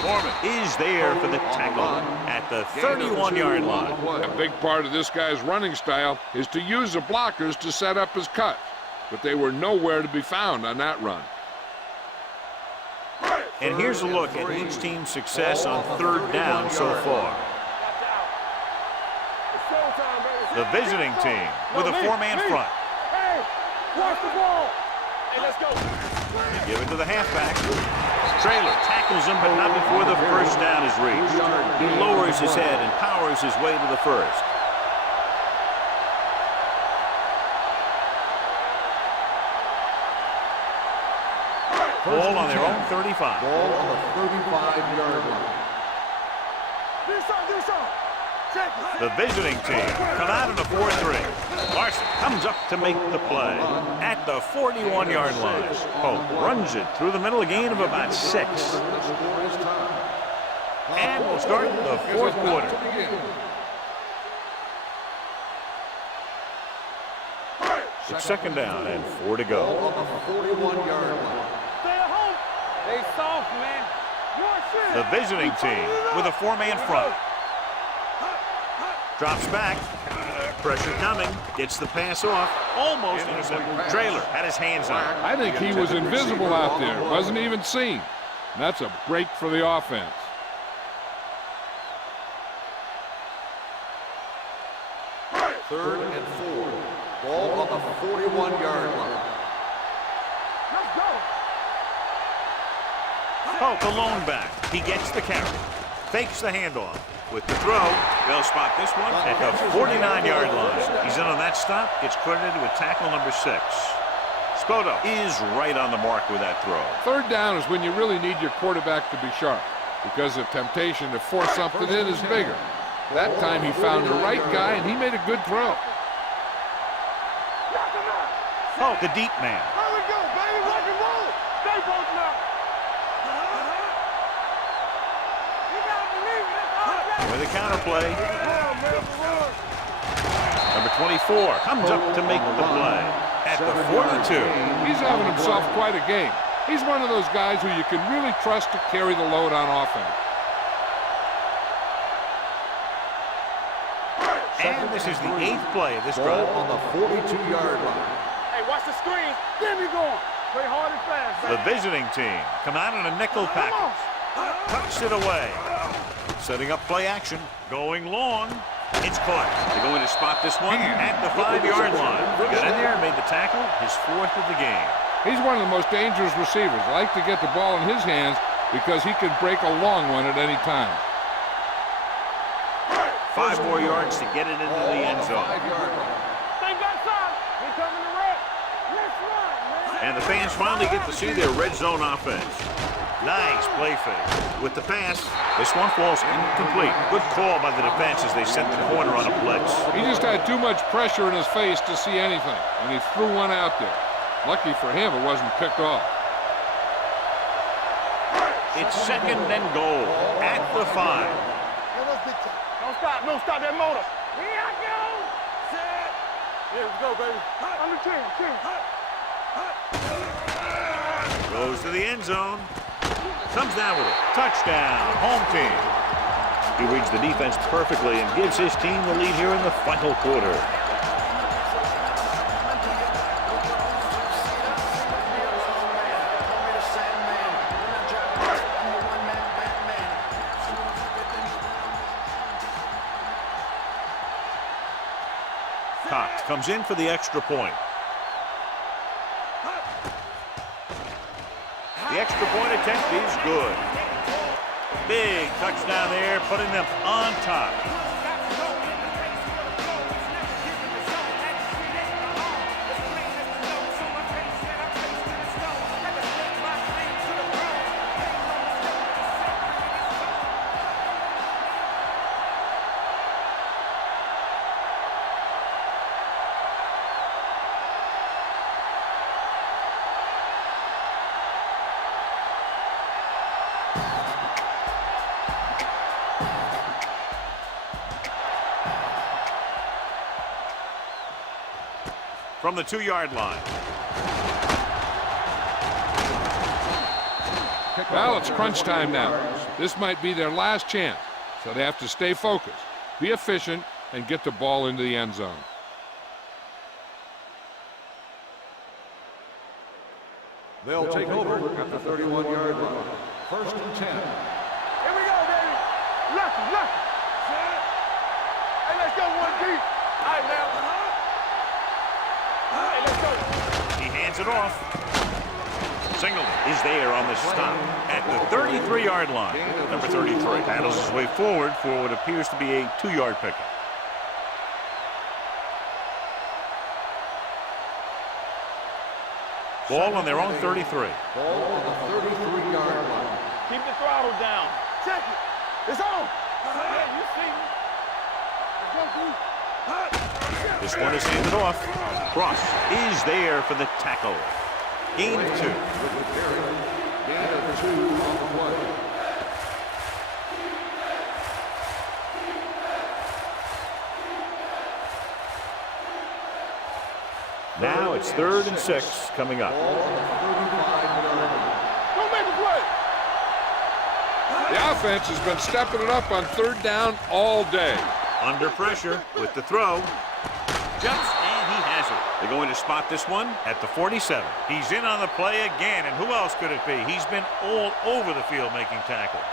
Foreman is there for the tackle at the 31-yard line. A big part of this guy's running style is to use the blockers to set up his cut, but they were nowhere to be found on that run. And here's a look at each team's success on 3rd down so far. The visiting team with a 4-man front. Hey, watch the ball. Hey, let's go. They give it to the halfback. Trailer tackles him, but not before the first down is reached. He lowers his head and powers his way to the first. Ball on their own 35. Ball on the 35-yard line. Do something. The visiting team come out in a 4-3. Larson comes up to make the play at the 41-yard line. Pope runs it through the middle, a gain of about 6. And we'll start the 4th quarter. It's 2nd down and 4 to go. On the 41-yard line. Stay at home. They soft, man. The visiting team with a 4-man front. Drops back. Pressure coming. Gets the pass off. Almost intercepted. Trailer had his hands on it. I think he was invisible out there. Wasn't even seen. And that's a break for the offense. Third and 4. Ball on the 41-yard line. Let's go. Pope, the lone back. He gets the carry. Fakes the handoff. With the throw, they'll spot this one at the 49-yard line. He's in on that stop. Gets credited with tackle number 6. Spoto is right on the mark with that throw. 3rd down is when you really need your quarterback to be sharp, because the temptation to force something in is bigger. That time he found the right guy, and he made a good throw. Oh, the deep man. Here we go, baby. Rock and roll. Stay both now. You gotta believe it. With a counter play. Number 24 comes up to make the play at the 42. He's having himself quite a game. He's one of those guys who you can really trust to carry the load on offense. And this is the 8th play of this drive. Ball on the 42-yard line. Hey, watch the screen. Get me going. Play hard and fast. The visiting team come out in a nickel package. Tucks it away. Setting up play action. Going long. It's caught. They're going to spot this one at the 5-yard line. He got in there and made the tackle, his 4th of the game. He's one of the most dangerous receivers. I like to get the ball in his hands because he can break a long one at any time. 5 more yards to get it into the end zone. Thank God, son. We coming to red. Let's run, man. And the fans finally get to see their red zone offense. Nice play fake. With the pass, this one falls incomplete. Good call by the defense as they sent the corner on a blitz. He just had too much pressure in his face to see anything, and he threw one out there. Lucky for him, it wasn't picked off. It's 2nd and goal at the 5. Don't stop that motor. Here I go. Set. Yeah, let's go, baby. Under 10. Goes to the end zone. Comes down with it. Touchdown, home team. He reads the defense perfectly and gives his team the lead here in the final quarter. Cox comes in for the extra point. The extra point attempt is good. Big touchdown there, putting them on top. From the 2-yard line. Well, it's crunch time now. This might be their last chance, so they have to stay focused, be efficient, and get the ball into the end zone. They'll take over at the 31-yard line. 1st and 10. Here we go, baby. Lucky. Set. Hey, let's go, 1 deep. All right, now. Hey, let's go. He hands it off. Singleton is there on the stop at the 33-yard line. Number 33 paddles his way forward for what appears to be a 2-yard pickup. Ball on their own 33. Ball on the 33-yard line. Keep the throttle down. Check it. It's on. Yeah, you see me. Let's go, dude. This one is handed off. Cross is there for the tackle. Gain of 2. Gain of 2 on the play. Now it's 3rd and 6 coming up. Don't make a play. The offense has been stepping it up on 3rd down all day. Under pressure with the throw. Jumps, and he has it. They're going to spot this one at the 47. He's in on the play again, and who else could it be? He's been all over the field making tackles.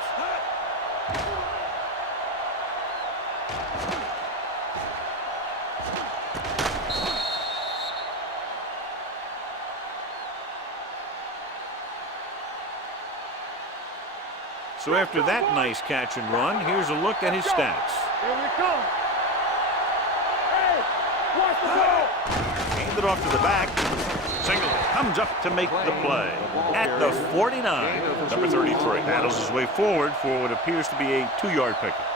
So after that nice catch and run, here's a look at his stats. Here we come. Hey, watch the ball. Handed off to the back. Singleton comes up to make the play at the 49. Number 33 battles his way forward for what appears to be a 2-yard pickup.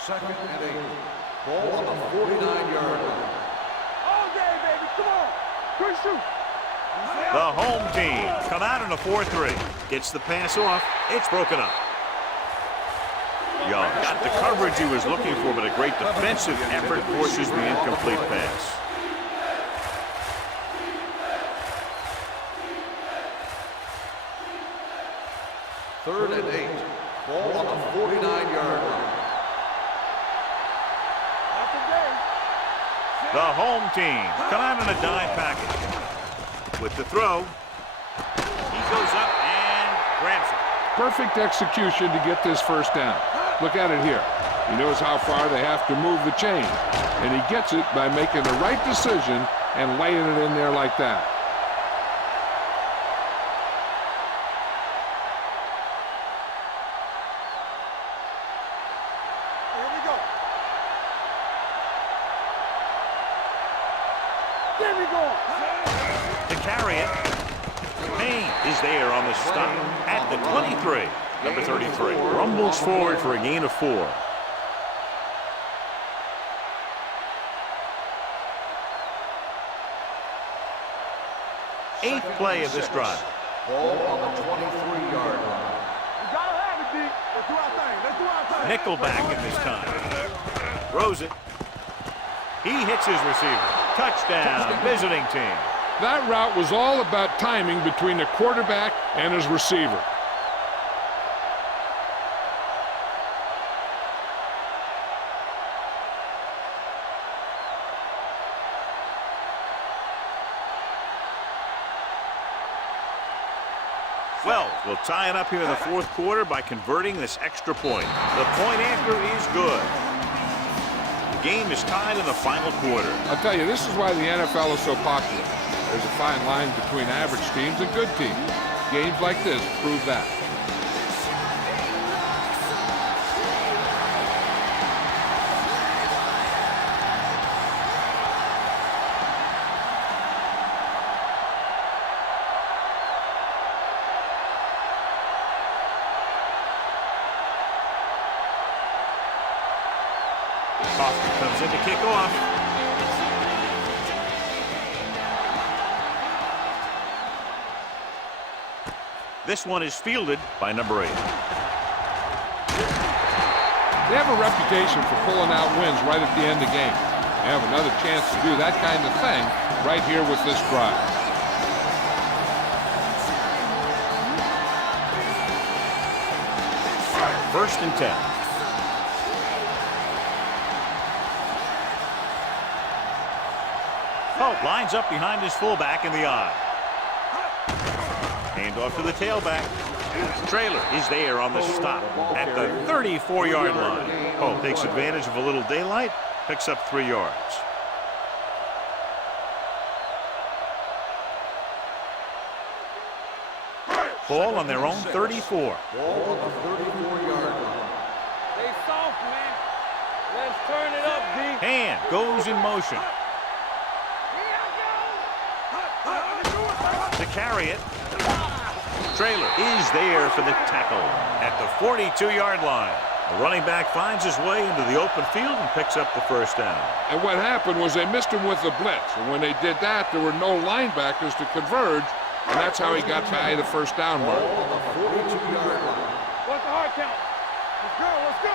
Second and 8. Ball on the 49-yard line. All day, baby. Come on. Good shoot. The home team come out in a 4-3. Gets the pass off. It's broken up. Young got the coverage he was looking for, but a great defensive effort forces the incomplete pass. Third and 8. Ball on the 49-yard line. The home team come out in a dime package. With the throw, he goes up and grabs it. Perfect execution to get this first down. Look at it here. He knows how far they have to move the chain, and he gets it by making the right decision and laying it in there like that. Here we go. There we go. To carry it, Payne is there on the stop at the 23. Number 33 rumbles forward for a gain of 4. Eighth play of this drive. Ball on the 23-yard line. We gotta have it, D. Let's do our thing. Let's do our thing. Nickelback in this time. Throws it. He hits his receiver. Touchdown, visiting team. That route was all about timing between the quarterback and his receiver. Well, we'll tie it up here in the fourth quarter by converting this extra point. The point after is good. The game is tied in the final quarter. I'll tell you, this is why the NFL is so popular. There's a fine line between average teams and good teams. Games like this prove that. Coffee comes in to kick off. This one is fielded by number 8. They have a reputation for pulling out wins right at the end of the game. They have another chance to do that kind of thing right here with this drive. First and 10. Pope lines up behind his fullback in the eye. Hand off to the tailback. Trailer is there on the stop at the 34-yard line. Pope takes advantage of a little daylight, picks up 3 yards. Ball on their own 34. Ball on the 34-yard line. Stay soft, man. Let's turn it up, D. Hand goes in motion. To carry it. Trailer is there for the tackle at the 42-yard line. The running back finds his way into the open field and picks up the first down. And what happened was they missed him with the blitz. And when they did that, there were no linebackers to converge. And that's how he got by the first down mark. Ball on the 42-yard line. What's the hard count? Let's go, let's go.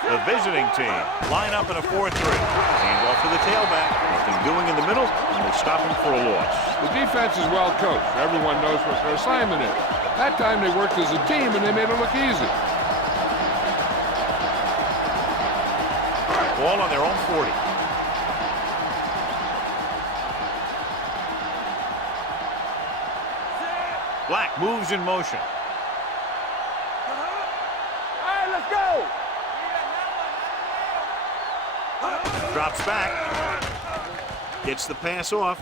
The visiting team line up in a 4-3. Hand off to the tailback. Nothing doing in the middle, and they stop him for a loss. The defense is well coached. Everyone knows what their assignment is. That time they worked as a team and they made it look easy. Ball on their own 40. Black moves in motion. All right, let's go. Drops back. Gets the pass off.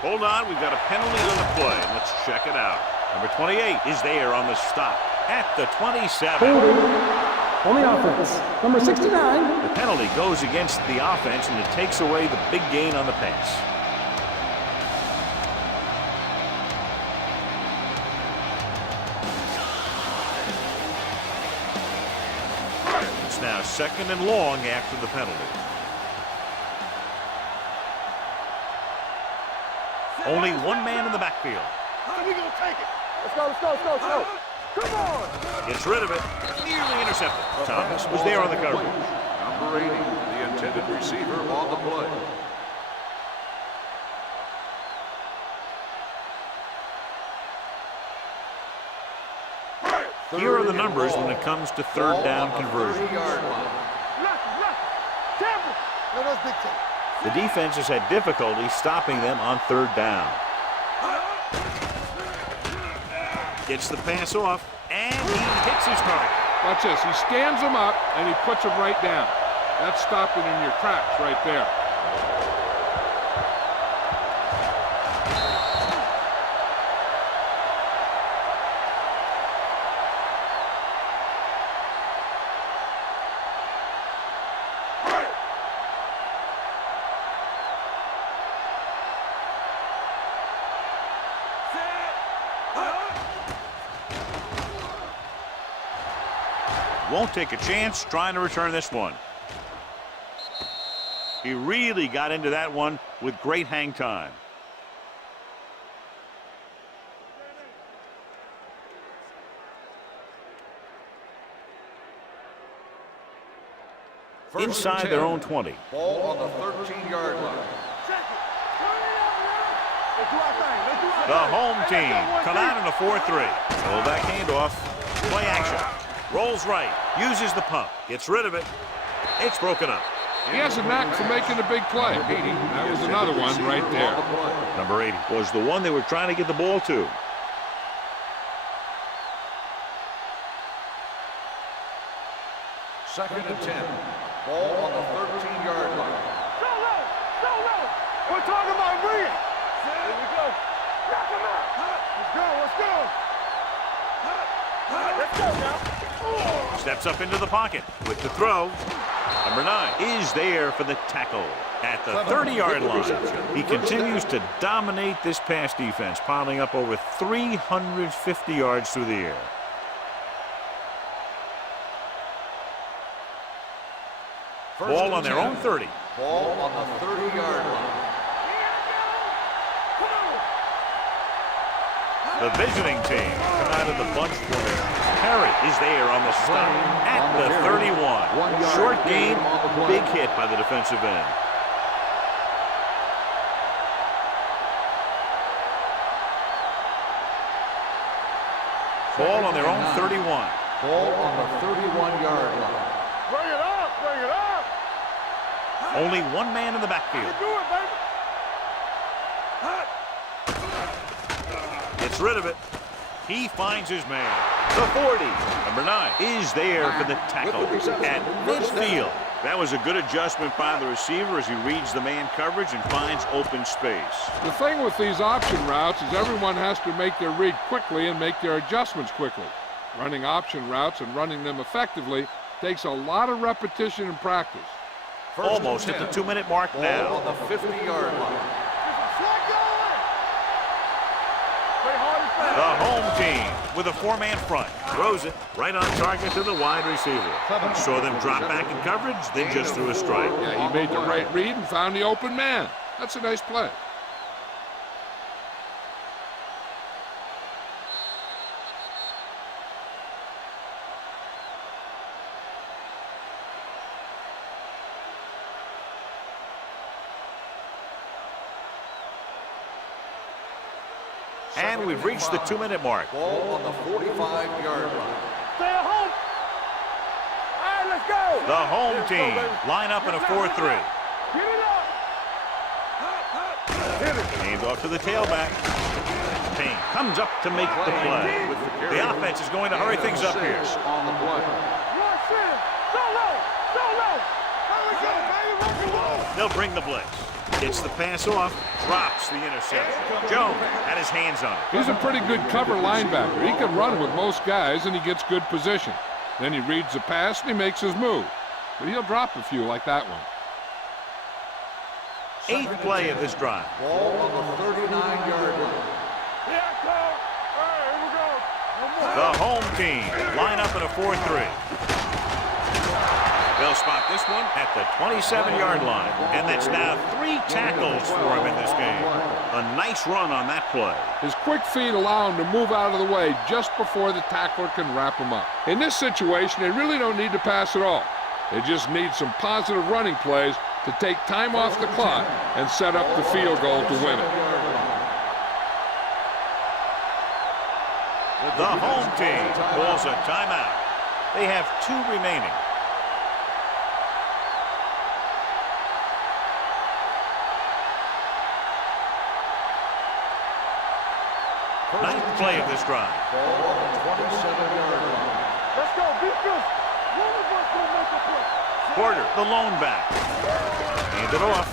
Hold on, we've got a penalty on the play. Let's check it out. Number 28 is there on the stop at the 27. Holding on the offense. Number 69. The penalty goes against the offense, and it takes away the big gain on the pass. It's now second and long after the penalty. Only one man in the backfield. We gonna take it. Let's go, let's go, let's go, let's go. Come on. Gets rid of it. Nearly intercepted. Thomas was there on the coverage. Number 80, the intended receiver on the play. Here are the numbers when it comes to third down conversions. 30-yard line. The defense has had difficulty stopping them on third down. Gets the pass off, and he hits his target. Watch this. He stands them up, and he puts them right down. That's stopping in your tracks right there. Won't take a chance trying to return this one. He really got into that one with great hang time. Inside their own 20. Ball on the 13-yard line. The home team come out in a 4-3. Fullback handoff. Play action. Rolls right. Uses the pump. Gets rid of it. It's broken up. He has a knack for making a big play. That was another one right there. Number 80 was the one they were trying to get the ball to. Second and 10. Ball on the 13-yard line. So low. We're talking about Rhea. Here we go. Knock him out. Let's go now. Steps up into the pocket with the throw. Number 9 is there for the tackle at the 30-yard line. He continues to dominate this pass defense, piling up over 350 yards through the air. Ball on their own 30. Ball on the 30-yard line. The visiting team come out of the bunch formation. Perry is there on the stop at the 31. Short gain, big hit by the defensive end. Ball on their own 31. Ball on the 31-yard line. Bring it up. Only one man in the backfield. Do it, baby. Gets rid of it. He finds his man. The 40. Number 9 is there for the tackle at midfield. That was a good adjustment by the receiver as he reads the man coverage and finds open space. The thing with these option routes is everyone has to make their read quickly and make their adjustments quickly. Running option routes and running them effectively takes a lot of repetition and practice. Almost at the 2-minute mark now. Ball on the 50-yard line. The home team with a 4-man front. Throws it right on target to the wide receiver. Saw them drop back in coverage, then just threw a strike. Yeah, he made the right read and found the open man. That's a nice play. And we've reached the 2-minute mark. Ball on the 45-yard line. Stay at home. All right, let's go. The home team line up in a 4-3. Get it up. Hand off to the tailback. Payne comes up to make the play. The offense is going to hurry things up here. On the play. They'll bring the blitz. Gets the pass off, drops the interception. Jones had his hands on it. He's a pretty good cover linebacker. He can run with most guys, and he gets good position. Then he reads the pass, and he makes his move. But he'll drop a few like that one. 8th play of this drive. Ball on the 39-yard line. The home team line up in a 4-3. They'll spot this one at the 27-yard line. And that's now 3 tackles for him in this game. A nice run on that play. His quick feet allow him to move out of the way just before the tackler can wrap him up. In this situation, they really don't need to pass at all. They just need some positive running plays to take time off the clock and set up the field goal to win it. The home team calls a timeout. They have 2 remaining. Ninth play of this drive. Ball on the 27-yard line. Let's go, defense. One of us will make a play. Porter, the lone back. Hand it off.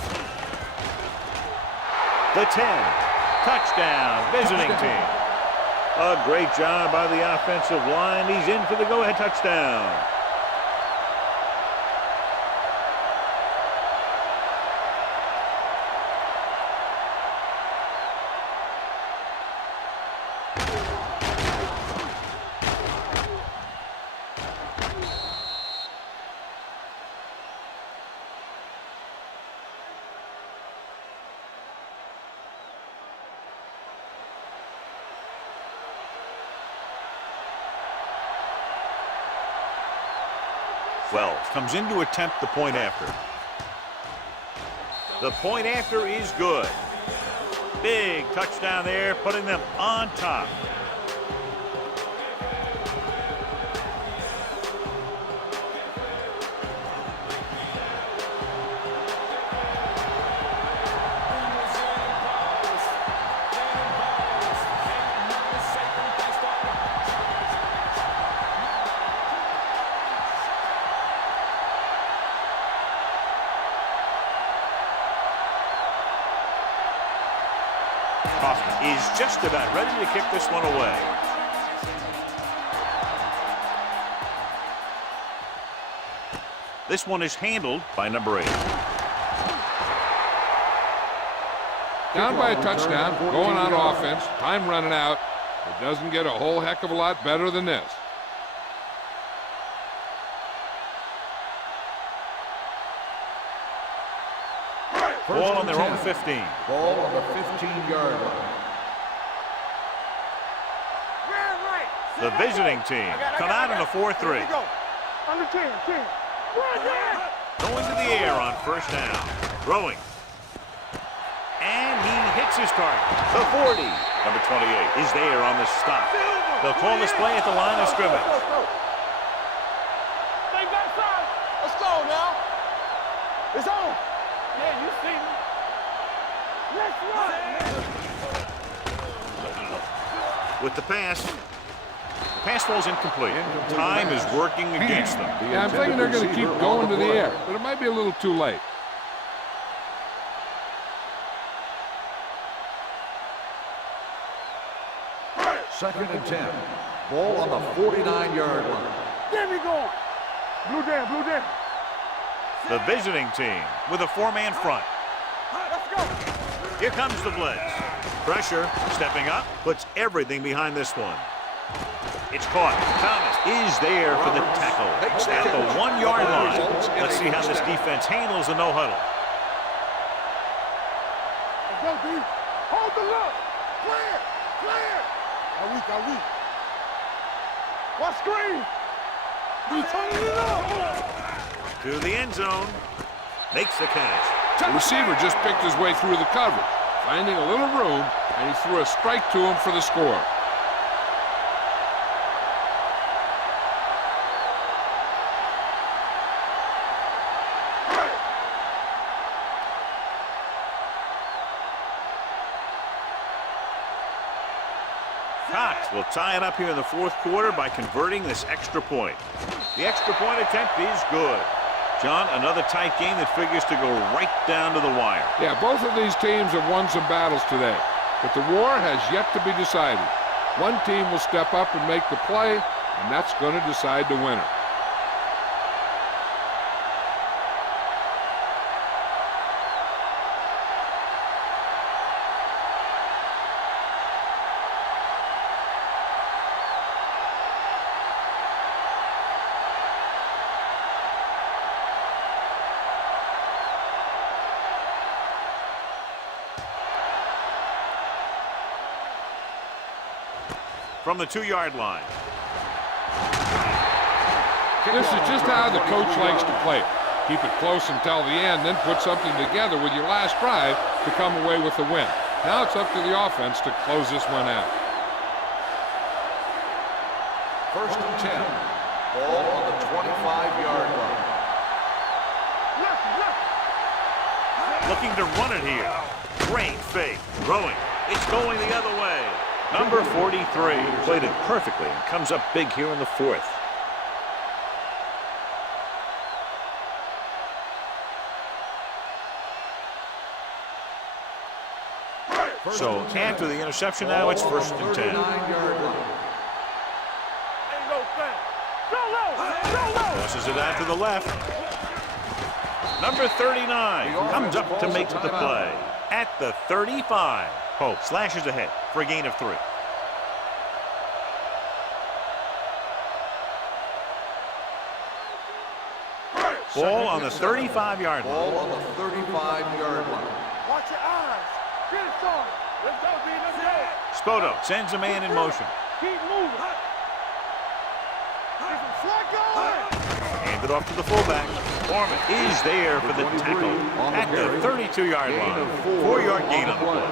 The 10. Touchdown, visiting team. A great job by the offensive line. He's in for the go-ahead touchdown. Well, comes in to attempt the point after. The point after is good. Big touchdown there, putting them on top. Is just about ready to kick this one away. This one is handled by number 8. Down by a touchdown, going on offense, time running out. It doesn't get a whole heck of a lot better than this. Ball on their own 15. Ball on the 15-yard line. The visiting team come out in a 4-3. Under 10, 10. Going to the air on first down. Throwing. And he hits his target. The 40. Number 28 is there on the stop. They'll call this play at the line of scrimmage. Let's go now. It's on. Yeah, you see me. Let's run. With the pass. Pass falls incomplete. Time is working against them. Yeah, I'm thinking they're going to keep going to the air, but it might be a little too late. Second and 10. Ball on the 49-yard line. There we go. Blue down. The visiting team with a 4-man front. Let's go. Here comes the blitz. Pressure, stepping up, puts everything behind this one. It's caught. Thomas is there for the tackle at the 1-yard line. Let's see how this defense handles the no-huddle. Let's go, D. Hold the look. Clear. Are weak. What screen? We turning it up. To the end zone. Makes the catch. The receiver just picked his way through the coverage, finding a little room, and he threw a strike to him for the score. Cox will tie it up here in the 4th quarter by converting this extra point. The extra point attempt is good. John, another tight game that figures to go right down to the wire. Yeah, both of these teams have won some battles today, but the war has yet to be decided. One team will step up and make the play, and that's going to decide the winner. from the 2-yard line. This is just how the coach likes to play it. Keep it close until the end, then put something together with your last drive to come away with the win. Now it's up to the offense to close this one out. 1st and 10. Ball on the 25-yard line. Looking to run it here. Great fake. Throwing. It's going the other way. Number 43 played it perfectly and comes up big here in the 4th. So after the interception now, it's 1st and 10. Tosses it out to the left. Number 39 comes up to make the play. At the 35. Pope slashes ahead for a gain of 3. Ball on the 35-yard line. Ball on the 35-yard line. Watch your eyes. Get it started. Let's go, B. Let's go. Spoto sends a man in motion. Keep moving. Get some slack going. Hand it off to the fullback. Foreman is there for the tackle at the 32-yard line. 4-yard gain on the play.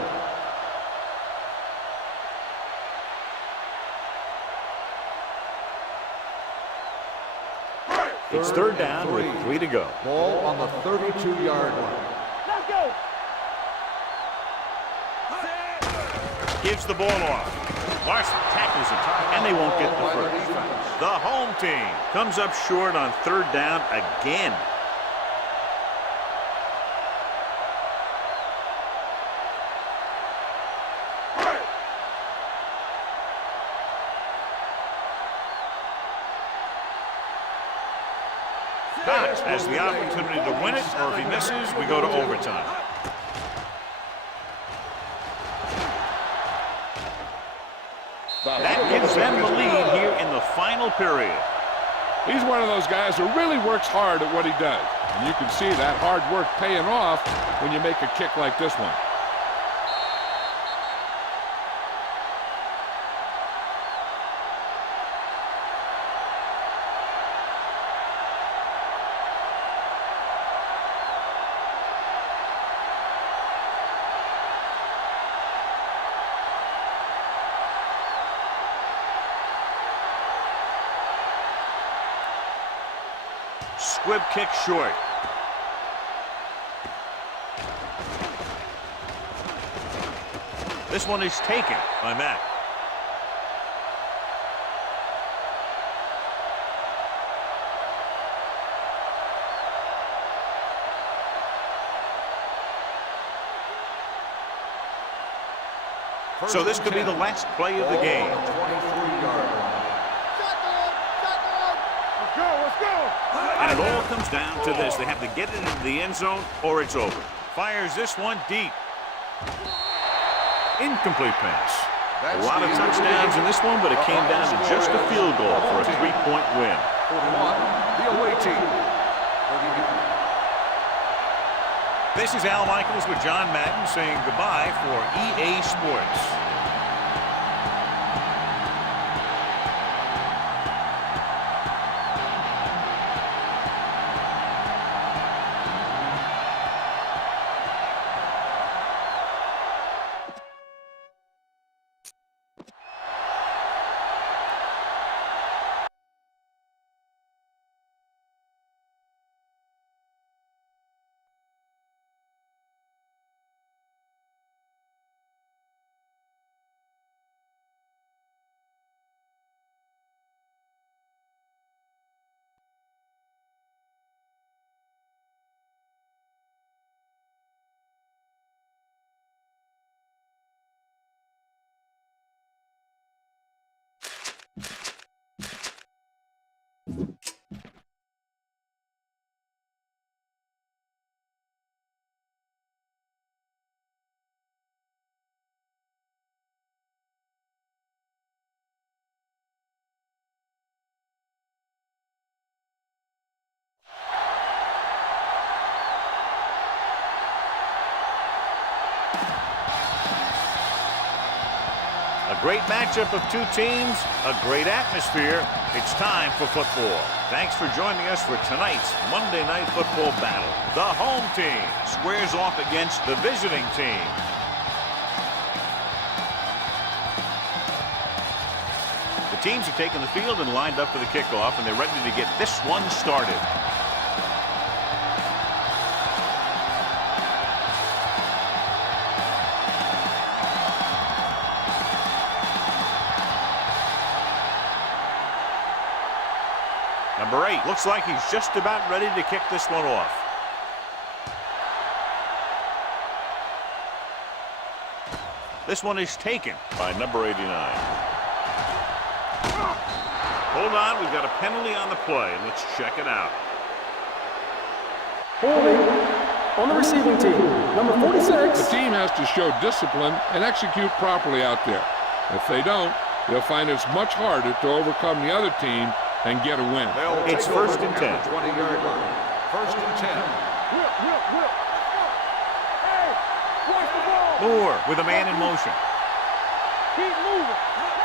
It's 3rd down with 3 to go. Ball on the 32-yard line. Let's go. Gives the ball off. Larson tackles him, and they won't get the first. The home team comes up short on 3rd down again. Cox has the opportunity to win it, or if he misses, we go to overtime. That gives them the lead here in the final period. He's one of those guys who really works hard at what he does. And you can see that hard work paying off when you make a kick like this one. Squib kick short. This one is taken by Matt. So this could be the last play of the game. And it all comes down to this. They have to get it into the end zone or it's over. Fires this one deep. Incomplete pass. A lot of touchdowns in this one, but it came down to just a field goal for a 3-point win. The away team. This is Al Michaels with John Madden saying goodbye for EA Sports. A great matchup of two teams, a great atmosphere. It's time for football. Thanks for joining us for tonight's Monday Night Football battle. The home team squares off against the visiting team. The teams have taken the field and lined up for the kickoff, and they're ready to get this one started. Number 8 looks like he's just about ready to kick this one off. This one is taken by number 89. Hold on, we've got a penalty on the play, and let's check it out. Holding on the receiving team, number 46. The team has to show discipline and execute properly out there. If they don't, they'll find it's much harder to overcome the other team and get a win. It's first and 10. 20-yard line. First and 10. Hey, watch the ball. Moore with a man in motion. Keep moving.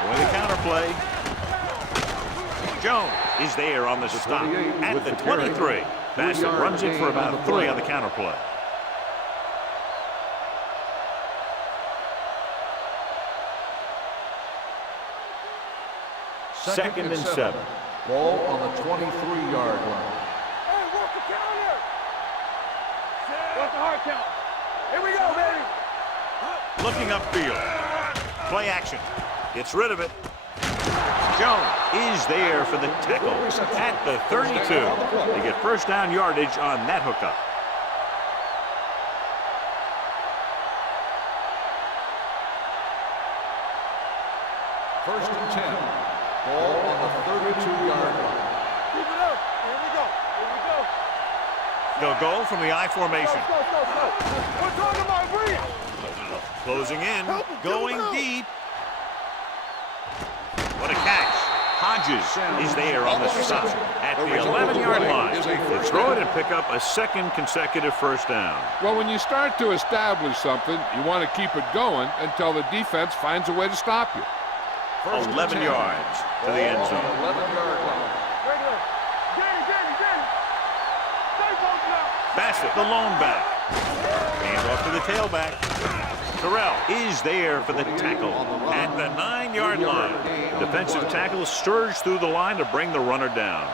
With the counter play. Jones is there on the stop at the 23. Bassett runs it for about 3 on the counter play. Second and 7. Ball on the 23-yard line. Hey, work the counter. What's the hard count? Here we go, baby. Looking upfield. Play action. Gets rid of it. Jones is there for the tackle at the 32. They get first down yardage on that hookup. First and 10. Ball on the 32-yard line. Keep it up. Here we go. Here we go. They'll go from the I formation. Go. We're talking about Bria. Closing in, going deep. What a catch. Hodges is there on the stop at the 11-yard line. They throw it and pick up a second consecutive first down. Well, when you start to establish something, you want to keep it going until the defense finds a way to stop you. 11 yards to the end zone. 11-yard line. Regular. Get it. Stay focused now. Bassett, the lone back. Hand off to the tailback. Terrell is there for the tackle at the 9-yard line. Defensive tackle surged through the line to bring the runner down.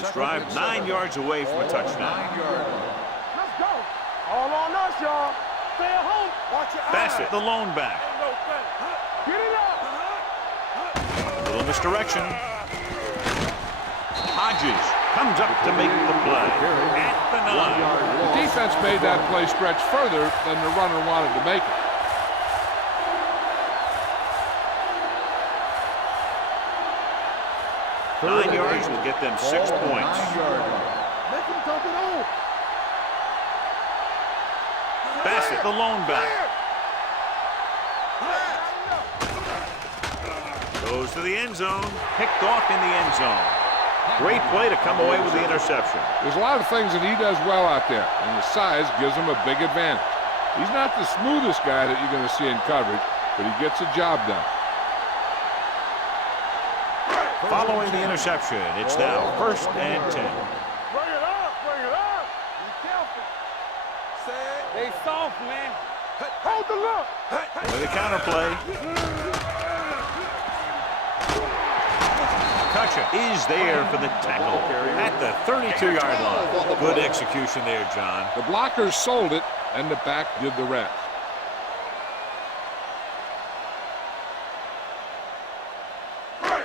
This drive 9 yards away from a touchdown. 9-yard line. Let's go. All on us, y'all. Stay at home. Watch your eyes. Bassett, the lone back. Get it up. Little misdirection. Hodges comes up to make the play at the 9. The defense made that play stretch further than the runner wanted to make it. Nine yards will get them 6 points. 9-yard line. Make him dump it on. Bassett, the lone back. Goes to the end zone. Picked off in the end zone. Great play to come away with the interception. There's a lot of things that he does well out there, and his size gives him a big advantage. He's not the smoothest guy that you're going to see in coverage, but he gets the job done. Following the interception, it's now first and 10. Bring it up. Be careful. They soft, man. Hold the look. With a counter play. Kutcha is there for the tackle at the 32-yard line. Good execution there, John. The blockers sold it, and the back did the rest.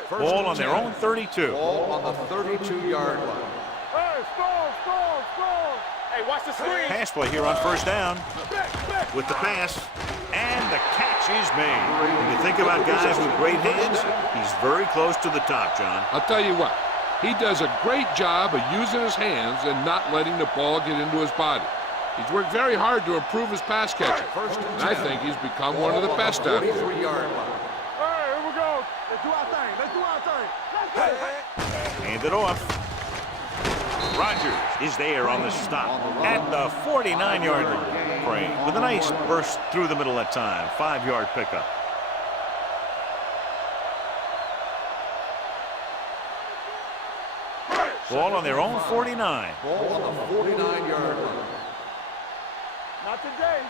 Ball on their own 32. Ball on the 32-yard line. Hey, score. Hey, watch the screen. Pass play here on first down with the pass. And the catch is made. When you think about guys with great hands, he's very close to the top, John. I'll tell you what, he does a great job of using his hands and not letting the ball get into his body. He's worked very hard to improve his pass catching, and I think he's become one of the best out there. 43-yard line. Hey, here we go. Let's do our thing. Let's go. Hand it off. Rogers is there on the stop at the 49-yard line. Crane with a nice burst through the middle that time. 5-yard pickup. Ball on their own 49. Ball on the 49-yard line. Not today.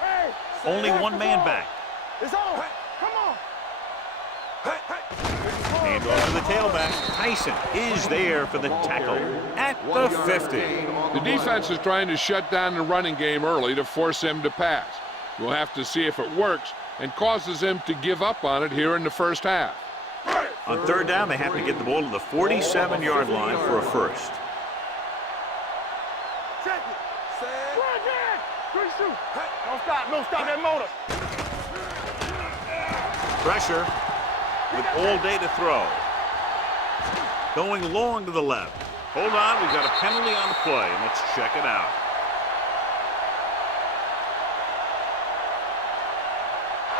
Hey. Only one man back. It's on. Come on. And off to the tailback. Tyson is there for the tackle at the 50. The defense is trying to shut down the running game early to force him to pass. We'll have to see if it works and causes him to give up on it here in the first half. On third down, they have to get the ball to the 47-yard line for a first. Check it. Run again. Good shoot. Don't stop. Don't stop that motor. Pressure with all day to throw. Going long to the left. Hold on, we've got a penalty on the play, and let's check it out.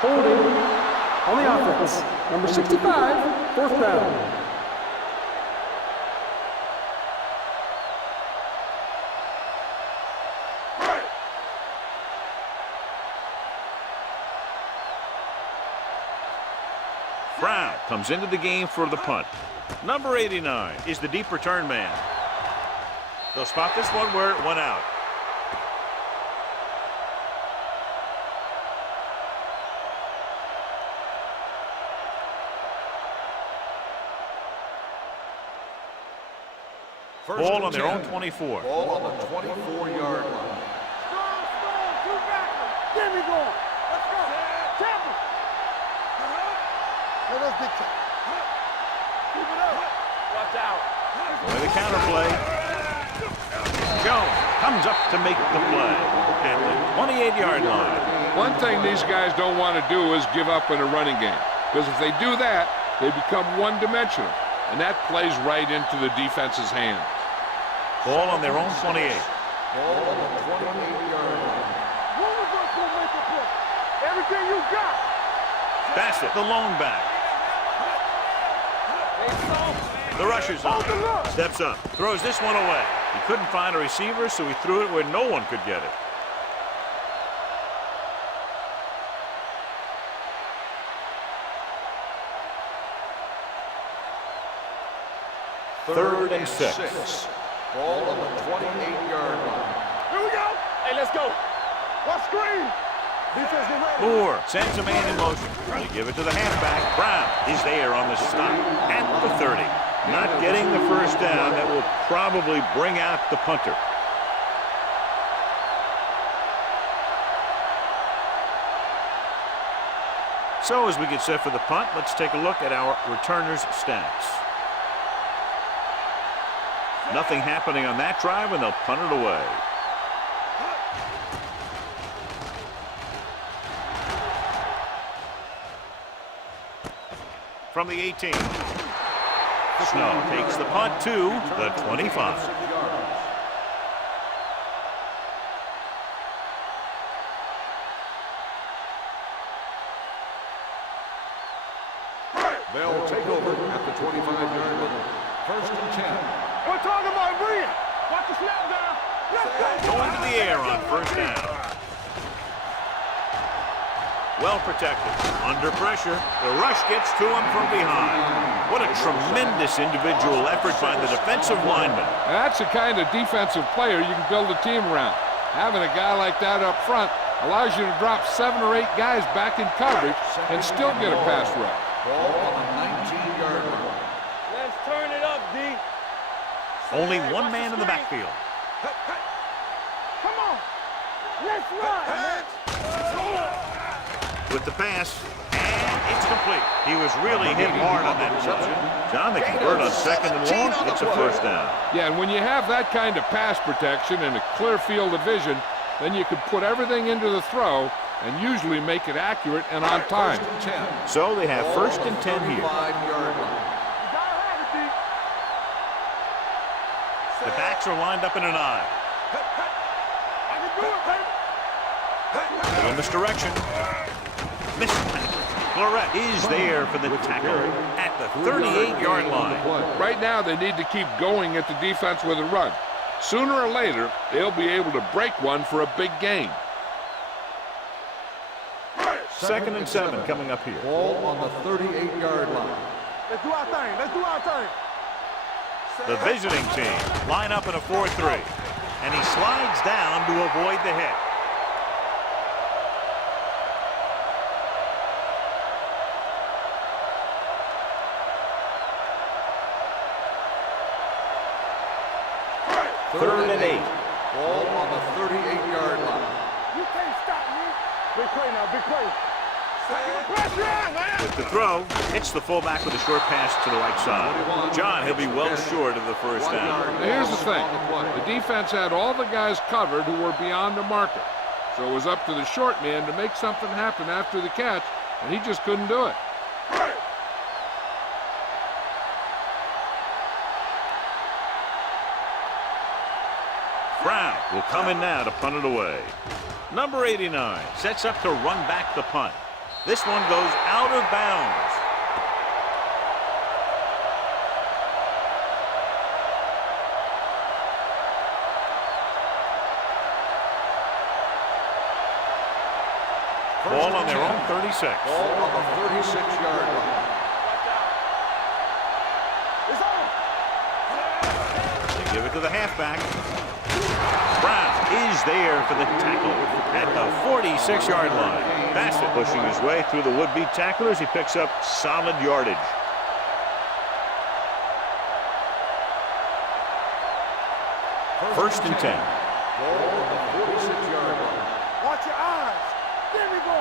Holding on the offense. Number 65, fourth down. Brown comes into the game for the punt. Number 89 is the deep return man. They'll spot this one where it went out. Ball on their own 24. Ball on the 24-yard line. Strong, two backers. Get me going. Let's go. Temple. Let us dictate. Keep it up. Watch out. Play the counterplay. Jones comes up to make the play at the 28-yard line. One thing these guys don't want to do is give up in a running game, because if they do that, they become one-dimensional, and that plays right into the defense's hands. Ball on their own 28. Ball on the 28-yard line. Who was going to make the play? Everything you got. Bassett, the lone back. The rusher's on. Steps up, throws this one away. He couldn't find a receiver, so he threw it where no one could get it. Third and 6. Ball on the 28-yard line. Here we go. Hey, let's go. What screen? Defense get ready. Moore sends a man in motion. Trying to give it to the halfback. Brown is there on the stop at the 30. Not getting the first down. That will probably bring out the punter. So as we get set for the punt, let's take a look at our returners' stats. Nothing happening on that drive, and they'll punt it away. From the 18. Snow takes the punt to the 25. They'll take over at the 25-yard line. First and 10. We're talking about Brian. Watch the snap down. Let's go. Going to the air on first down. Well protected. Under pressure. The rush gets to him from behind. What a tremendous individual effort by the defensive lineman. And that's the kind of defensive player you can build a team around. Having a guy like that up front allows you to drop 7 or 8 guys back in coverage and still get a pass rush. Ball on the 19-yard line. Let's turn it up, D. Only one man in the backfield. Come on. Let's run. With the pass, and it's complete. He was really hit hard on that reception. John, they convert on second and long. It's a first down. Yeah, and when you have that kind of pass protection and a clear field of vision, then you can put everything into the throw and usually make it accurate and on time. So they have first and 10 here. The backs are lined up in an eye. I can do it, baby. Little misdirection. Missed. Florette is there for the tackle at the 38-yard line. Right now, they need to keep going at the defense with a run. Sooner or later, they'll be able to break one for a big gain. 2nd and 7 coming up here. Ball on the 38-yard line. Let's do our thing. Let's do our thing. The visiting team line up in a 4-3. And he slides down to avoid the hit. Third and 8. Ball on the 38-yard line. You can't stop me. Big play now. Big play. Pressure on, man. With the throw, hits the fullback with a short pass to the right side. John, he'll be well short of the first down. Now, here's the thing. The defense had all the guys covered who were beyond the marker. So it was up to the short man to make something happen after the catch, and he just couldn't do it. Brown will come in now to punt it away. Number 89 sets up to run back the punt. This one goes out of bounds. Ball on their own 36. Ball on the 36-yard line. It's on. They give it to the halfback. Brown is there for the tackle at the 46-yard line. Bassett pushing his way through the would-be tacklers. He picks up solid yardage. First and 10. Ball on the 46-yard line. Watch your eyes. There we go.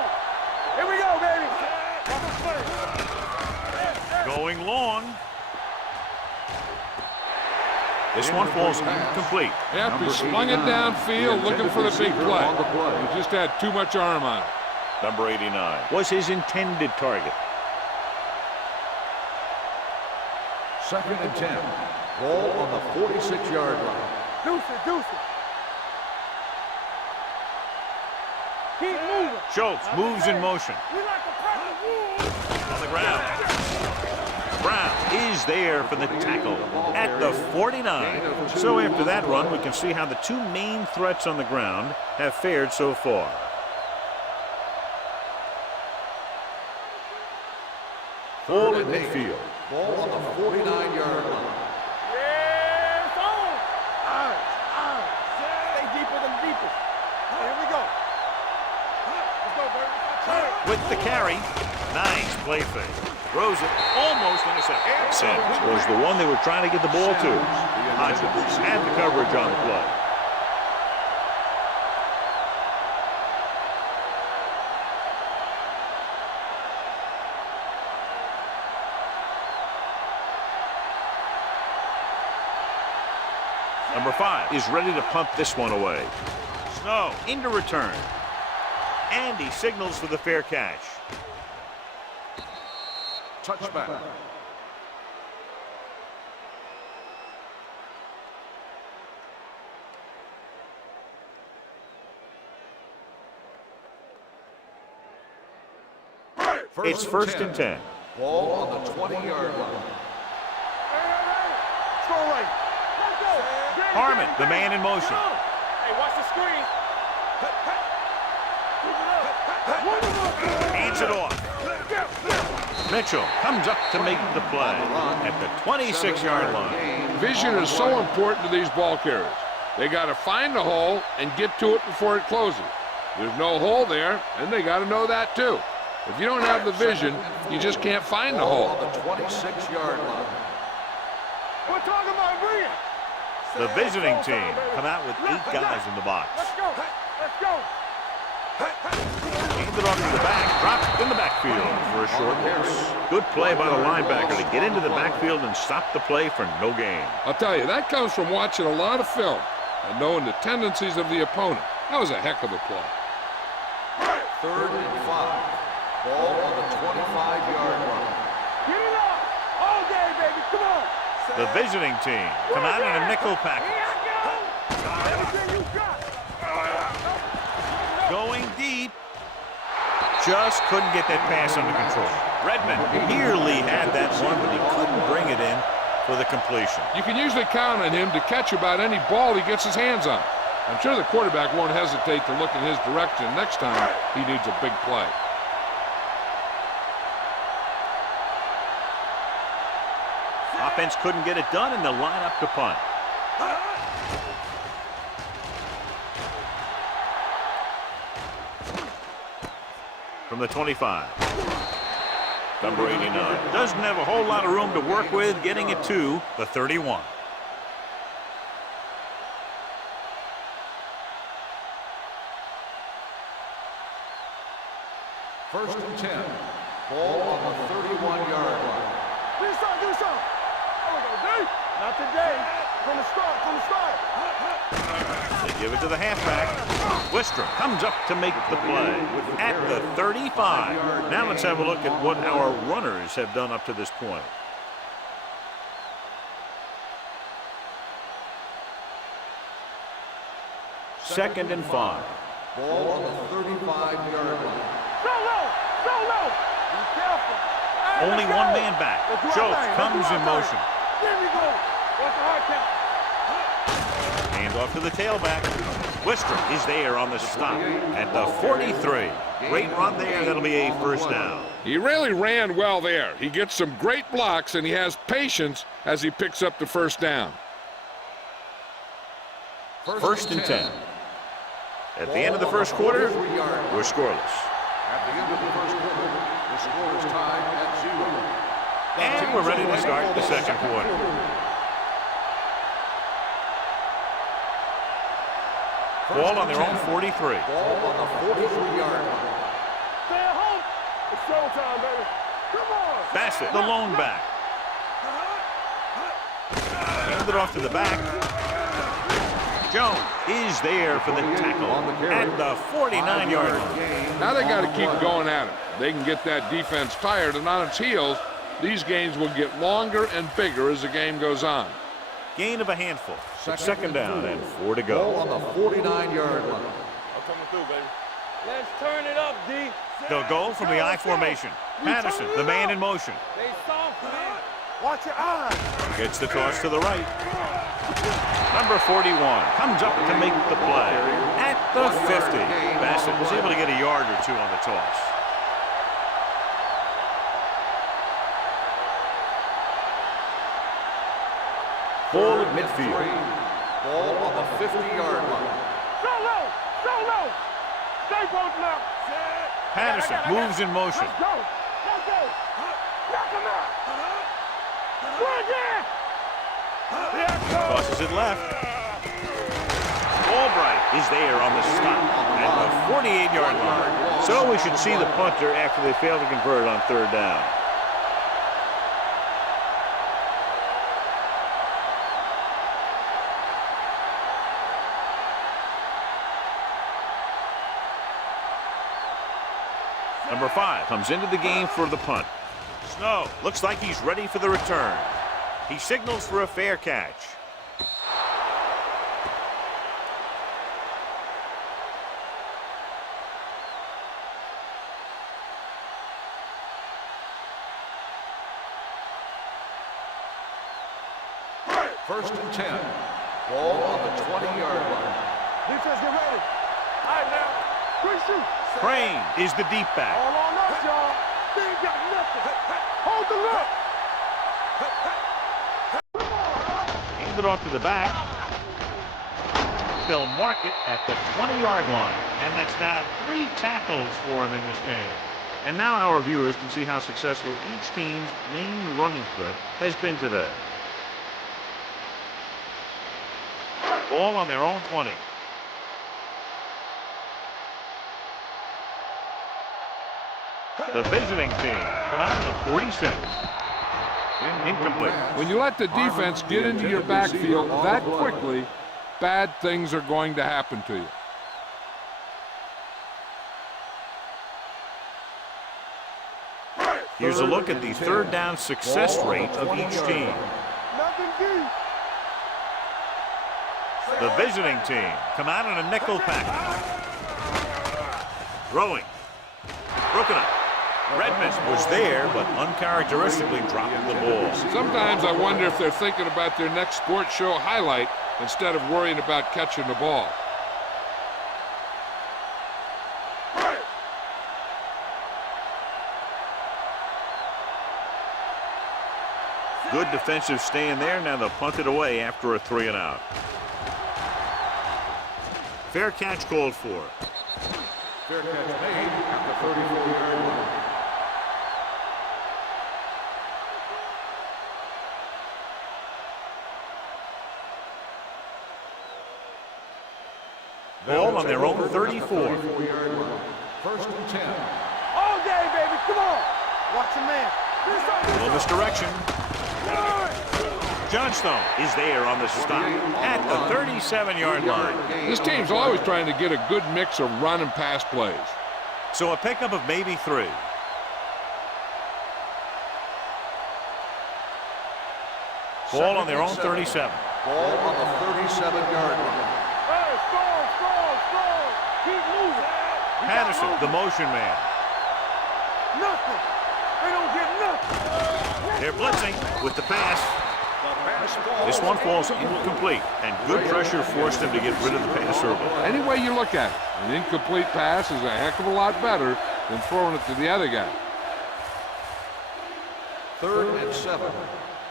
Here we go, baby. Going long. This one falls incomplete. Yep, he slung it downfield looking for the big play. He just had too much arm on it. Number 89 was his intended target. 2nd and 10. Ball on the 46-yard line. Deuce it, deuce it. Keep moving. Schultz moves in motion. We like to press the wood. On the ground. Brown is there for the tackle at the 49. So after that run, we can see how the two main threats on the ground have fared so far. Ball at midfield. Ball on the 49-yard line. Yeah, it's on. Stay deeper than deepest. Here we go. Let's go, baby. With the carry, nice play fake. Throws it, almost intercepted. Sims was the one they were trying to get the ball to. Hodges had the coverage on the play. Number 5 is ready to punt this one away. Snow into return. And he signals for the fair catch. Touchback. It's first and 10. Ball on the 20-yard line. Let's go right. Let's go. Harmon, the man in motion. Hey, watch the screen. Hands it off. Mitchell comes up to make the play at the 26-yard line. Vision is so important to these ball carriers. They got to find the hole and get to it before it closes. There's no hole there, and they got to know that too. If you don't have the vision, you just can't find the hole. On the 26-yard line. We're talking about brilliant. The visiting team come out with 8 guys in the box. Let's go. Let's go. Handed off to the back, dropped in the backfield for a short loss. Good play by the linebacker to get into the backfield and stop the play for no gain. I'll tell you, that comes from watching a lot of film and knowing the tendencies of the opponent. That was a heck of a play. 3rd and 5. Ball on the 25-yard line. Get it up. All day, baby. Come on. The visiting team come out in a nickel package. Everything you got. Going deep. Just couldn't get that pass under control. Redmond nearly had that one, but he couldn't bring it in for the completion. You can usually count on him to catch about any ball he gets his hands on. I'm sure the quarterback won't hesitate to look in his direction next time he needs a big play. Offense couldn't get it done, and they'll line up to punt. From the 25. Number 89. Doesn't have a whole lot of room to work with, getting it to the 31. First and 10. Ball on the 31-yard line. Do something, do something. There we go, D. Not today. From the start, from the start. They give it to the halfback. Wistrom comes up to make the play at the 35. Now let's have a look at what our runners have done up to this point. Second and 5. Ball on the 35-yard line. Go low, go low. Be careful. Hey, Only let's one go. man back. Let's do our Schultz thing, let's comes do in our thing. motion. There we go. What's the hard count? Hand off to the tailback. Wistrom is there on the stop at the 43. Great run there. That'll be a first down. He really ran well there. He gets some great blocks, and he has patience as he picks up the first down. First and 10. At the end of the first quarter, we're scoreless. At the end of the first quarter, the score is tied at 0. And we're ready to start the second quarter. Ball on their own 43. Ball on the 43-yard line. Stay at home. It's showtime, baby. Come on. Bassett, the lone back. Hand it off to the back. Jones is there for the tackle at the 49-yard line. Now they got to keep going at it. They can get that defense tired and on its heels. These games will get longer and bigger as the game goes on. Gain of a handful. Second down and 4 to Ball go. on the 49-yard line. I'm coming through, baby. Let's turn it up, D. They'll go from the I formation. Patterson, the man in motion. They soft, man. Watch your eyes. Gets the toss to the right. Number 41 comes up to make the play at the 50. Bassett was able to get a yard or two on the toss. Full at midfield. Ball on the 50-yard line. Go low, go low. Stay both now. Patterson moves in motion. Let's go, let's go. Knock him out. Bring it. Tosses it left. Albright is there on the stop at the 48-yard line. So we should see the punter after they fail to convert on third down. Number 5 comes into the game for the punt. Snow looks like he's ready for the return. He signals for a fair catch. First and 10. Ball on the 20-yard line. Defense, get ready. All right, now. Quick shoot. Crane is the deep back. All on us, y'all. They ain't got nothing. Hold the look. Hand it off to the back. They'll mark it at the 20-yard line. And that's now 3 tackles for him in this game. And now our viewers can see how successful each team's main running threat has been today. Ball on their own 20. The visiting team come out of the 46. Incomplete. When you let the defense get into your backfield that quickly, bad things are going to happen to you. Here's a look at the third down success rate of each team. Nothing deep. The visiting team come out in a nickel package. Throwing. Broken up. Redmond was there, but uncharacteristically dropped the ball. Sometimes I wonder if they're thinking about their next sports show highlight instead of worrying about catching the ball. Good defensive stand there. Now they'll punt it away after a 3-and-out. Fair catch called for. Fair catch made at the 34-yard line. Ball on their own 34. 34-yard line. First and 10. All day, baby. Come on. Watch your man. A little misdirection. Johnstone is there on the stop at the 37-yard line. This team's always trying to get a good mix of run and pass plays. So a pickup of maybe 3. Ball on their own 37. Ball on the 37-yard line. Hey, strong. Keep moving. Patterson, the motion man. Nothing. They don't get nothing. They're blitzing with the pass. This one falls incomplete, and good pressure forced him to get rid of the pass early. Any way you look at it, an incomplete pass is a heck of a lot better than throwing it to the other guy. 3rd and 7.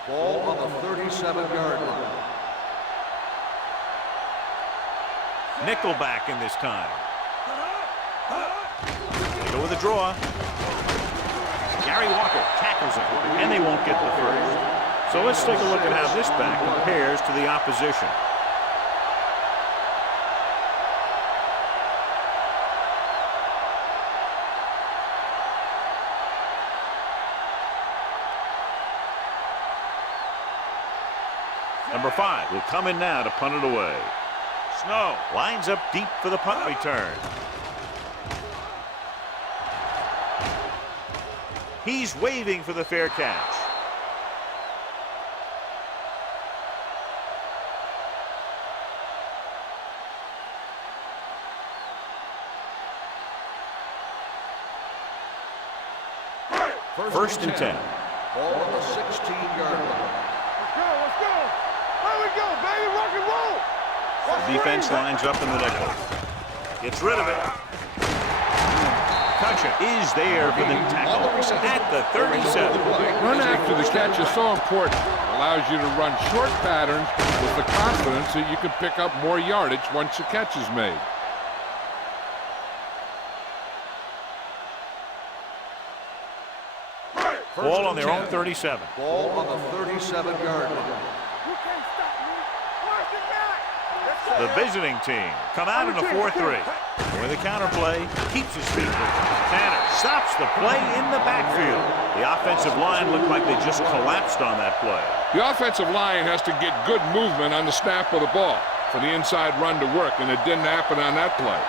Ball on the 37-yard line. Nickelback in this time. They go with a draw. Gary Walker tackles him, and they won't get the first. So let's take a look at how this back compares to the opposition. Number 5 will come in now to punt it away. Snow lines up deep for the punt return. He's waving for the fair catch. First and 10. Ball on the 16-yard line. Let's go. There we go, baby. Rock and roll. The defense lines up in the nickel. Gets rid of it. Kutcha is there for the tackle at the 37. Run after the catch is so important. It allows you to run short patterns with the confidence that you can pick up more yardage once the catch is made. Ball on their own 37. Ball on the 37-yard line. You can't stop me. Where's the guy? The visiting team come out in a 4-3. With a counter play, keeps his feet moving. Tanner stops the play in the backfield. The offensive line looked like they just collapsed on that play. The offensive line has to get good movement on the snap of the ball for the inside run to work, and it didn't happen on that play.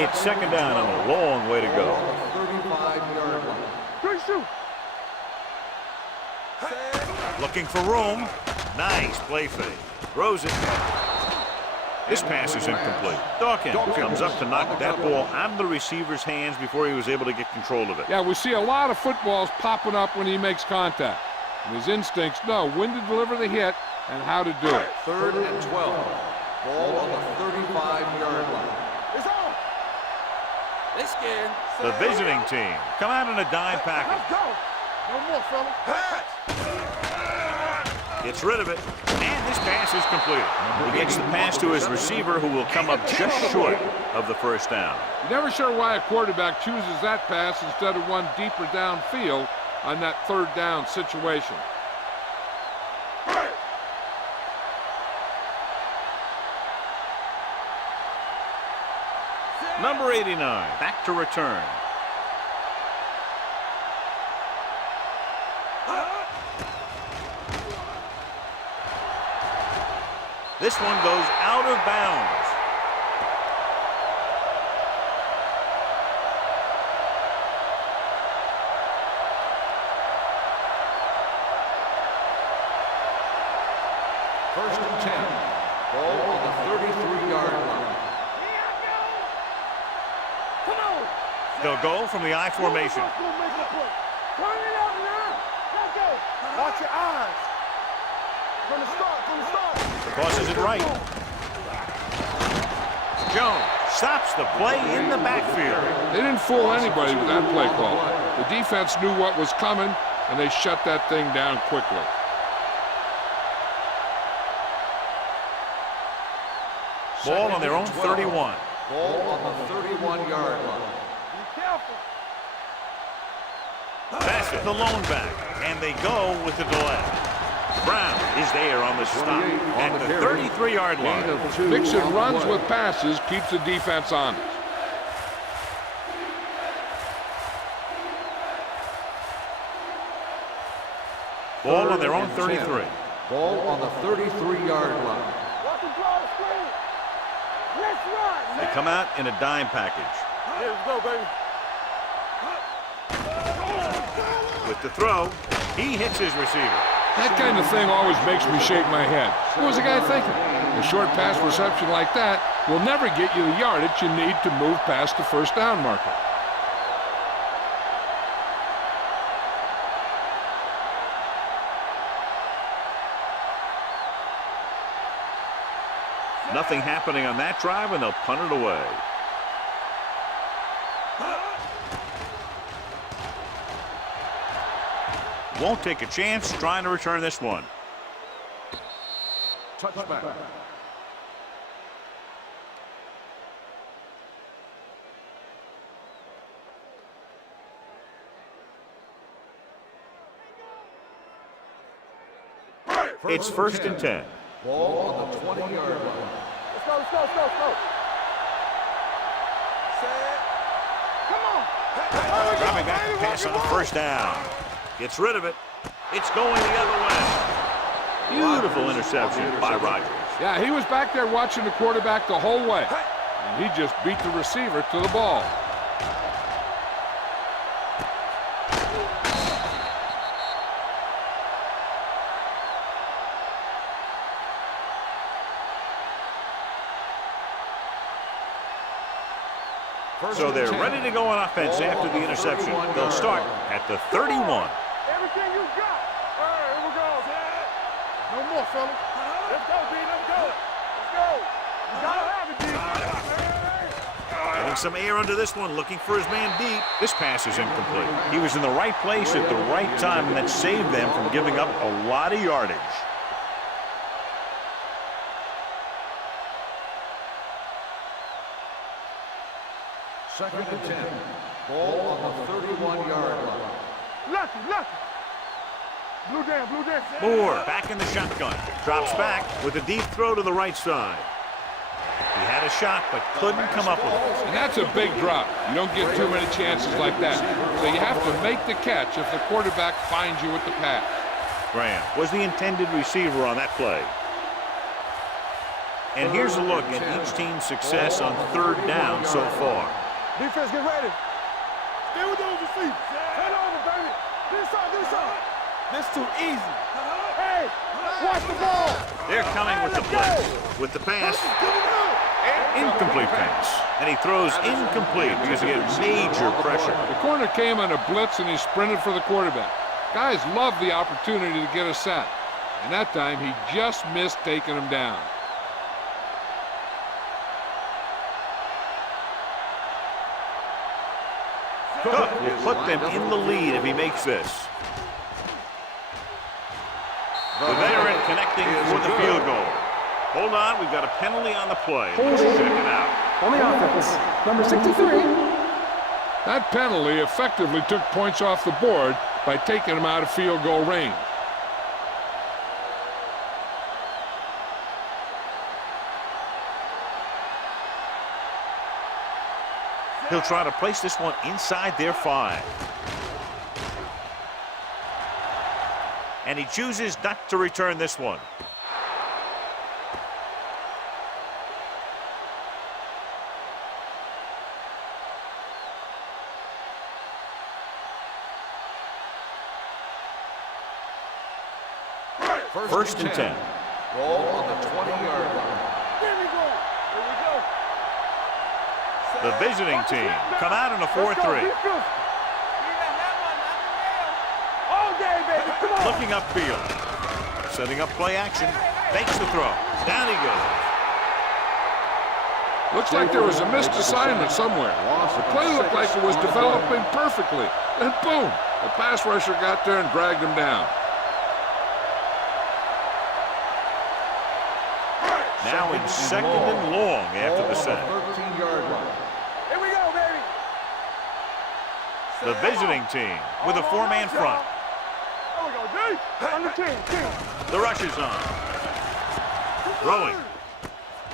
It's second down and a long way to go. 35-yard line. Good shoot. Looking for room. Nice play fake. Throws it. This pass is incomplete. Dawkins comes up to knock that ball out of the receiver's hands before he was able to get control of it. Yeah, we see a lot of footballs popping up when he makes contact. And his instincts know when to deliver the hit and how to do it. 3rd and 12. Ball on the 35-yard line. It's on. They scared. The visiting team come out in a dime package. Let's go. No more, fella. Gets rid of it, and this pass is completed. He gets the pass to his receiver, who will come up just short of the first down. You're never sure why a quarterback chooses that pass instead of one deeper downfield on that 3rd down situation. Number 89, back to return. This one goes out of bounds. First and 10. Ball on the 33-yard line. Come on. They'll go from the I formation. Turn it up now. Let's go. Watch your eyes. From the start. Crosses it right. Jones stops the play in the backfield. They didn't fool anybody with that play call. The defense knew what was coming, and they shut that thing down quickly. Ball on their own 31. Ball on the 31-yard line. Be careful. Pass it, the lone back, and they go with the delay. Brown is there on the stop at the 33-yard line. Mixing runs with passes keeps the defense honest. Ball on their own 33. Ball on the 33-yard line. Watch the draw the screen. Let's run. They come out in a dime package. Here we go, baby. With the throw, he hits his receiver. That kind of thing always makes me shake my head. What was the guy thinking? A short pass reception like that will never get you the yardage you need to move past the first down marker. Nothing happening on that drive, and they'll punt it away. Won't take a chance trying to return this one. Touchback. It's first and 10. Ball on the 20-yard line. Let's go. Set. Come on. Dropping back to pass on first down. Gets rid of it. It's going the other way. Beautiful interception by Rodgers. Yeah, he was back there watching the quarterback the whole way. And he just beat the receiver to the ball. So they're ready to go on offense after the interception. They'll start at the 31. Everything you got. All right, here we go. No more, fellas. Let's go, D. Let's go. Let's go. You gotta have it, D. Getting some air under this one, looking for his man deep. This pass is incomplete. He was in the right place at the right time, and that saved them from giving up a lot of yardage. Second and 10. Ball on the 31-yard line. Lucky. Blue down. Moore back in the shotgun. Drops back with a deep throw to the right side. He had a shot, but couldn't come up with it. And that's a big drop. You don't get too many chances like that. So you have to make the catch if the quarterback finds you with the pass. Graham was the intended receiver on that play. And here's a look at each team's success on third down so far. Defense, get ready. Stay with those receivers. Head over, baby. This side. This too easy. Hey, watch the ball. They're coming with the blitz. With the pass, incomplete pass. And he throws incomplete because he had major pressure. The corner came on a blitz and he sprinted for the quarterback. Guys love the opportunity to get a sack. And that time he just missed taking him down. Cook will put them in the lead if he makes this. The veteran connecting for the field goal. Hold on, we've got a penalty on the play. Let's check it out. On the offense, number 63. That penalty effectively took points off the board by taking him out of field goal range. He'll try to place this one inside their 5. And he chooses not to return this one. First and 10. Ball on the 20-yard line. Here we go. The visiting team come out in a 4-3. All day, baby. Come on. Looking upfield. Setting up play action. Fakes the throw. Down he goes. Looks like there was a missed assignment somewhere. The play looked like it was developing perfectly. And boom, the pass rusher got there and dragged him down. Now in second and long after the sack. 13-yard line. Here we go, baby. The visiting team with a 4-man front. There we go, D. On the 10. The rush is on. Throwing.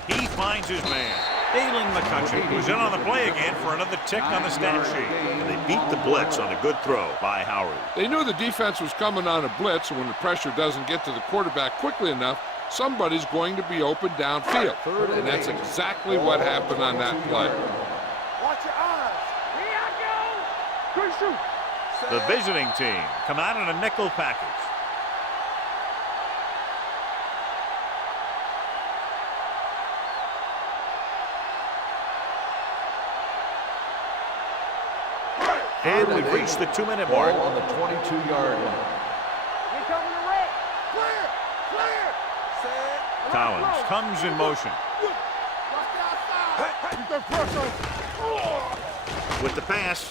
He finds his man. Dalen McCutcheon was in on the play again for another tick on the stat sheet. And they beat the blitz on a good throw by Hyrule. They knew the defense was coming on a blitz, and when the pressure doesn't get to the quarterback quickly enough, somebody's going to be open downfield. And that's exactly what happened on that play. Watch your eyes. Here I go. Good shoot. The visiting team come out in a nickel package. And we've reached the 2-minute mark. Ball on the 22-yard line. We coming to red. Clear. Set. Collins comes in motion. Watch the outside. Keep that pressure. With the pass,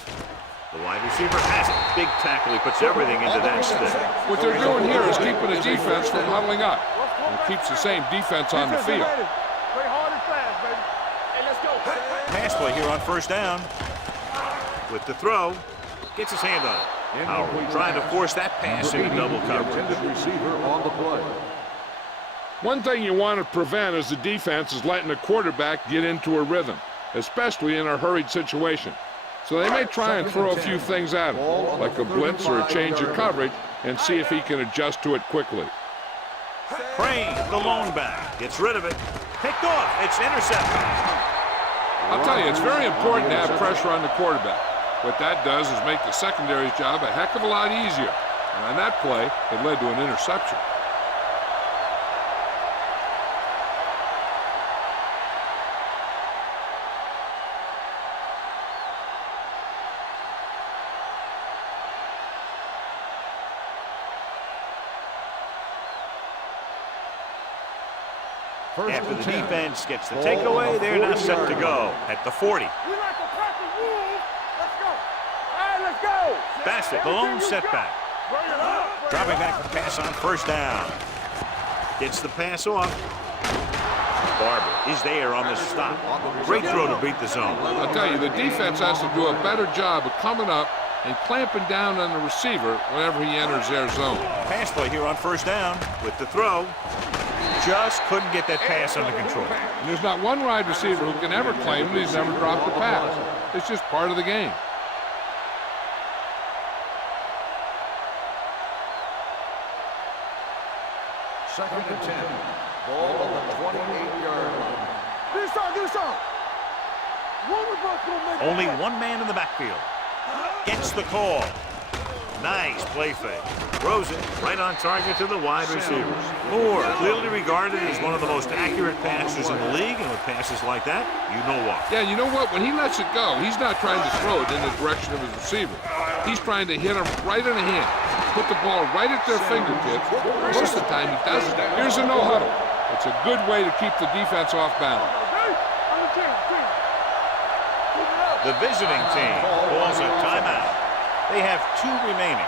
the wide receiver has it. Big tackle. He puts everything into that stick. What they're doing here is keeping the defense from huddling up. And it keeps the same defense on the field. Play hard and fast, baby. Hey, let's go. Pass play here on first down. With the throw, gets his hand on it. Howard trying to force that pass into double coverage. Intended receiver on the play. One thing you want to prevent as a defense is letting a quarterback get into a rhythm, especially in a hurried situation. So they may try and throw a few things at him, like a blitz or a change of coverage, and see if he can adjust to it quickly. Crane, the lone back, gets rid of it. Picked off. It's intercepted. I'll tell you, it's very important to have pressure on the quarterback. What that does is make the secondary's job a heck of a lot easier. And on that play, it led to an interception. After the defense gets the takeaway, they're now set to go at the 40. We like to practice rules. Let's go. All right, let's go. Bassett, the lone setback. Bring it up. Dropping back to pass on first down. Gets the pass off. Barber is there on the stop. Great throw to beat the zone. I'll tell you, the defense has to do a better job of coming up and clamping down on the receiver whenever he enters their zone. Pass play here on first down with the throw. Just couldn't get that pass under control. And there's not one wide receiver who can ever claim that he's never dropped a pass. It's just part of the game. Second and 10. Ball on the 28-yard line. Get this on. One of us gonna make Only it. one man in the backfield. Gets the call. Nice play fake. Throws it right on target to the wide receivers. Moore, clearly regarded as one of the most accurate passers in the league, and with passes like that, you know why. Yeah, you know what? When he lets it go, he's not trying to throw it in the direction of his receiver. He's trying to hit him right in the hand. Put the ball right at their fingertips. Most of the time he does it. Here's a no-huddle. It's a good way to keep the defense off balance. The visiting team calls a timeout. They have 2 remaining.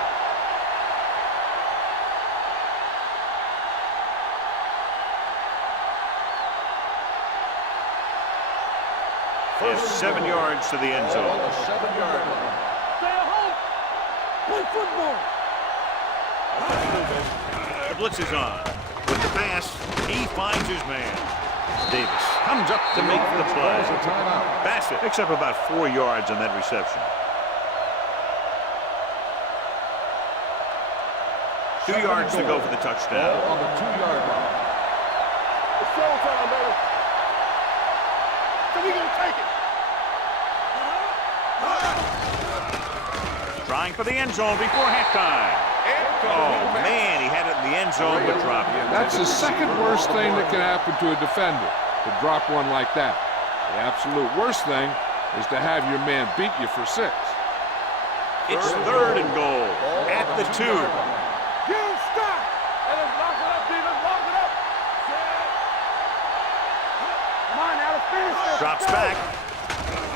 They have 7 yards to the end Ball on zone. the 7-yard line. Stay at home. Play football. The blitz is on. With the pass, he finds his man. Davis comes up to make the play. Calls a timeout. Bassett picks up about 4 yards on that reception. 2 yards to go for the touchdown. Ball on the 2-yard line. It's showtime, baby. So we gonna take it. Trying for the end zone before halftime. Oh, man, he had it in the end zone but dropped it. That's the second worst thing that can happen to a defender, to drop one like that. The absolute worst thing is to have your man beat you for 6. It's 3rd and goal at the 2. Get him stopped. Hey, let's lock it up, D. Let's lock it up. Come on, now, let's finish this. Drops back.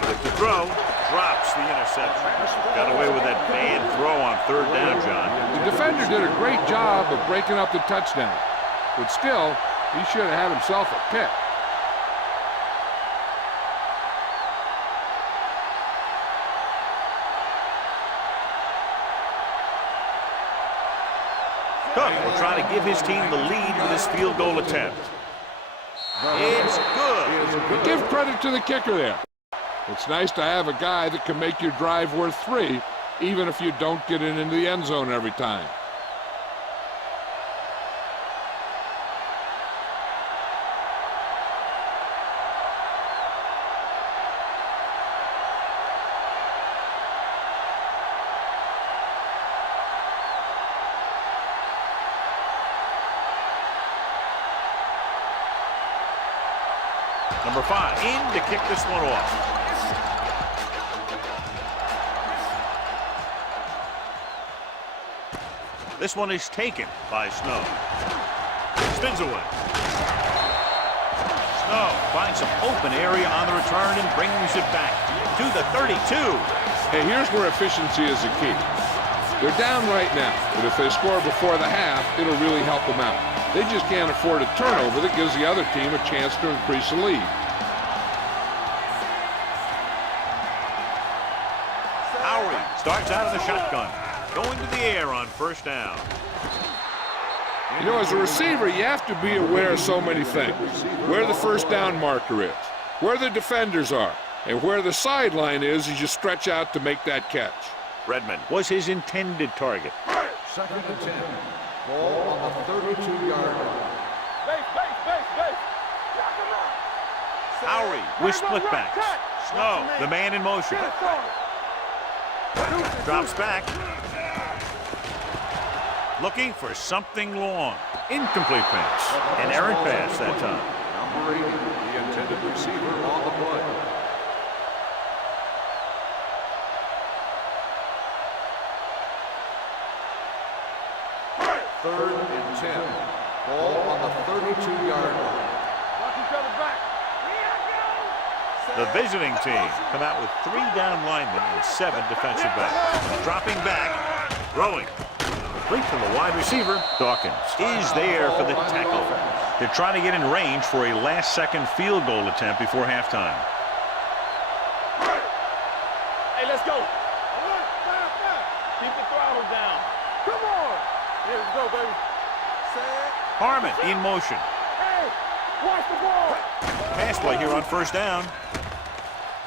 With the throw, drops the interception. Got away with that bad throw on 3rd down, John. The defender did a great job of breaking up the touchdown, but still, he should have had himself a pick. Cook will try to give his team the lead with this field goal attempt. It's good. But give credit to the kicker there. It's nice to have a guy that can make your drive worth 3, even if you don't get it into the end zone every time. Number 5 in to kick this one off. This one is taken by Snow. Spins away. Snow finds some open area on the return and brings it back to the 32. Hey, here's where efficiency is the key. They're down right now, but if they score before the half, it'll really help them out. They just can't afford a turnover that gives the other team a chance to increase the lead. Starts out of the shotgun, going to the air on 1st down. You know, as a receiver, you have to be aware of so many things. Where the 1st down marker is, where the defenders are, and where the sideline is as you stretch out to make that catch. Redmond was his intended target. 2nd and 10. Ball on the 32-yard line. Howery with split backs. Snow, the man in motion. Drops back. Looking for something long. Incomplete pass. An errant pass that time. Number 80, the intended receiver on the play. 3rd and 10. Ball on the 32-yard line. Watch each other back. The visiting team come out with 3 down linemen and 7 defensive backs. Dropping back, throwing. Complete to the wide receiver. Dawkins is there for the tackle. They're trying to get in range for a last-second field goal attempt before halftime. Hey, let's go. Keep the throttle down. Come on. Here we go, baby. Harmon in motion. Hey, watch the ball. Pass play here on 1st down.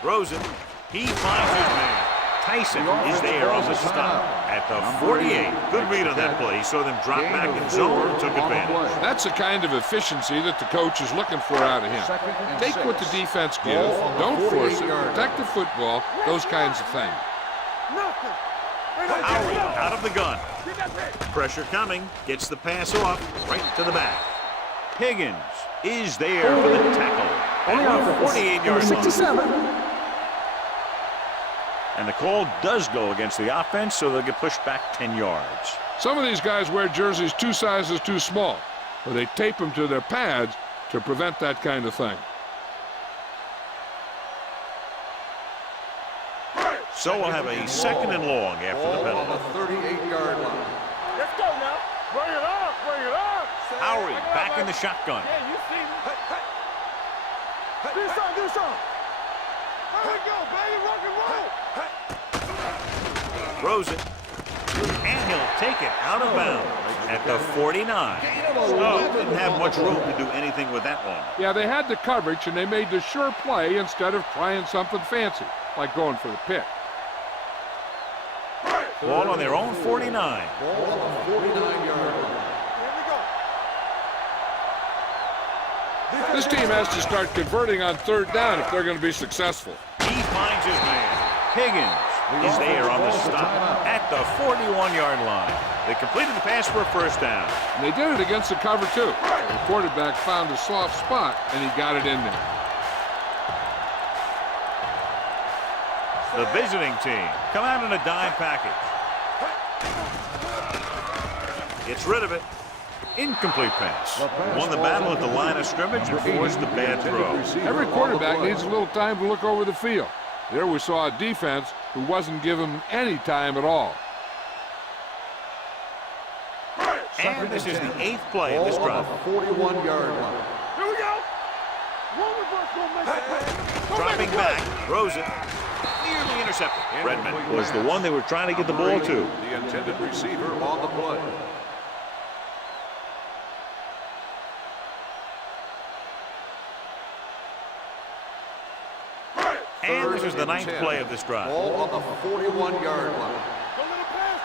Rosen, he finds his man. Tyson is there on the stop at the 48. Good read on that play. He saw them drop back in zone and took advantage. That's the kind of efficiency that the coach is looking for out of him. Take what the defense gives, don't force it, protect the football, those kinds of things. Howery out of the gun. Pressure coming, gets the pass off, right to the back. Higgins is there for the tackle. Only At the offense. 48-yard Number line. 67. And the call does go against the offense, so they'll get pushed back 10 yards. Some of these guys wear jerseys 2 sizes too small, or they tape them to their pads to prevent that kind of thing. So we'll have a 2nd and long after the Ball on penalty. the 38-yard line. Let's go now. Bring it up. Bring it up. Howery back in the shotgun. Yeah, you see me. Do something. Do something. There we go, baby. Rock and roll. Throws it. And he'll take it out of bounds at the 49. So didn't have much room to do anything with that one. Yeah, they had the coverage, and they made the sure play instead of trying something fancy, like going for the pick. Ball on their own 49. Ball on the 49-yard line. This team has to start converting on 3rd down if they're going to be successful. He finds his man. Higgins is there on the stop at the 41-yard line. They completed the pass for a 1st down. And they did it against the cover, too. The quarterback found a soft spot, and he got it in there. The visiting team come out in a dime package. Gets rid of it. Incomplete pass. Won the battle at the line of scrimmage and forced the bad throw. Every quarterback needs a little time to look over the field. There we saw a defense who wasn't given any time at all. And this is the 8th play of this drive. 41-yard line. Here we go. One of us gonna make it. Dropping back, throws it. Nearly intercepted. Redmond was the one they were trying to get the ball to. The intended receiver on the play. And this is the 9th play of this drive. Ball on the 41-yard line. Don't let him pass.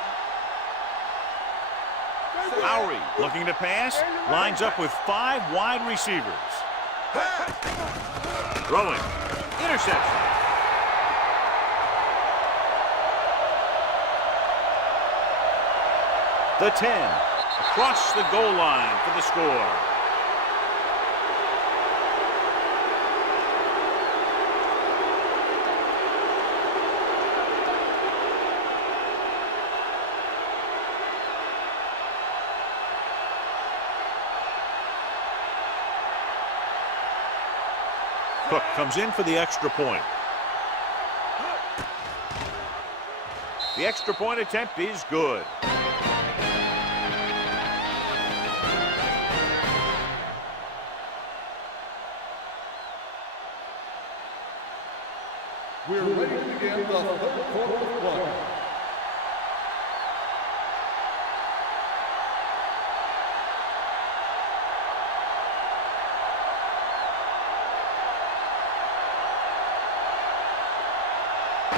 Lowry looking to pass, lines up with 5 wide receivers. Throwing, interception. The 10, across the goal line for the score. Cook comes in for the extra point. The extra point attempt is good. We're ready to begin the third quarter of play.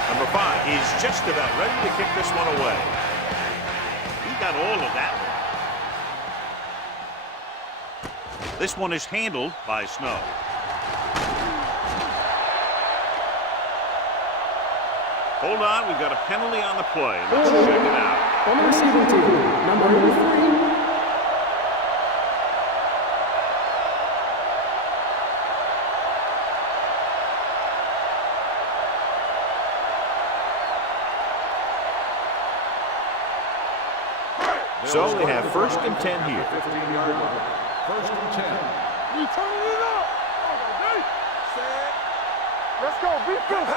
Number 5 is just about ready to kick this one away. He got all of that one. This one is handled by Snow. Hold on, we've got a penalty on the play. Let's check it out. On the receiving team, number 3. So they have 1st and 10 here. 15-yard line. 1st and 10. We turning it up. Let's go. Be good.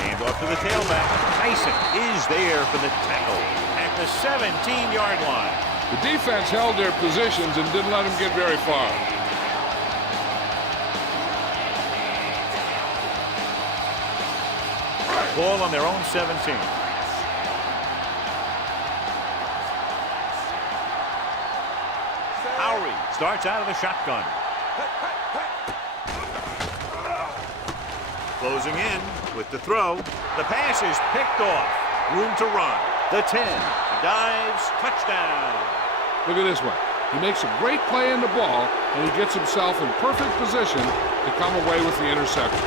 Hand off to the tailback. Tyson is there for the tackle at the 17-yard line. The defense held their positions and didn't let them get very far. Ball on their own 17. Lowry starts out of the shotgun. Closing in with the throw. The pass is picked off. Room to run. The 10. Dives. Touchdown. Look at this one. He makes a great play in the ball, and he gets himself in perfect position to come away with the interception.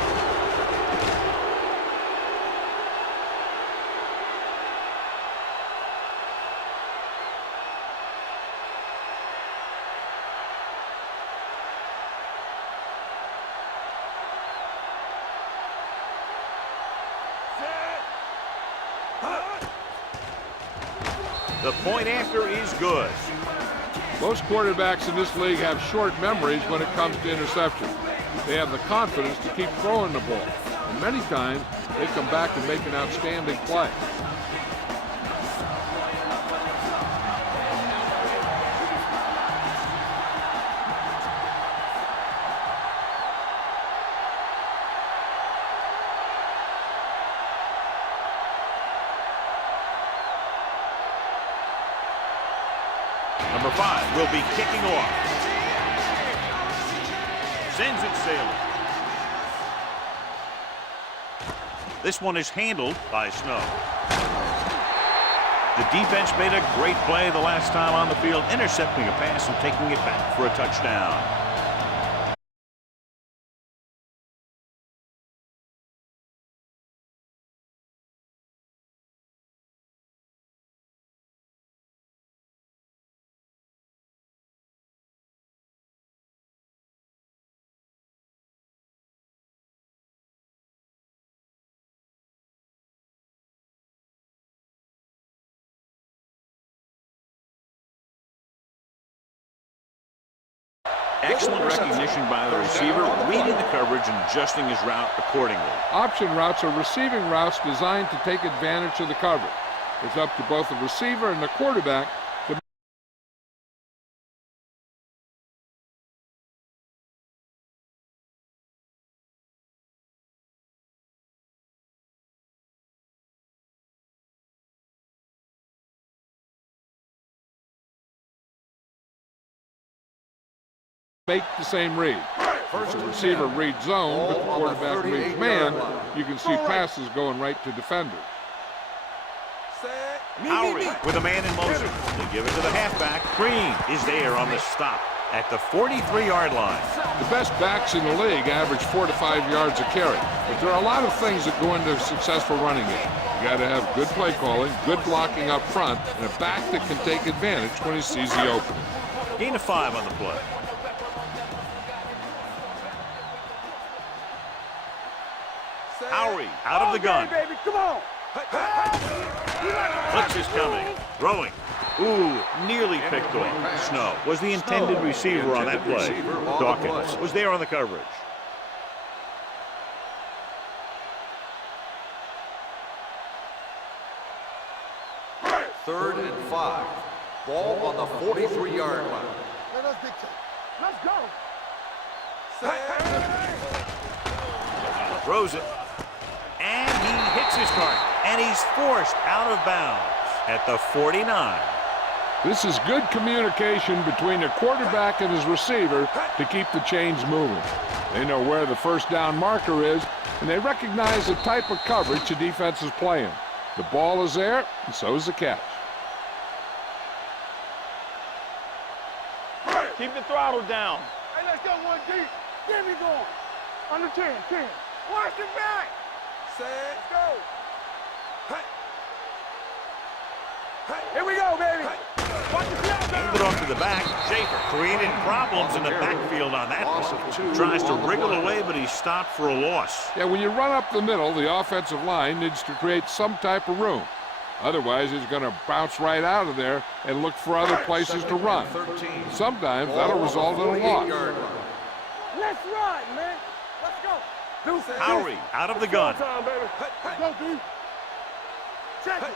The point after is good. Most quarterbacks in this league have short memories when it comes to interception. They have the confidence to keep throwing the ball, and many times they come back and make an outstanding play. Number 5 will be kicking off. Sends it sailing. This one is handled by Snow. The defense made a great play the last time on the field, intercepting a pass and taking it back for a touchdown. Excellent recognition by the receiver, reading the coverage and adjusting his route accordingly. Option routes are receiving routes designed to take advantage of the coverage. It's up to both the receiver and the quarterback to make the same read. If the receiver reads zone, but the quarterback reads man, you can see passes going right to defenders. Howry with a man in motion. They give it to the halfback. Green is there on the stop at the 43-yard line. The best backs in the league average 4 to 5 yards a carry, but there are a lot of things that go into a successful running game. You got to have good play calling, good blocking up front, and a back that can take advantage when he sees the opening. Gain of 5 on the play. Howry out of the gun. Baby, come on. Blitz is coming. Throwing. Ooh, nearly picked off. Snow was the intended receiver on that play. Dawkins was there on the coverage. Third and 5. Ball on the 43-yard line. Let's go. Throws it. And he hits his target. And he's forced out of bounds at the 49. This is good communication between the quarterback and his receiver to keep the chains moving. They know where the first down marker is, and they recognize the type of coverage the defense is playing. The ball is there, and so is the catch. Keep the throttle down. Hey, let's go one deep. Get me going. Under 10. Watch it back. Let's go. Here we go, baby. Watch the field. Handed it off to the back. Schaefer created problems in the backfield on that one. Tries to wriggle away, but he's stopped for a loss. Yeah, when you run up the middle, the offensive line needs to create some type of room. Otherwise, he's going to bounce right out of there and look for other places to run. Sometimes that'll result in a loss. Let's run, man. Let's go. Howry out of the gun. Time, baby. Go, dude. Check it.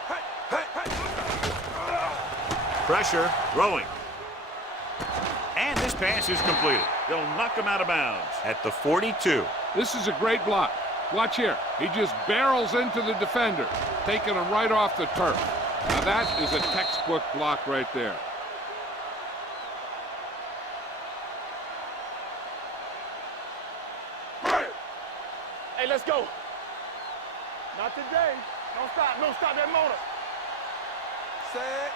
Pressure, throwing. And this pass is completed. They'll knock him out of bounds at the 42. This is a great block. Watch here. He just barrels into the defender, taking him right off the turf. Now that is a textbook block right there. Hey, let's go. Not today. Don't stop that motor. Set.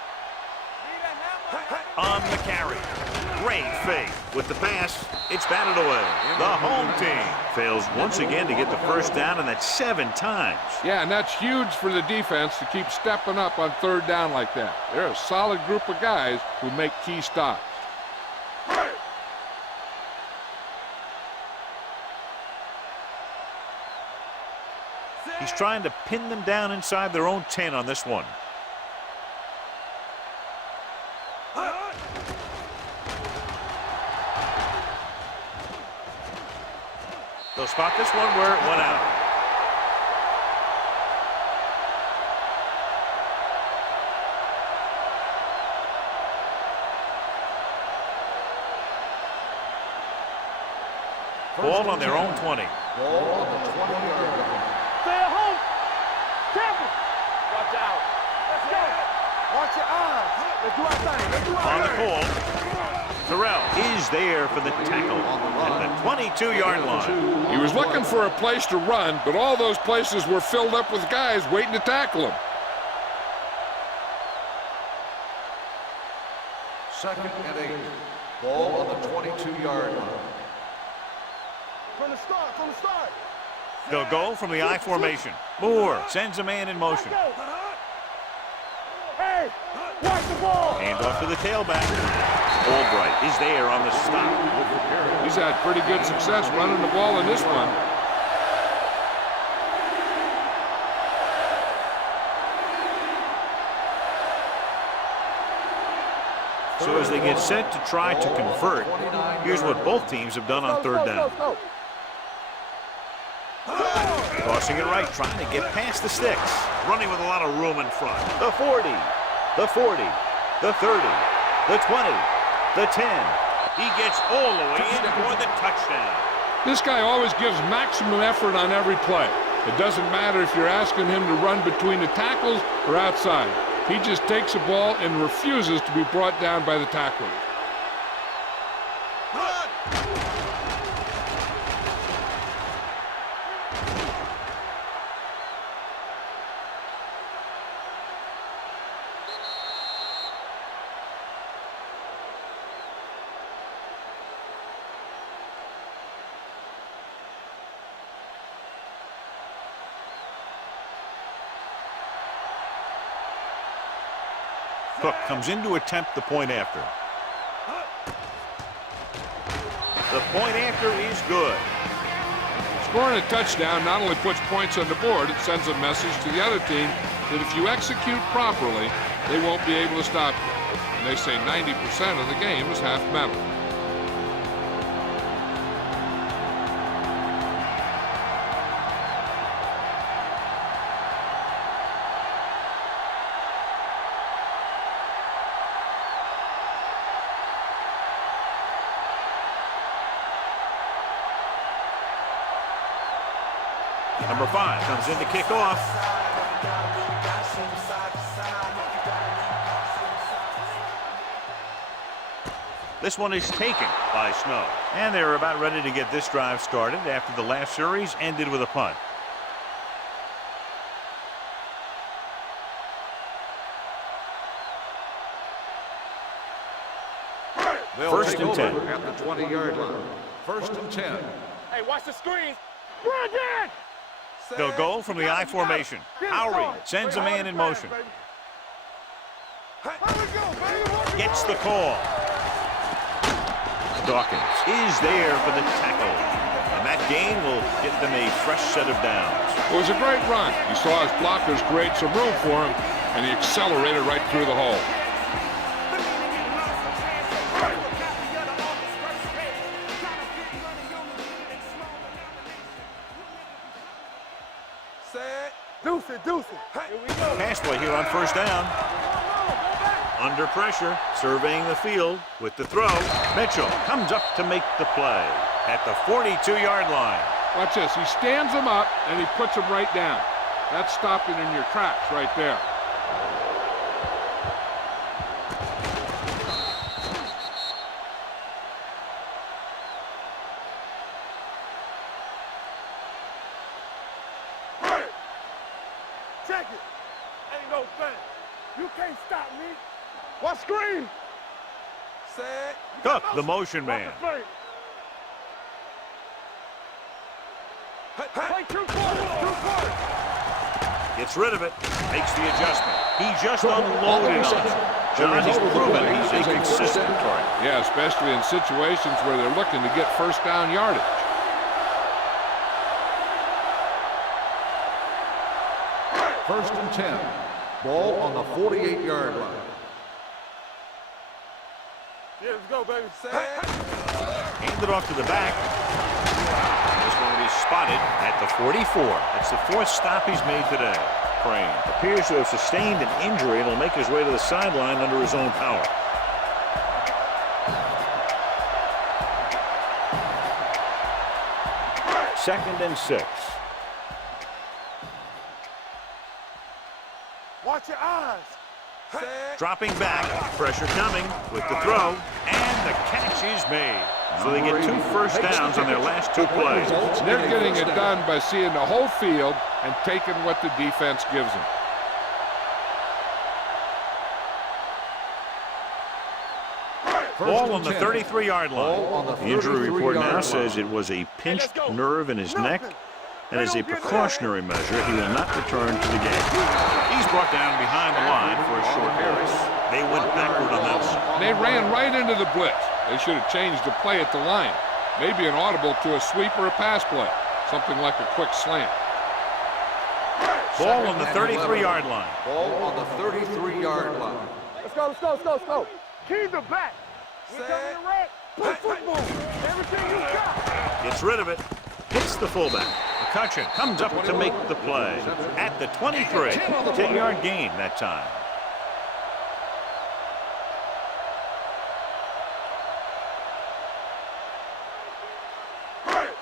On the carry. Great fake. With the pass, it's batted away. The home team fails once again to get the first down, and that's 7 times. Yeah, and that's huge for the defense to keep stepping up on third down like that. They're a solid group of guys who make key stops. He's trying to pin them down inside their own 10 on this one. They'll spot this one where it went out. Ball on their own 20. Ball on the 20-yard line. Stay at home. Careful. Watch out. Let's go. Watch your eyes. Let's do our thing. Let's do our On the thing. call, Terrell is there for the tackle at the 22-yard line. He was looking for a place to run, but all those places were filled up with guys waiting to tackle him. Second and 8. Ball on the 22-yard line. From the start. They'll go from the I formation. Moore sends a man in motion. Hey, watch the ball. Hand off to the tailback. Albright is there on the stop. He's had pretty good success running the ball in this one. So as they get set to try to convert, here's what both teams have done on third down. Crossing it right, trying to get past the sticks. Running with a lot of room in front. The 40, the 40, the 30, the 20, the 10. He gets all the way in for the touchdown. This guy always gives maximum effort on every play. It doesn't matter if you're asking him to run between the tackles or outside. He just takes the ball and refuses to be brought down by the tacklers. Cook comes in to attempt the point after. The point after is good. Scoring a touchdown not only puts points on the board, it sends a message to the other team that if you execute properly, they won't be able to stop you. And they say 90% of the game is half mental. Number 5 comes in to kick off. This one is taken by Snow. And they're about ready to get this drive started after the last series ended with a punt. First and 10. At the 20-yard line. First and 10. Hey, watch the screen. Run again. They'll go from the I formation. Hyrule sends a man in motion. Gets the call. Dawkins is there for the tackle. And that gain will get them a fresh set of downs. It was a great run. He saw his blockers create some room for him, and he accelerated right through the hole. Deuce it. Here we go. Pass play here on first down. Under pressure, surveying the field with the throw. Mitchell comes up to make the play at the 42-yard line. Watch this. He stands him up, and he puts him right down. That's stopping in your tracks right there. Check it. Ain't no thing. You can't stop me. What screen? Set. Cook, the motion man. Play 2 quarters. Gets rid of it. Makes the adjustment. He just unloaded on it. John, he's proven he's a consistent target. Yeah, especially in situations where they're looking to get first down yardage. First and 10. Ball on the 48-yard line. Yeah, let's go, baby. Hand it off to the back. This one will be spotted at the 44. That's the 4th stop he's made today. Crane appears to have sustained an injury and will make his way to the sideline under his own power. Second and 6. Watch your eyes. Dropping back, pressure coming with the throw, and the catch is made. So they get 2 first downs on their last 2 plays. They're getting it done by seeing the whole field and taking what the defense gives them. Ball on the 33-yard line. The injury report now says it was a pinched nerve in his neck, and as a precautionary measure, he will not return to the game. He's brought down behind the line for a short pass. They went backward on that one. They ran right into the blitz. They should have changed the play at the line. Maybe an audible to a sweep or a pass play. Something like a quick slant. Ball on the 33-yard line. Ball on the 33-yard line. Let's go. Keys are back. We're coming to red. Play football. Everything you got. Gets rid of it. Hits the fullback. McCutcheon comes up to make the play at the 23. 10-yard gain that time.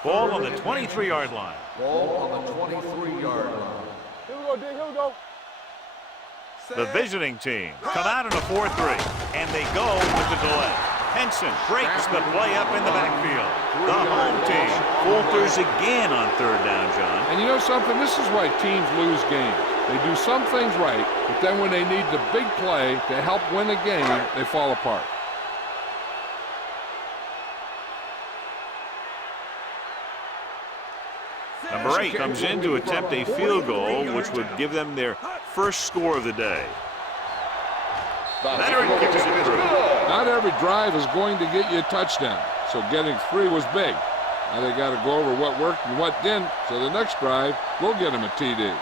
Ball on the 23-yard line. Ball on the 23-yard line. Here we go, D. Here we go. The visiting team come out in a 4-3, and they go with the delay. Henson breaks the play up in the backfield. The home team falters again on third down, John. And you know something? This is why teams lose games. They do some things right, but then when they need the big play to help win a game, they fall apart. Number 8 comes in to attempt a field goal, which would give them their first score of the day. Veteran kicks it through. Not every drive is going to get you a touchdown, so getting 3 was big. Now they got to go over what worked and what didn't, so the next drive will get them a TD.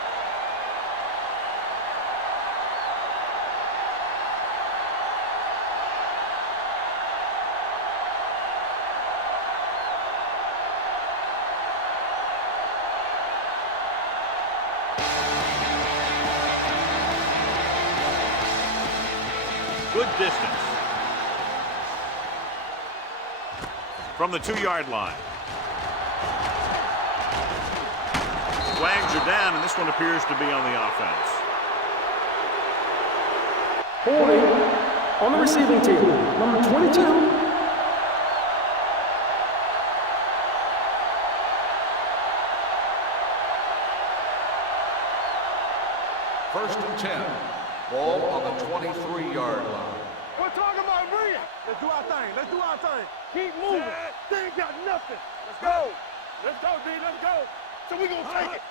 Good distance. From the 2-yard line. Flags are down, and this one appears to be on the offense. Holding on the receiving team. Number 22. First and 10. Ball on the 23-yard line. We're talking about Maria. Let's do our thing. Let's do our thing. Keep moving. They ain't got nothing. Let's go. Let's go, D. Let's go. So we gonna take it.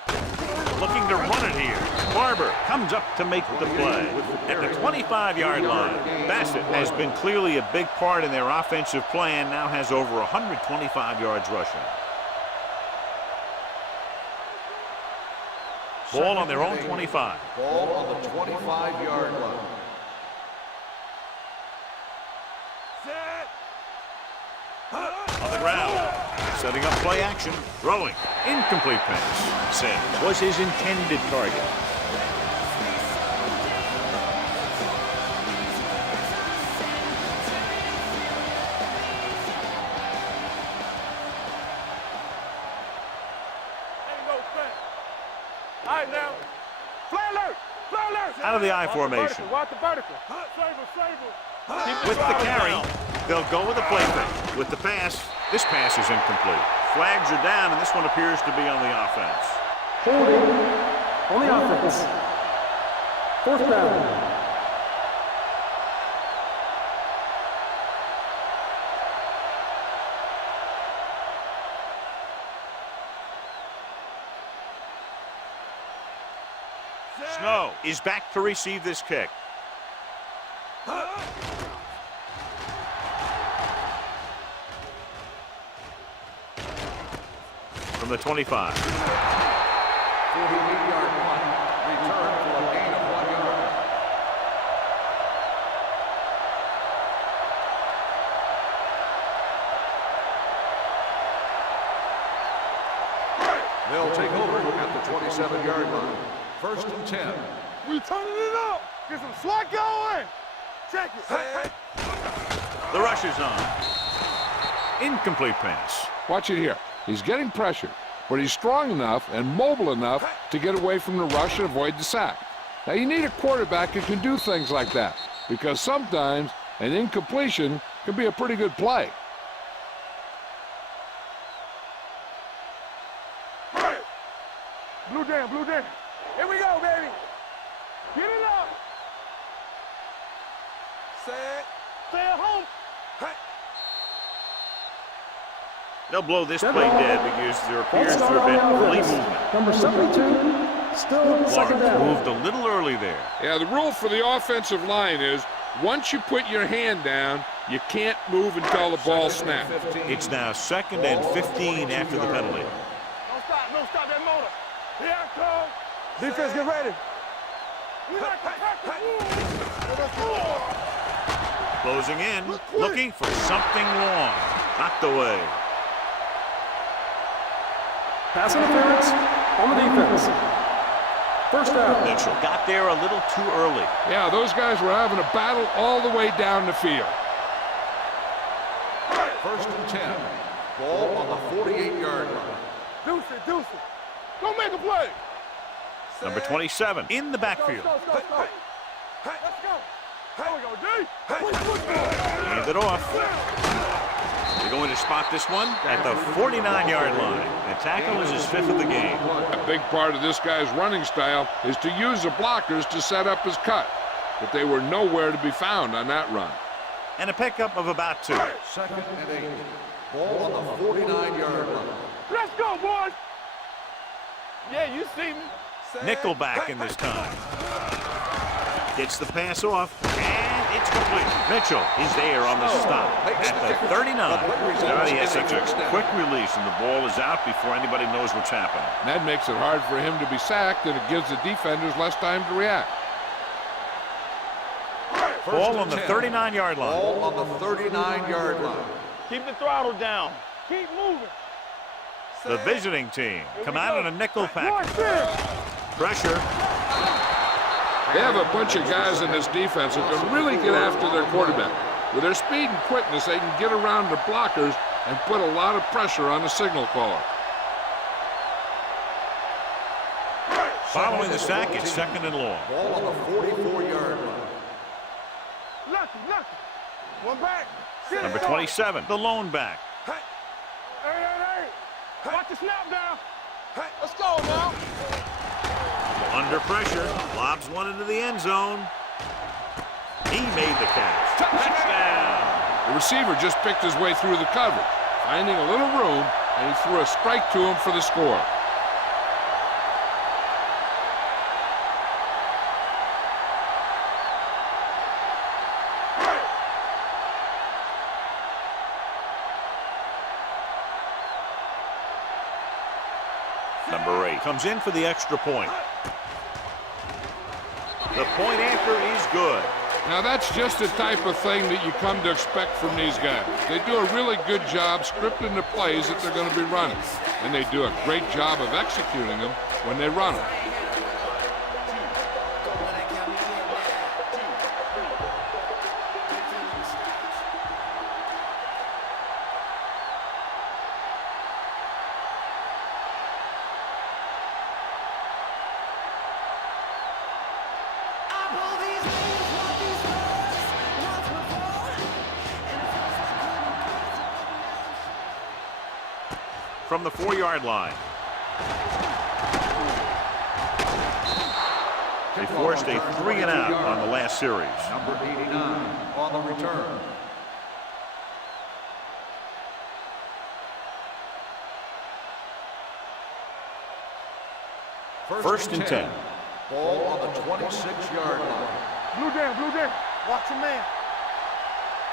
Looking to run it here. Barber comes up to make the play at the 25-yard line. Bassett has been clearly a big part in their offensive plan, now has over 125 yards rushing. Ball on their own 25. Ball on the 25-yard line. On the ground. Setting up play action. Throwing. Incomplete pass. Sims was his intended target. All right, now. Fly alert! Fly alert! Out of the I formation. Watch the vertical. Sable. With the carry, they'll go with a play fake. With the pass, this pass is incomplete. Flags are down, and this one appears to be on the offense. Holding on the offense. 4th down. Snow is back to receive this kick. From the 25. 48-yard punt. Return for a gain of 1 yard. They'll take over at the 27-yard line. First and 10. We turning it up. Get some swag going. Check it. The rush is on. Incomplete pass. Watch it here. He's getting pressured, but he's strong enough and mobile enough to get away from the rush and avoid the sack. Now, you need a quarterback who can do things like that, because sometimes an incompletion can be a pretty good play. Blue down, blue down. Here we go, baby. Get it up. Set. Stay at home. They'll blow this play dead because there appears to have been early movement. Number 72, still second Lawrence down. moved a little early there. Yeah, the rule for the offensive line is once you put your hand down, you can't move until the ball snaps. It's now 2nd and 15 after the penalty. Don't stop that motor. Here I come. Defense, get ready. We like to practice. Closing in, looking for something long. Knocked away. Pass interference on the defense. First down. Mitchell got there a little too early. Yeah, those guys were having a battle all the way down the field. First and 10. Ball on the 48-yard line. Deuce it, deuce it. Go make a play. Number 27 in the backfield. Let's go. There we go, D. Hand it off. They're going to spot this one at the 49-yard line. The tackle is his 5th of the game. A big part of this guy's running style is to use the blockers to set up his cut, but they were nowhere to be found on that run. And a pickup of about 2. Second and 8. Ball on the 49-yard line. Let's go, boys. Yeah, you see me. Nickel back in this time. Gets the pass off, and it's complete. Mitchell is there on the stop at the 39. Now he has such a quick release, and the ball is out before anybody knows what's happening. That makes it hard for him to be sacked, and it gives the defenders less time to react. Ball on the 39-yard line. Ball on the 39-yard line. Keep the throttle down. Keep moving. The visiting team come out in a nickel package. Pressure. They have a bunch of guys in this defense who can really get after their quarterback. With their speed and quickness, they can get around the blockers and put a lot of pressure on the signal caller. Following the sack, it's 2nd and long. Ball on the 44-yard line. Lucky. One back. Number 27, the lone back. Hey. Watch the snap down. Let's go now. Under pressure, lobs one into the end zone. He made the catch. Touchdown. The receiver just picked his way through the coverage, finding a little room, and he threw a strike to him for the score. Number 8 comes in for the extra point. The point after is good. Now that's just the type of thing that you come to expect from these guys. They do a really good job scripting the plays that they're going to be running, and they do a great job of executing them when they run them. From the 4-yard line. They forced a 3-and-out on the last series. Number 89 on the return. First and 10. Ball on the 26-yard line. Blue down. Watch your man.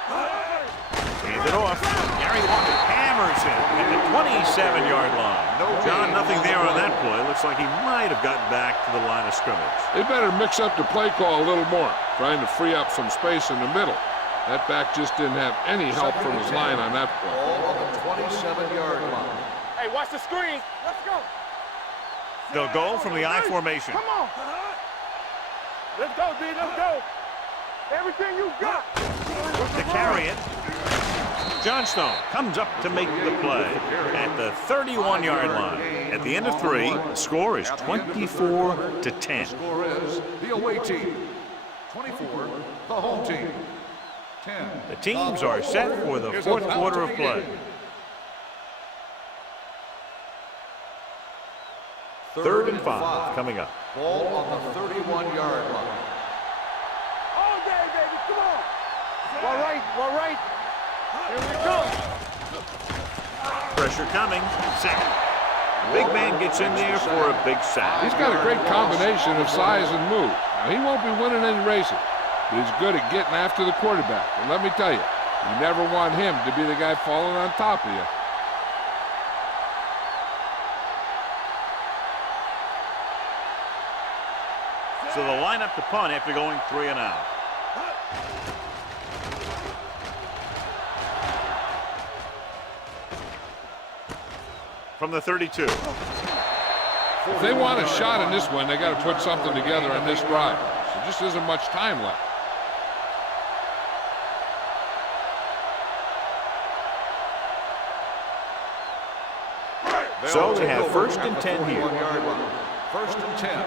Hand it off. Gary Walker hammers him at the 27-yard line. John, nothing there on that play. Looks like he might have gotten back to the line of scrimmage. They better mix up the play call a little more, trying to free up some space in the middle. That back just didn't have any help from his line on that play. Ball on the 27-yard line. Hey, watch the screen. Let's go. They'll go from the I formation. Come on. Let's go, D. Let's go. Everything you got. To carry it. Johnstone comes up to make the play at the 31-yard line. At the end of 3, the score is 24-10. Score is the away team. 24, the home team. 10. The teams are set for the 4th quarter of play. Third and 5 coming up. Ball on the 31-yard line. All day, baby. Come on. Well, right. Here we go. Pressure coming. Sack. Big man gets in there for a big sack. He's got a great combination of size and move. Now, he won't be winning any races, but he's good at getting after the quarterback. And let me tell you, you never want him to be the guy falling on top of you. So they'll line up to punt after going 3-and-out. from the 32. If they want a shot in this one, they got to put something together on this drive. There just isn't much time left. So they have first and 10 here. First and 10.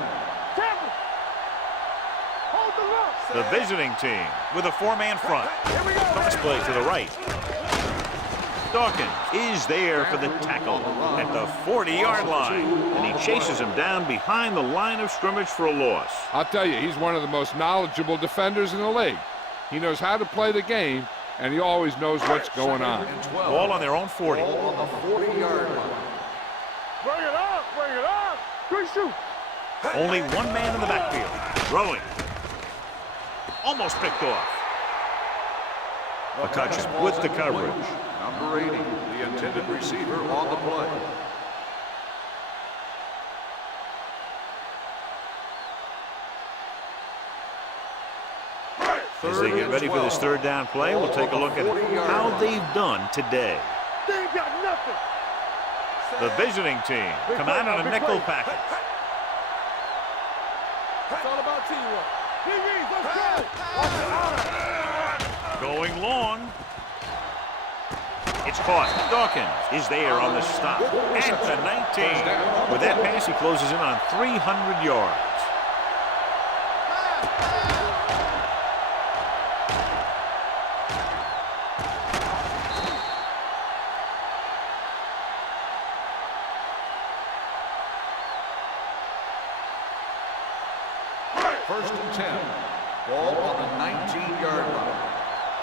Hold the look. The visiting team with a four-man front. Cross play to the right. Dawkins is there for the tackle at the 40-yard line, and he chases him down behind the line of scrimmage for a loss. I'll tell you, he's one of the most knowledgeable defenders in the league. He knows how to play the game, and he always knows what's going on. Ball on their own 40. Ball on the 40-yard line. Bring it up. Bring it up. Good shoot. Only one man in the backfield. Throwing. Almost picked off. McCutcheon with the coverage. Number 80, the intended receiver on the play. As they get ready for this third down play, we'll take a look at how they've done today. They ain't got nothing. The visiting team come out in a nickel package. It's all about teamwork. Let's go. Watch your eyes. Going long. It's caught. Dawkins is there on the stop at the 19. With that pass, he closes in on 300 yards. First and 10. Ball on the 19-yard line.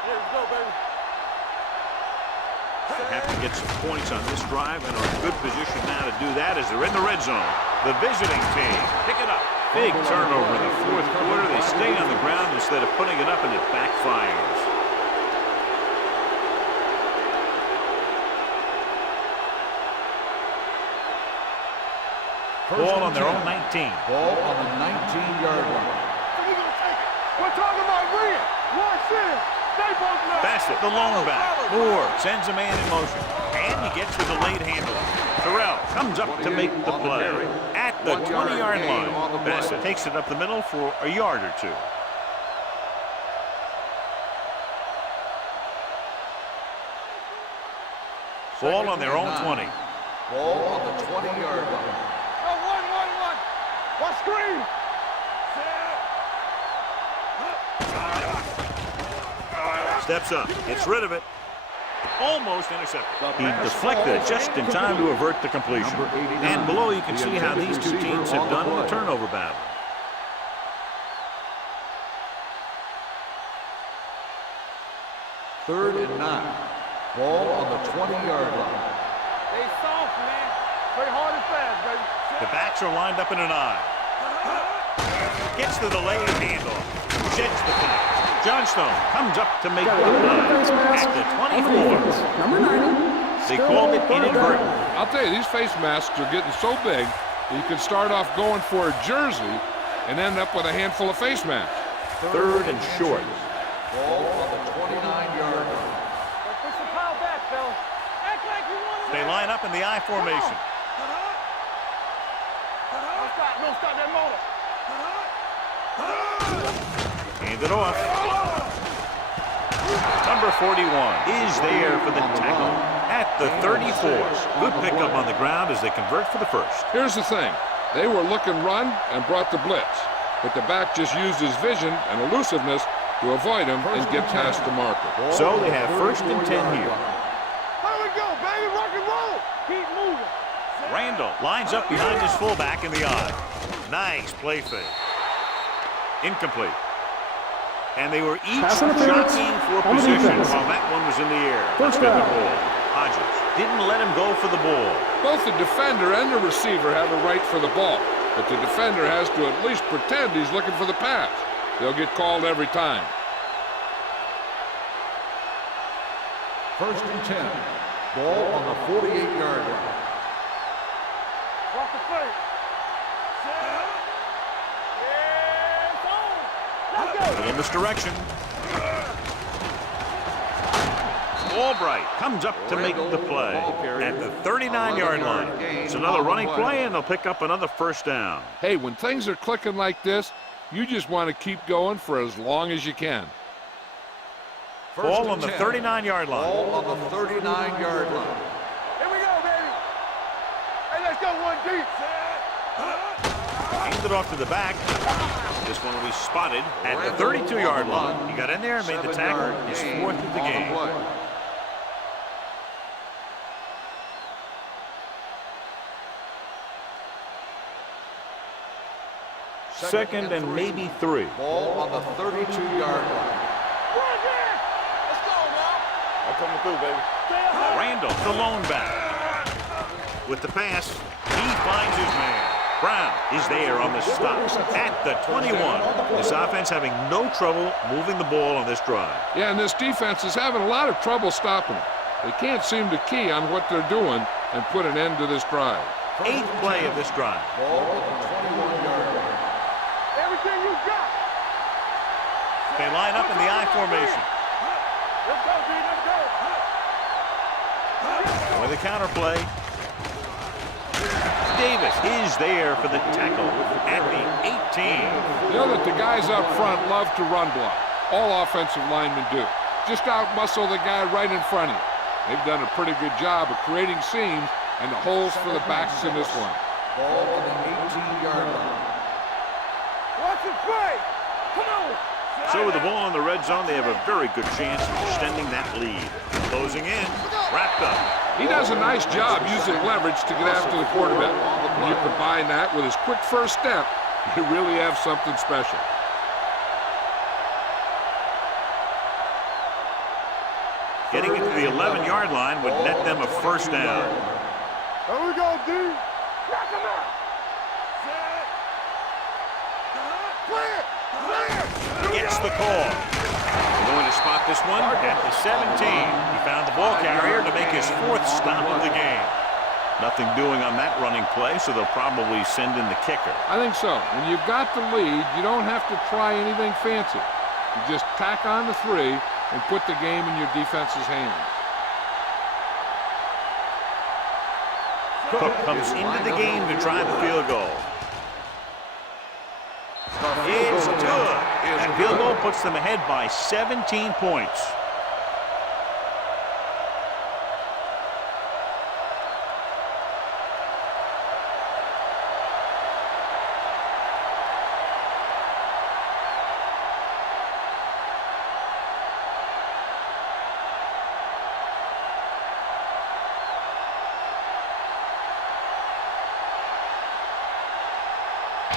Here we go, baby. Have to get some points on this drive and are in good position now to do that as they're in the red zone. The visiting team pick it up. Big turnover in the fourth quarter. They stay on the ground instead of putting it up, and it backfires. Ball on their own 19. Ball on the 19-yard line. We gonna take it. We're talking about Rhea. Watch this. Stay both left. Bassett, the lone back. Moore sends a man in motion. And he gets with the late handle. Terrell comes up to make the play. At the 20-yard line, Bassett takes it up the middle for a yard or two. Ball on their own 20. Ball on the 20-yard line. One. Watch screen. Steps up, gets rid of it. Almost intercepted. He deflected it just in time to avert the completion. And below you can see how these two teams have done in the turnover battle. Third and 9. Ball on the 20-yard line. Stay soft, man. Play hard and fast, baby. The backs are lined up in an I. Gets the delayed handoff. Sheds the pass. Johnstone comes up to make the play at the 24. Number 90. They called it inadvertent. I'll tell you, these face masks are getting so big that you can start off going for a jersey and end up with a handful of face masks. Third and short. Ball on the 29-yard line. Push the pile back, fellas. Act like you want to. They line up in the I formation. Don't stop that motor. Hand it off. Number 41 is there for the tackle at the 34. Good pickup on the ground as they convert for the first. Here's the thing. They were looking run and brought the blitz, but the back just used his vision and elusiveness to avoid him and get past the marker. So they have first and 10 here. How we go, baby? Rock and roll. Keep moving. Randall lines up behind his fullback in the I. Nice play fake. Incomplete. And they were each Pass interference jockeying for on the position defense. while that one was in the air. First Let's get the down. ball. Hodges didn't let him go for the ball. Both the defender and the receiver have a right for the ball, but the defender has to at least pretend he's looking for the pass. They'll get called every time. First and 10. Ball on the 48-yard line. Watch the play. A little misdirection. Albright comes up to make the play at the 39-yard line. It's another running play, and they'll pick up another first down. Hey, when things are clicking like this, you just want to keep going for as long as you can. Ball on the 39-yard line. Ball on the 39-yard line. Here we go, baby. Hey, let's go one deep. Handed off to the back. This one will be spotted at the 32-yard line. He got in there and made the tackle. His fourth of the game. Second and maybe 3. Ball on the 32-yard line. Let's go now. I'm coming through, baby. Randall, the lone back. With the pass, he finds his man. Brown is there on the stop at the 21. This offense having no trouble moving the ball on this drive. Yeah, and this defense is having a lot of trouble stopping it. They can't seem to key on what they're doing and put an end to this drive. 8th play of this drive. Ball on the 21-yard line. Everything you got. They line up in the I formation. Let's go, D. Let's go. With a counter play. Davis is there for the tackle at the 18. You know that the guys up front love to run block. All offensive linemen do. Just out-muscle the guy right in front of you. They've done a pretty good job of creating seams and the holes for the backs in this one. Ball on the 18-yard line. Watch it play. Come on. So with the ball in the red zone, they have a very good chance of extending that lead. Closing in, wrapped up. He does a nice job using leverage to get after the quarterback. When you combine that with his quick first step, you really have something special. Getting into the 11-yard line would net them a first down. Here we go, D. Knock him out. Clear. Gets the call. Going to spot this one at the 17. He found the ball carrier to make his 4th stop of the game. Nothing doing on that running play, so they'll probably send in the kicker. I think so. When you've got the lead, you don't have to try anything fancy. You just tack on the 3 and put the game in your defense's hands. Cook comes into the game to try the field goal. It's good. That field goal puts them ahead by 17 points.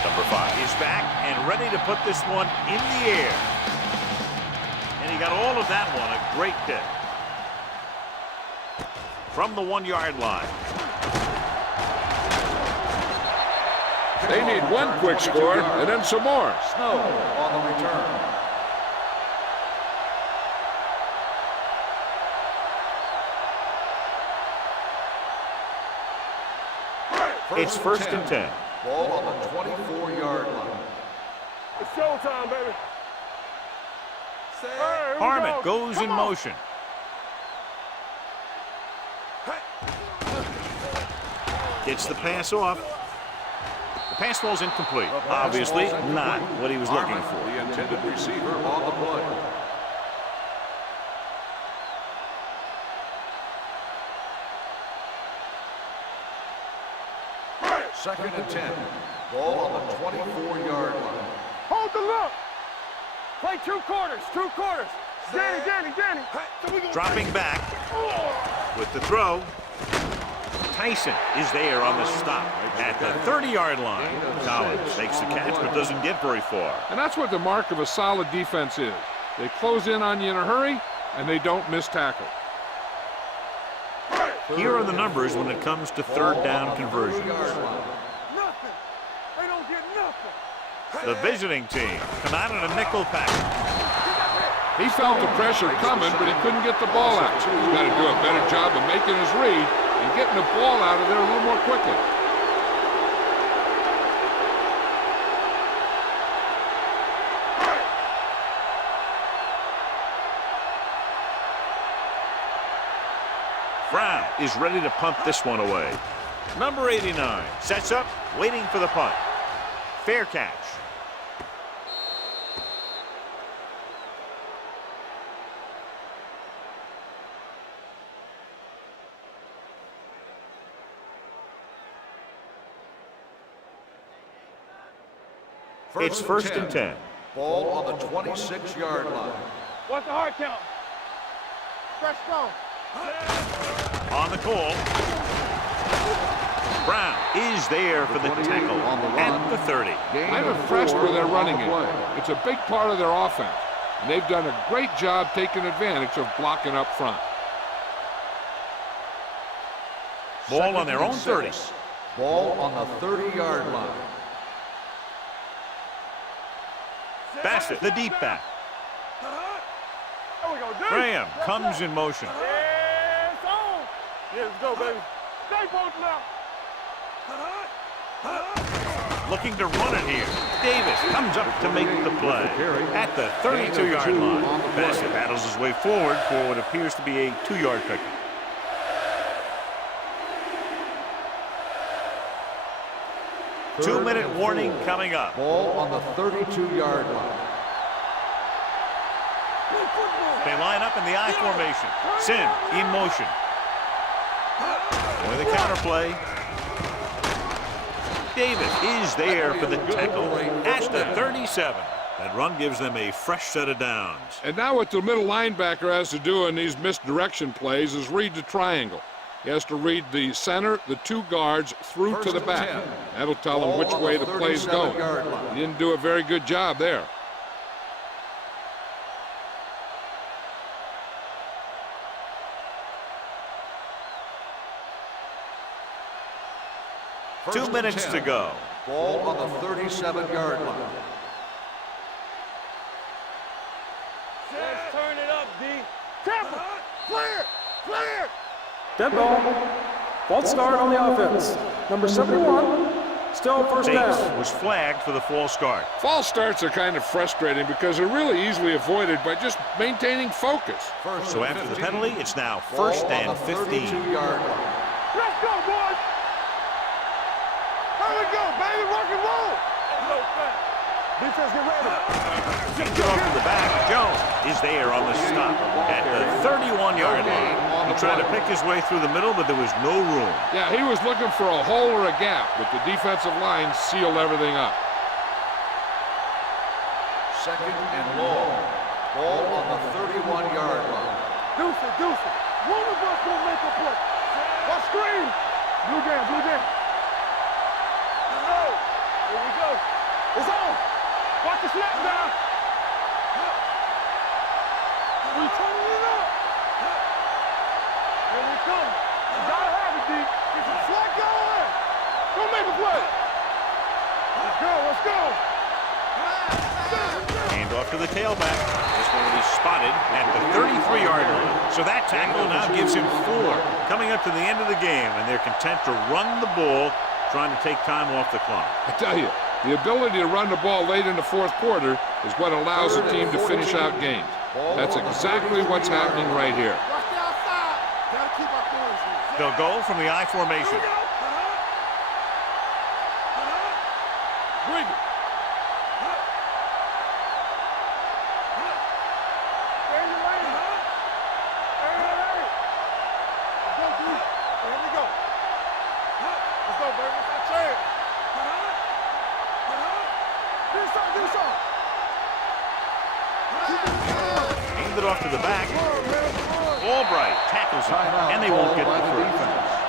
Number 5 is back and ready to put this one in the air. And he got all of that one, a great kick. From the 1-yard line. They need one quick score and then some more. Snow on the return. It's first and 10. Ball on the 24-yard line. It's showtime, baby. Hey, Harmon goes in motion. Gets the pass off. The pass falls incomplete. Obviously not what he was looking for. The intended receiver on the play. Second and 10. Ball on the 24-yard line. Hold the look. Play 2 quarters. 2 quarters. Danny. Dropping back with the throw. Tyson is there on the stop at the 30-yard line. Collins makes the catch but doesn't get very far. And that's what the mark of a solid defense is. They close in on you in a hurry, and they don't miss tackle. Here are the numbers when it comes to third down conversions. Nothing. They don't get nothing. The visiting team come out in a nickel package. He felt the pressure coming, but he couldn't get the ball out. He's got to do a better job of making his read and getting the ball out of there a little more quickly. is ready to punt this one away. Number 89 sets up, waiting for the punt. Fair catch. It's first and 10. Ball on the 26-yard line. What's the hard count? Fresh stone. On the call. Brown is there for the tackle at the 30. I'm impressed with their running game. It's a big part of their offense, and they've done a great job taking advantage of blocking up front. Ball on their own 30. Ball on the 30-yard line. Bassett, the deep back. There we go, dude. Graham comes in motion. Yeah, it's on. Yeah, let's go, baby. Stay both now. Looking to run it here. Davis comes up to make the play at the 32-yard line. Bassett battles his way forward for what appears to be a 2-yard pickup. Two-minute warning coming up. Ball on the 32-yard line. They line up in the I formation. Sim in motion. With the counter play. Davis is there for the tackle at the 37. That run gives them a fresh set of downs. And now what the middle linebacker has to do in these misdirection plays is read the triangle. He has to read the center, the two guards, through to the back. That'll tell him which way the play's going. He didn't do a very good job there. First 2 minutes to go. Ball on the 37-yard line. Let's turn it up, D. Tampa, clear, clear. Dead ball. False start on the offense. Number 71. Still first Bates down. was flagged for the false start. False starts are kind of frustrating because they're really easily avoided by just maintaining focus. So after the penalty, it's now first and 15. 32-yard line. Let's go, boys. Here we go, baby. Rock and roll. Defense, get ready. Kicked it off to the back. Jones is there on the stop at the 31-yard line. He tried to pick his way through the middle, but there was no room. Yeah, he was looking for a hole or a gap, but the defensive line sealed everything up. Second and long. Ball on the 31-yard line. Deuce it. One of us will make a play. What screen? Blue game. Here we go. It's on. Watch the snap down. We turning it up. Here we come. You gotta have it, D. Get some slack going. Go make a play. Let's go. Hand off to the tailback. This one will be spotted at the 33-yard line. So that tackle now gives him 4. Coming up to the end of the game, and they're content to run the ball, trying to take time off the clock. I tell you, the ability to run the ball late in the fourth quarter is what allows a team to finish out games. That's exactly what's happening right here. Watch the outside. Gotta keep our corners in. They'll go from the I formation. Bring it. Where you landing? Hey. Go, D. Here we go. Let's go, baby. Let's try it. Do something. Hand it off to the back. Albright tackles him, and they won't get the first.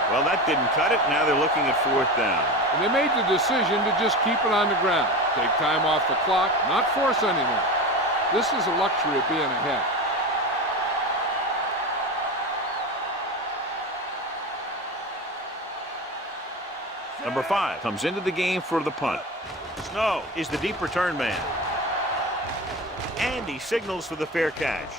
Well, that didn't cut it. Now they're looking at 4th down. And they made the decision to just keep it on the ground. Take time off the clock, not force anything. This is a luxury of being ahead. Number 5 comes into the game for the punt. Snow is the deep return man. And he signals for the fair catch.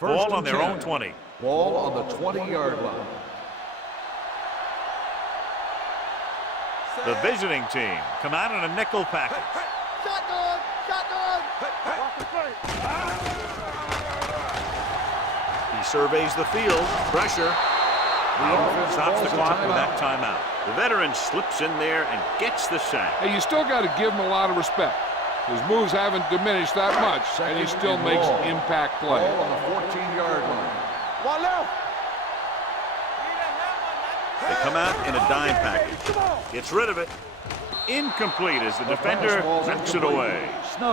Ball on their own 20. Ball on the 20-yard line. The visiting team come out in a nickel package. Shotgun! Shotgun! Watch the play. He surveys the field. Pressure. offense Stops the calls a clock with timeout. that timeout. The veteran slips in there and gets the sack. Hey, you still got to give him a lot of respect. His moves haven't diminished that much, and he still Second and makes long. impact Ball plays. on the 14-yard line. One left. They come out in a dime package. Gets rid of it. Incomplete as the defender knocks it away.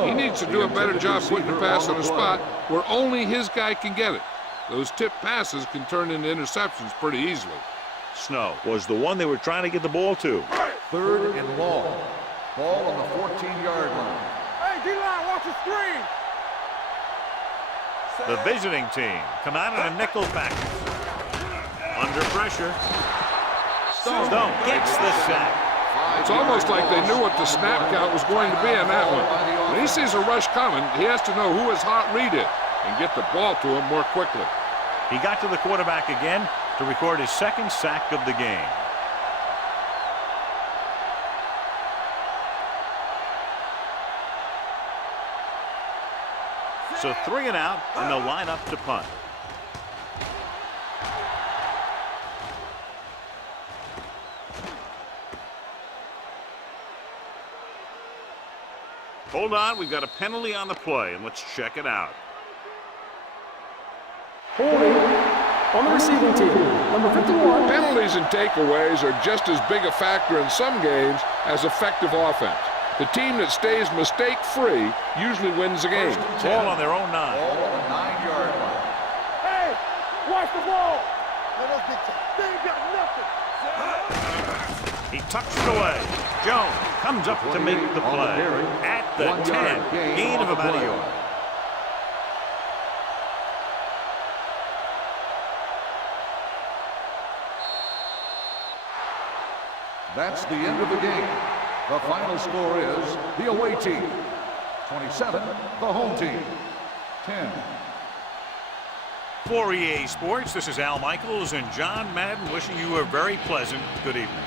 He needs to do a better job putting the pass on a spot where only his guy can get it. Those tip passes can turn into interceptions pretty easily. Snow was the one they were trying to get the ball to. Third and long. Ball on the 14-yard line. Hey, D-line, watch the screen. The visiting team come out in a nickel package. Under pressure. Stone gets the sack. It's almost like they knew what the snap count was going to be on that one. When he sees a rush coming, he has to know who his hot read is and get the ball to him more quickly. He got to the quarterback again to record his second sack of the game. So 3 and out, and they'll line up to punt. Hold on, we've got a penalty on the play, and let's check it out. Holding on the receiving team. Number 51. Penalties and takeaways are just as big a factor in some games as effective offense. The team that stays mistake-free usually wins the game. Ball on their own 9. Ball on the 9-yard line. Hey, watch the ball. Let us get you. They ain't got nothing. He tucks it away. Jones comes up to make the play. At the 10, gain of about a yard. That's the end of the game. The final score is the away team 27, the home team 10. For EA Sports, this is Al Michaels and John Madden wishing you a very pleasant good evening.